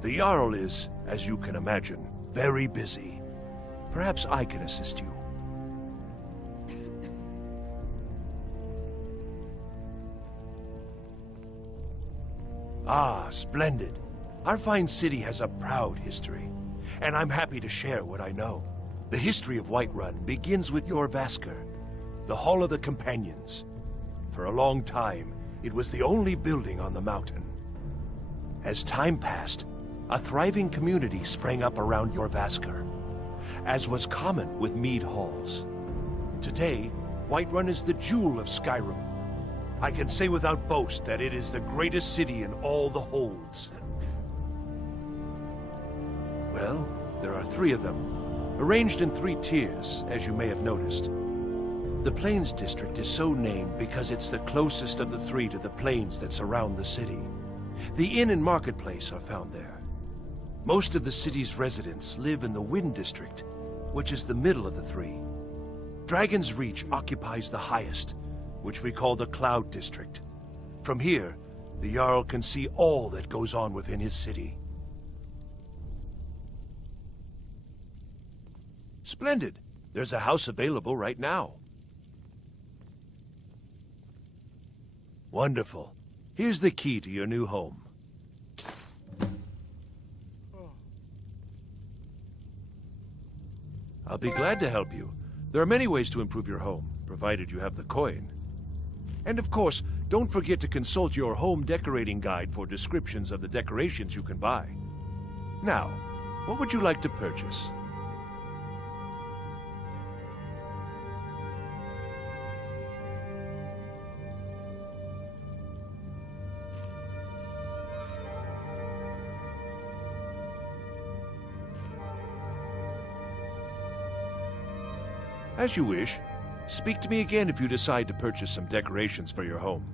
The Jarl is, as you can imagine, very busy. Perhaps I can assist you. Ah, splendid. Our fine city has a proud history, and I'm happy to share what I know. The history of Whiterun begins with Jorrvaskr, the Hall of the Companions. For a long time, it was the only building on the mountain. As time passed, a thriving community sprang up around Jorrvaskr, as was common with mead halls. Today, Whiterun is the jewel of Skyrim. I can say without boast that it is the greatest city in all the holds. Well, there are 3 of them, arranged in 3 tiers, as you may have noticed. The Plains District is so named because it's the closest of the 3 to the plains that surround the city. The inn and marketplace are found there. Most of the city's residents live in the Wind District, which is the middle of the 3. Dragon's Reach occupies the highest, which we call the Cloud District. From here, the Jarl can see all that goes on within his city. Splendid. There's a house available right now. Wonderful. Here's the key to your new home. I'll be glad to help you. There are many ways to improve your home, provided you have the coin. And of course, Don't forget to consult your home decorating guide for descriptions of the decorations you can buy. Now, what would you like to purchase? As you wish. Speak to me again if you decide to purchase some decorations for your home.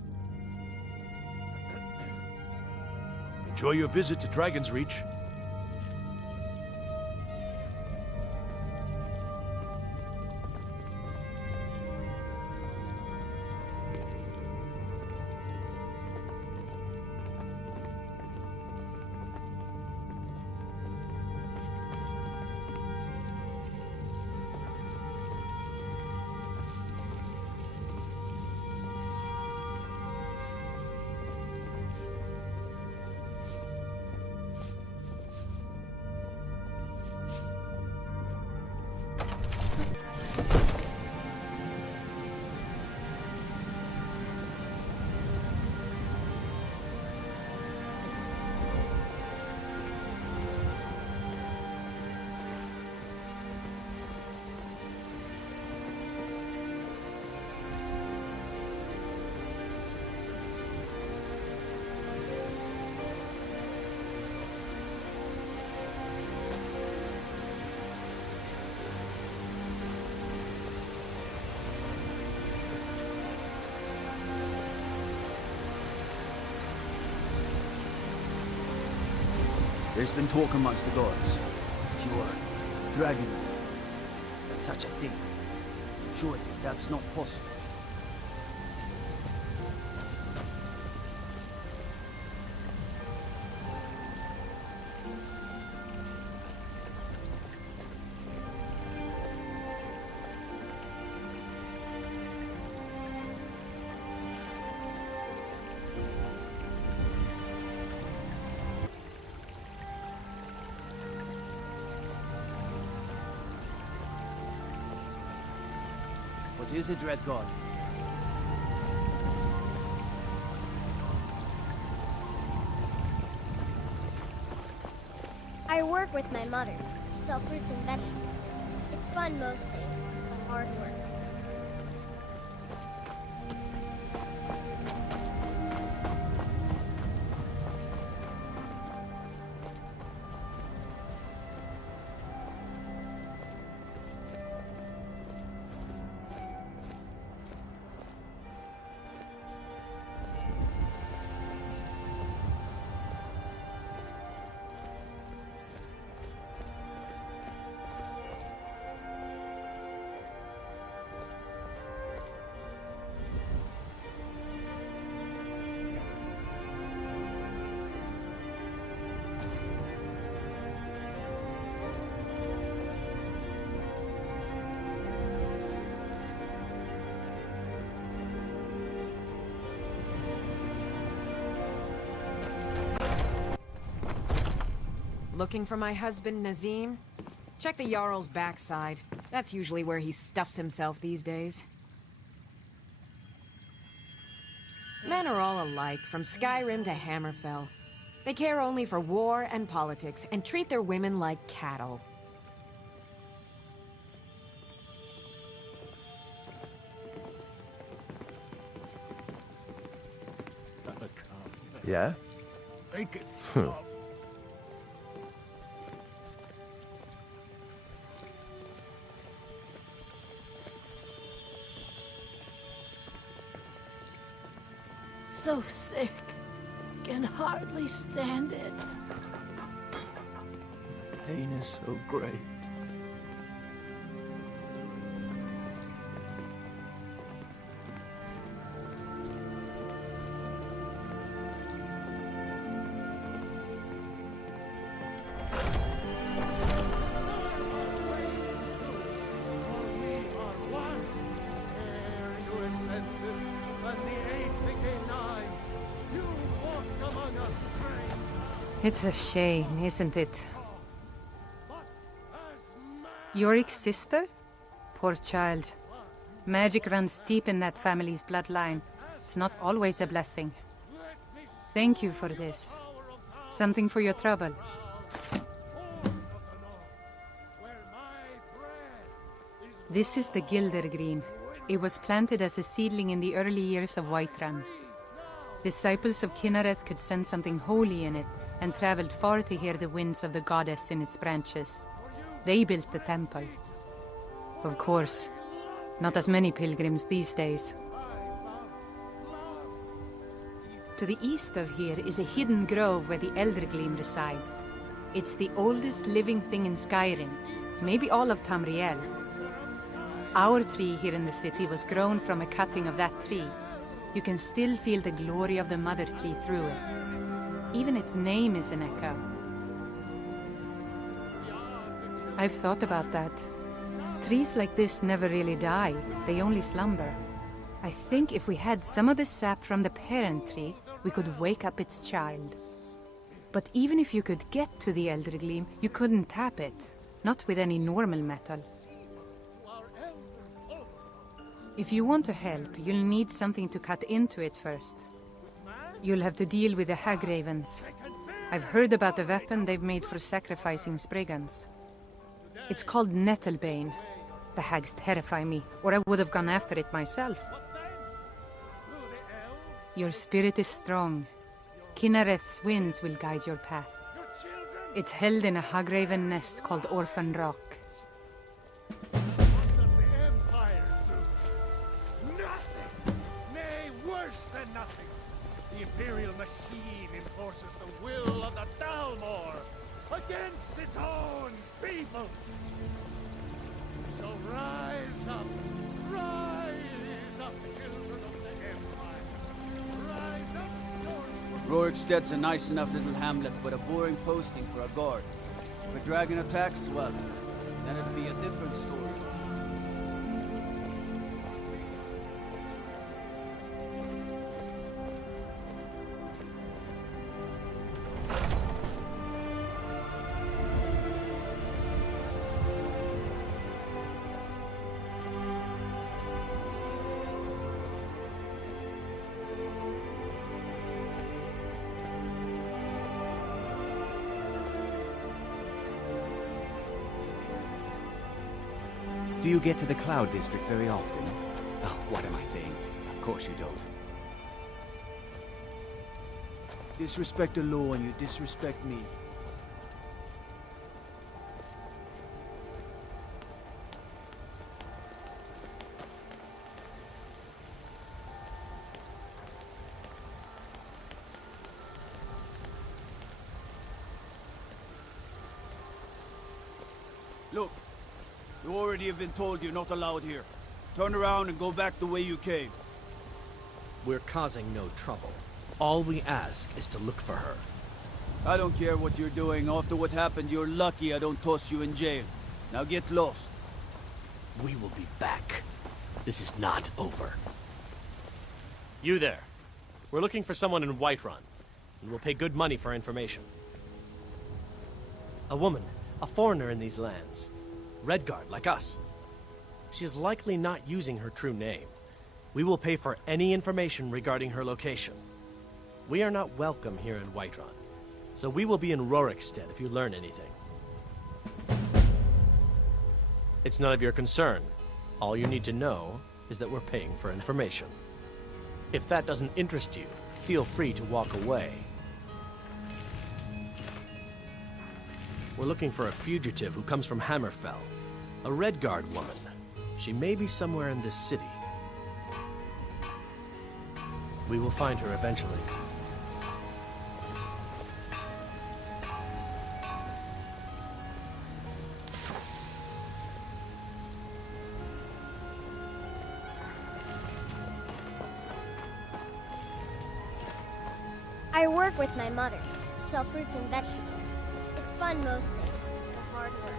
Enjoy your visit to Dragon's Reach. There's been talk amongst the gods. Pure dragon. But such a thing. Surely that's not possible. What is it, Red God? I work with my mother, sell fruits and vegetables. It's fun most days, but hard work. Looking for my husband, Nazim? Check the Jarl's backside. That's usually where he stuffs himself these days. Men are all alike, from Skyrim to Hammerfell. They care only for war and politics, and treat their women like cattle. Yeah? Make it stop. So sick. Can hardly stand it. Pain is so great. It's a shame, isn't it? Yorick's sister? Poor child. Magic runs deep in that family's bloodline. It's not always a blessing. Thank you for this. Something for your trouble. This is the Gildergreen. It was planted as a seedling in the early years of Whiterun. Disciples of Kynareth could sense something holy in it and traveled far to hear the winds of the goddess in its branches. They built the temple. Of course, not as many pilgrims these days. To the east of here is a hidden grove where the Eldergleam resides. It's the oldest living thing in Skyrim, maybe all of Tamriel. Our tree here in the city was grown from a cutting of that tree. You can still feel the glory of the mother tree through it. Even its name is an echo. I've thought about that. Trees like this never really die, they only slumber. I think if we had some of the sap from the parent tree, we could wake up its child. But even if you could get to the Eldergleam, you couldn't tap it. Not with any normal metal. If you want to help, you'll need something to cut into it first. You'll have to deal with the Hagravens. I've heard about the weapon they've made for sacrificing Spriggans. It's called Nettlebane. The hags terrify me, or I would have gone after it myself. Your spirit is strong. Kynareth's winds will guide your path. It's held in a Hagraven nest called Orphan Rock. Nothing. The Imperial machine enforces the will of the Dalmor against its own people. So rise up, children of the Empire. Rise up, Roriksted's a nice enough little hamlet, but a boring posting for a guard. If a dragon attacks, well, then it'd be a different story. Do you get to the Cloud District very often? Oh, what am I saying? Of course you don't. Disrespect the law and you disrespect me. Look, you already have been told you're not allowed here. Turn around and go back the way you came. We're causing no trouble. All we ask is to look for her. I don't care what you're doing. After what happened, you're lucky I don't toss you in jail. Now get lost. We will be back. This is not over. You there. We're looking for someone in Whiterun. We will pay good money for information. A woman, a foreigner in these lands. Redguard, like us. She is likely not using her true name. We will pay for any information regarding her location. We are not welcome here in Whiterun, so we will be in Rorikstead if you learn anything. It's none of your concern. All you need to know is that we're paying for information. If that doesn't interest you, feel free to walk away. We're looking for a fugitive who comes from Hammerfell. A Redguard woman. She may be somewhere in this city. We will find her eventually. I work with my mother, sell fruits and vegetables. It's fun most days, but hard work.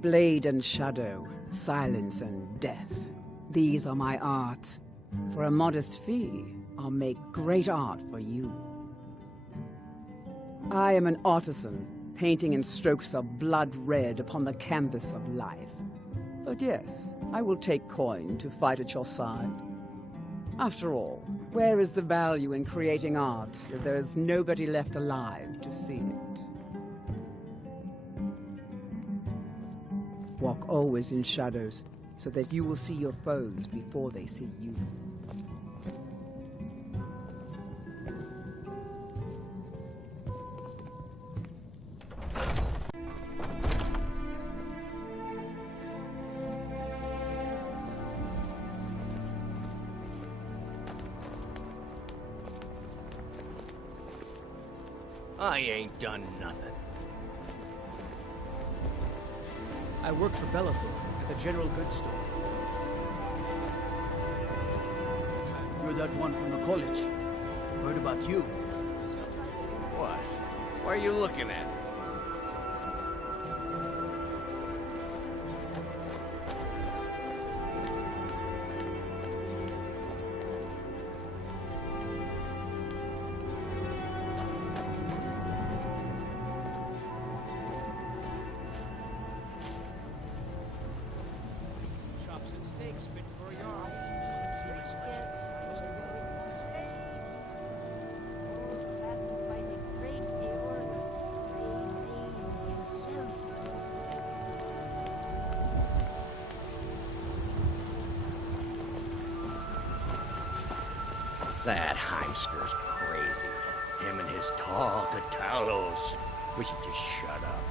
Blade and shadow, silence and death. These are my arts. For a modest fee, I'll make great art for you. I am an artisan, painting in strokes of blood red upon the canvas of life. But yes, I will take coin to fight at your side. After all, where is the value in creating art if there is nobody left alive to see it? Walk always in shadows, so that you will see your foes before they see you. I ain't done nothing. I work for Bellathor at the General Goods Store. You're that one from the college. Heard about you. What? What are you looking at? That Heimsker's crazy. Him and his talk of Talos. We should just shut up.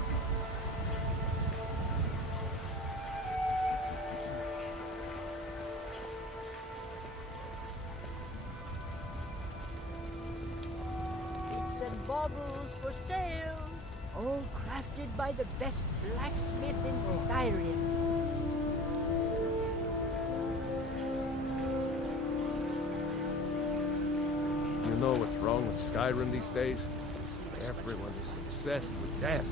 Bits and baubles for sale. All crafted by the best blacksmith in Skyrim. You know what's wrong with Skyrim these days? Everyone is obsessed with death.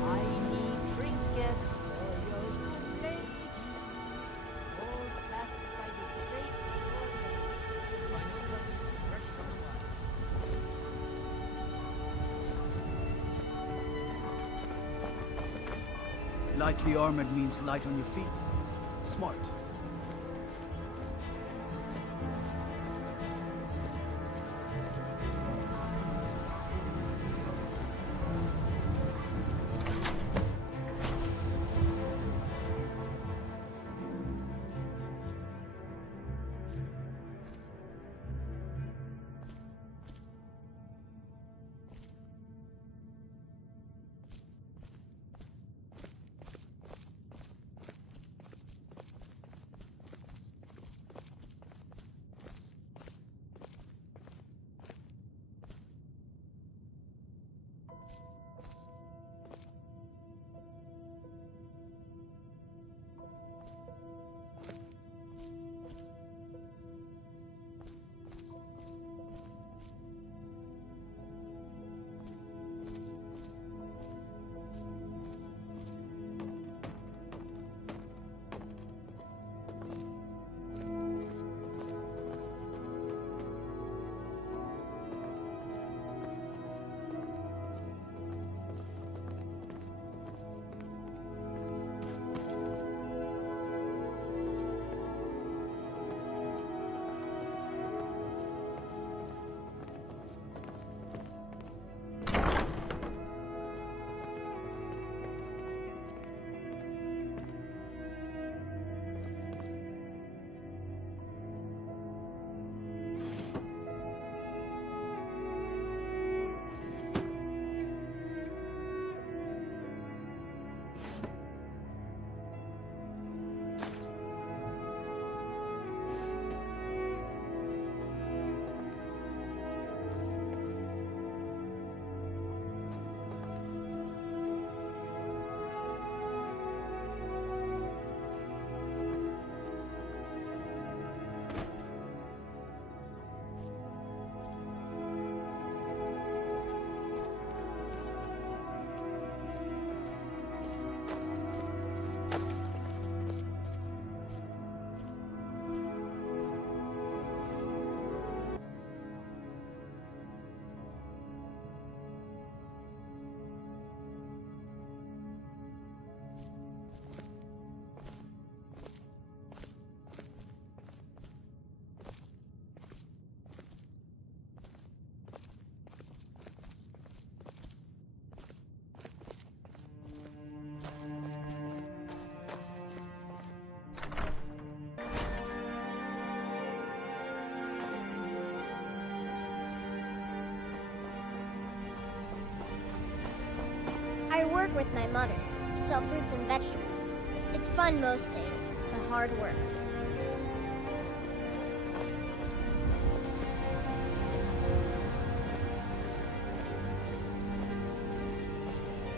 Tiny trinkets for your good lady. All crafted by the great warrior. Finest cuts, fresh from the wilds. Lightly armored means light on your feet. Smart. I work with my mother to sell fruits and vegetables. It's fun most days, but hard work.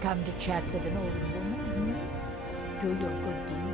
Come to chat with an old woman, hmm? Do your good deed.